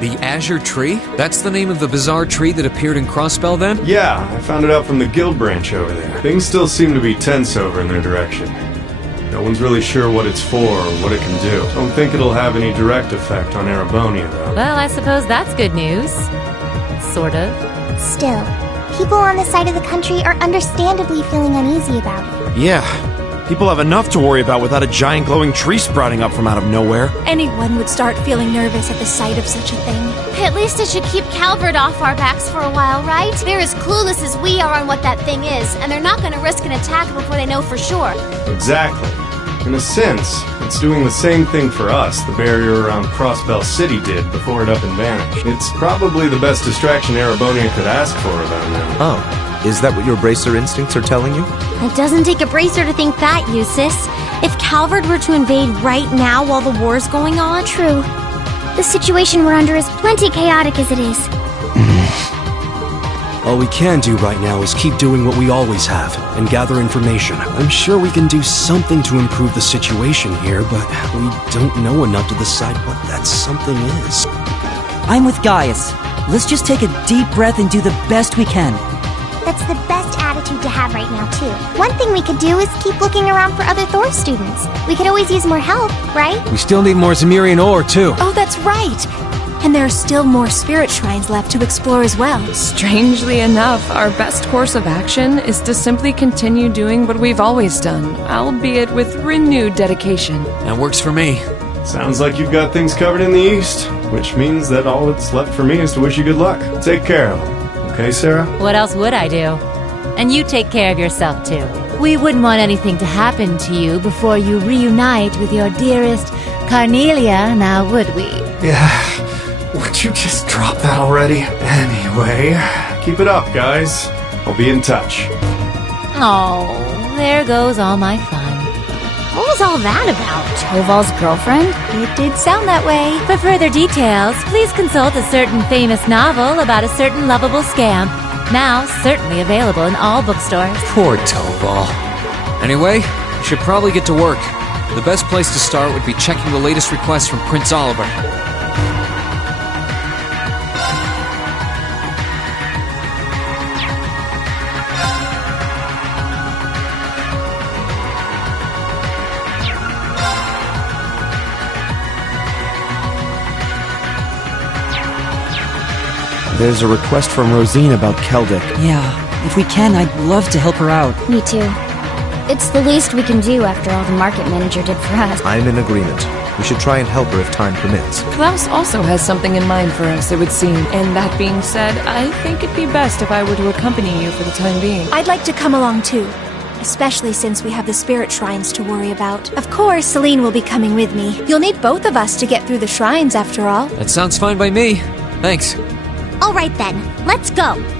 The Azure Tree? That's the name of the bizarre tree that appeared in Crossbell then? Yeah, I found it out from the guild branch over there. Things still seem to be tense over in their direction. No one's really sure what it's for or what it can do. Don't think it'll have any direct effect on Erebonia, though. Well, I suppose that's good news. Sort of. Still, people on this side of the country are understandably feeling uneasy about it. Yeah. People have enough to worry about without a giant glowing tree sprouting up from out of nowhere. Anyone would start feeling nervous at the sight of such a thing. At least it should keep Calvert off our backs for a while, right? They're as clueless as we are on what that thing is, and they're not going to risk an attack before they know for sure. Exactly. In a sense, it's doing the same thing for us the barrier around Crossbell City did before it up and vanished. It's probably the best distraction Erebonia could ask for about now. Oh. Is that what your bracer instincts are telling you? It doesn't take a bracer to think that, Eustace. If Calvert were to invade right now while the war's going on... True. The situation we're under is plenty chaotic as it is. All we can do right now is keep doing what we always have, and gather information. I'm sure we can do something to improve the situation here, but we don't know enough to decide what that something is. I'm with Gaius. Let's just take a deep breath and do the best we can. That's the best attitude to have right now, too. One thing we could do is keep looking around for other Thor students. We could always use more help, right? We still need more Zemirian ore, too. Oh, that's right! And there are still more spirit shrines left to explore as well. Strangely enough, our best course of action is to simply continue doing what we've always done, albeit with renewed dedication. That works for me. Sounds like you've got things covered in the east, which means that all that's left for me is to wish you good luck. Take care of them. Okay, Sarah? What else would I do? And you take care of yourself, too. We wouldn't want anything to happen to you before you reunite with your dearest Carnelia, now would we? Yeah. Would you just drop that already? Anyway, keep it up, guys. I'll be in touch. Oh, there goes all my fun. What was all that about? Toval's girlfriend? It did sound that way. For further details, please consult a certain famous novel about a certain lovable scamp. Now certainly available in all bookstores. Poor Toval. Anyway, we should probably get to work. The best place to start would be checking the latest requests from Prince Oliver. There's a request from Rosine about Keldic. Yeah, if we can, I'd love to help her out. Me too. It's the least we can do after all the market manager did for us. I'm in agreement. We should try and help her if time permits. Klaus also has something in mind for us, it would seem. And that being said, I think it'd be best if I were to accompany you for the time being. I'd like to come along too, especially since we have the spirit shrines to worry about. Of course, Celine will be coming with me. You'll need both of us to get through the shrines after all. That sounds fine by me. Thanks. All right then, let's go.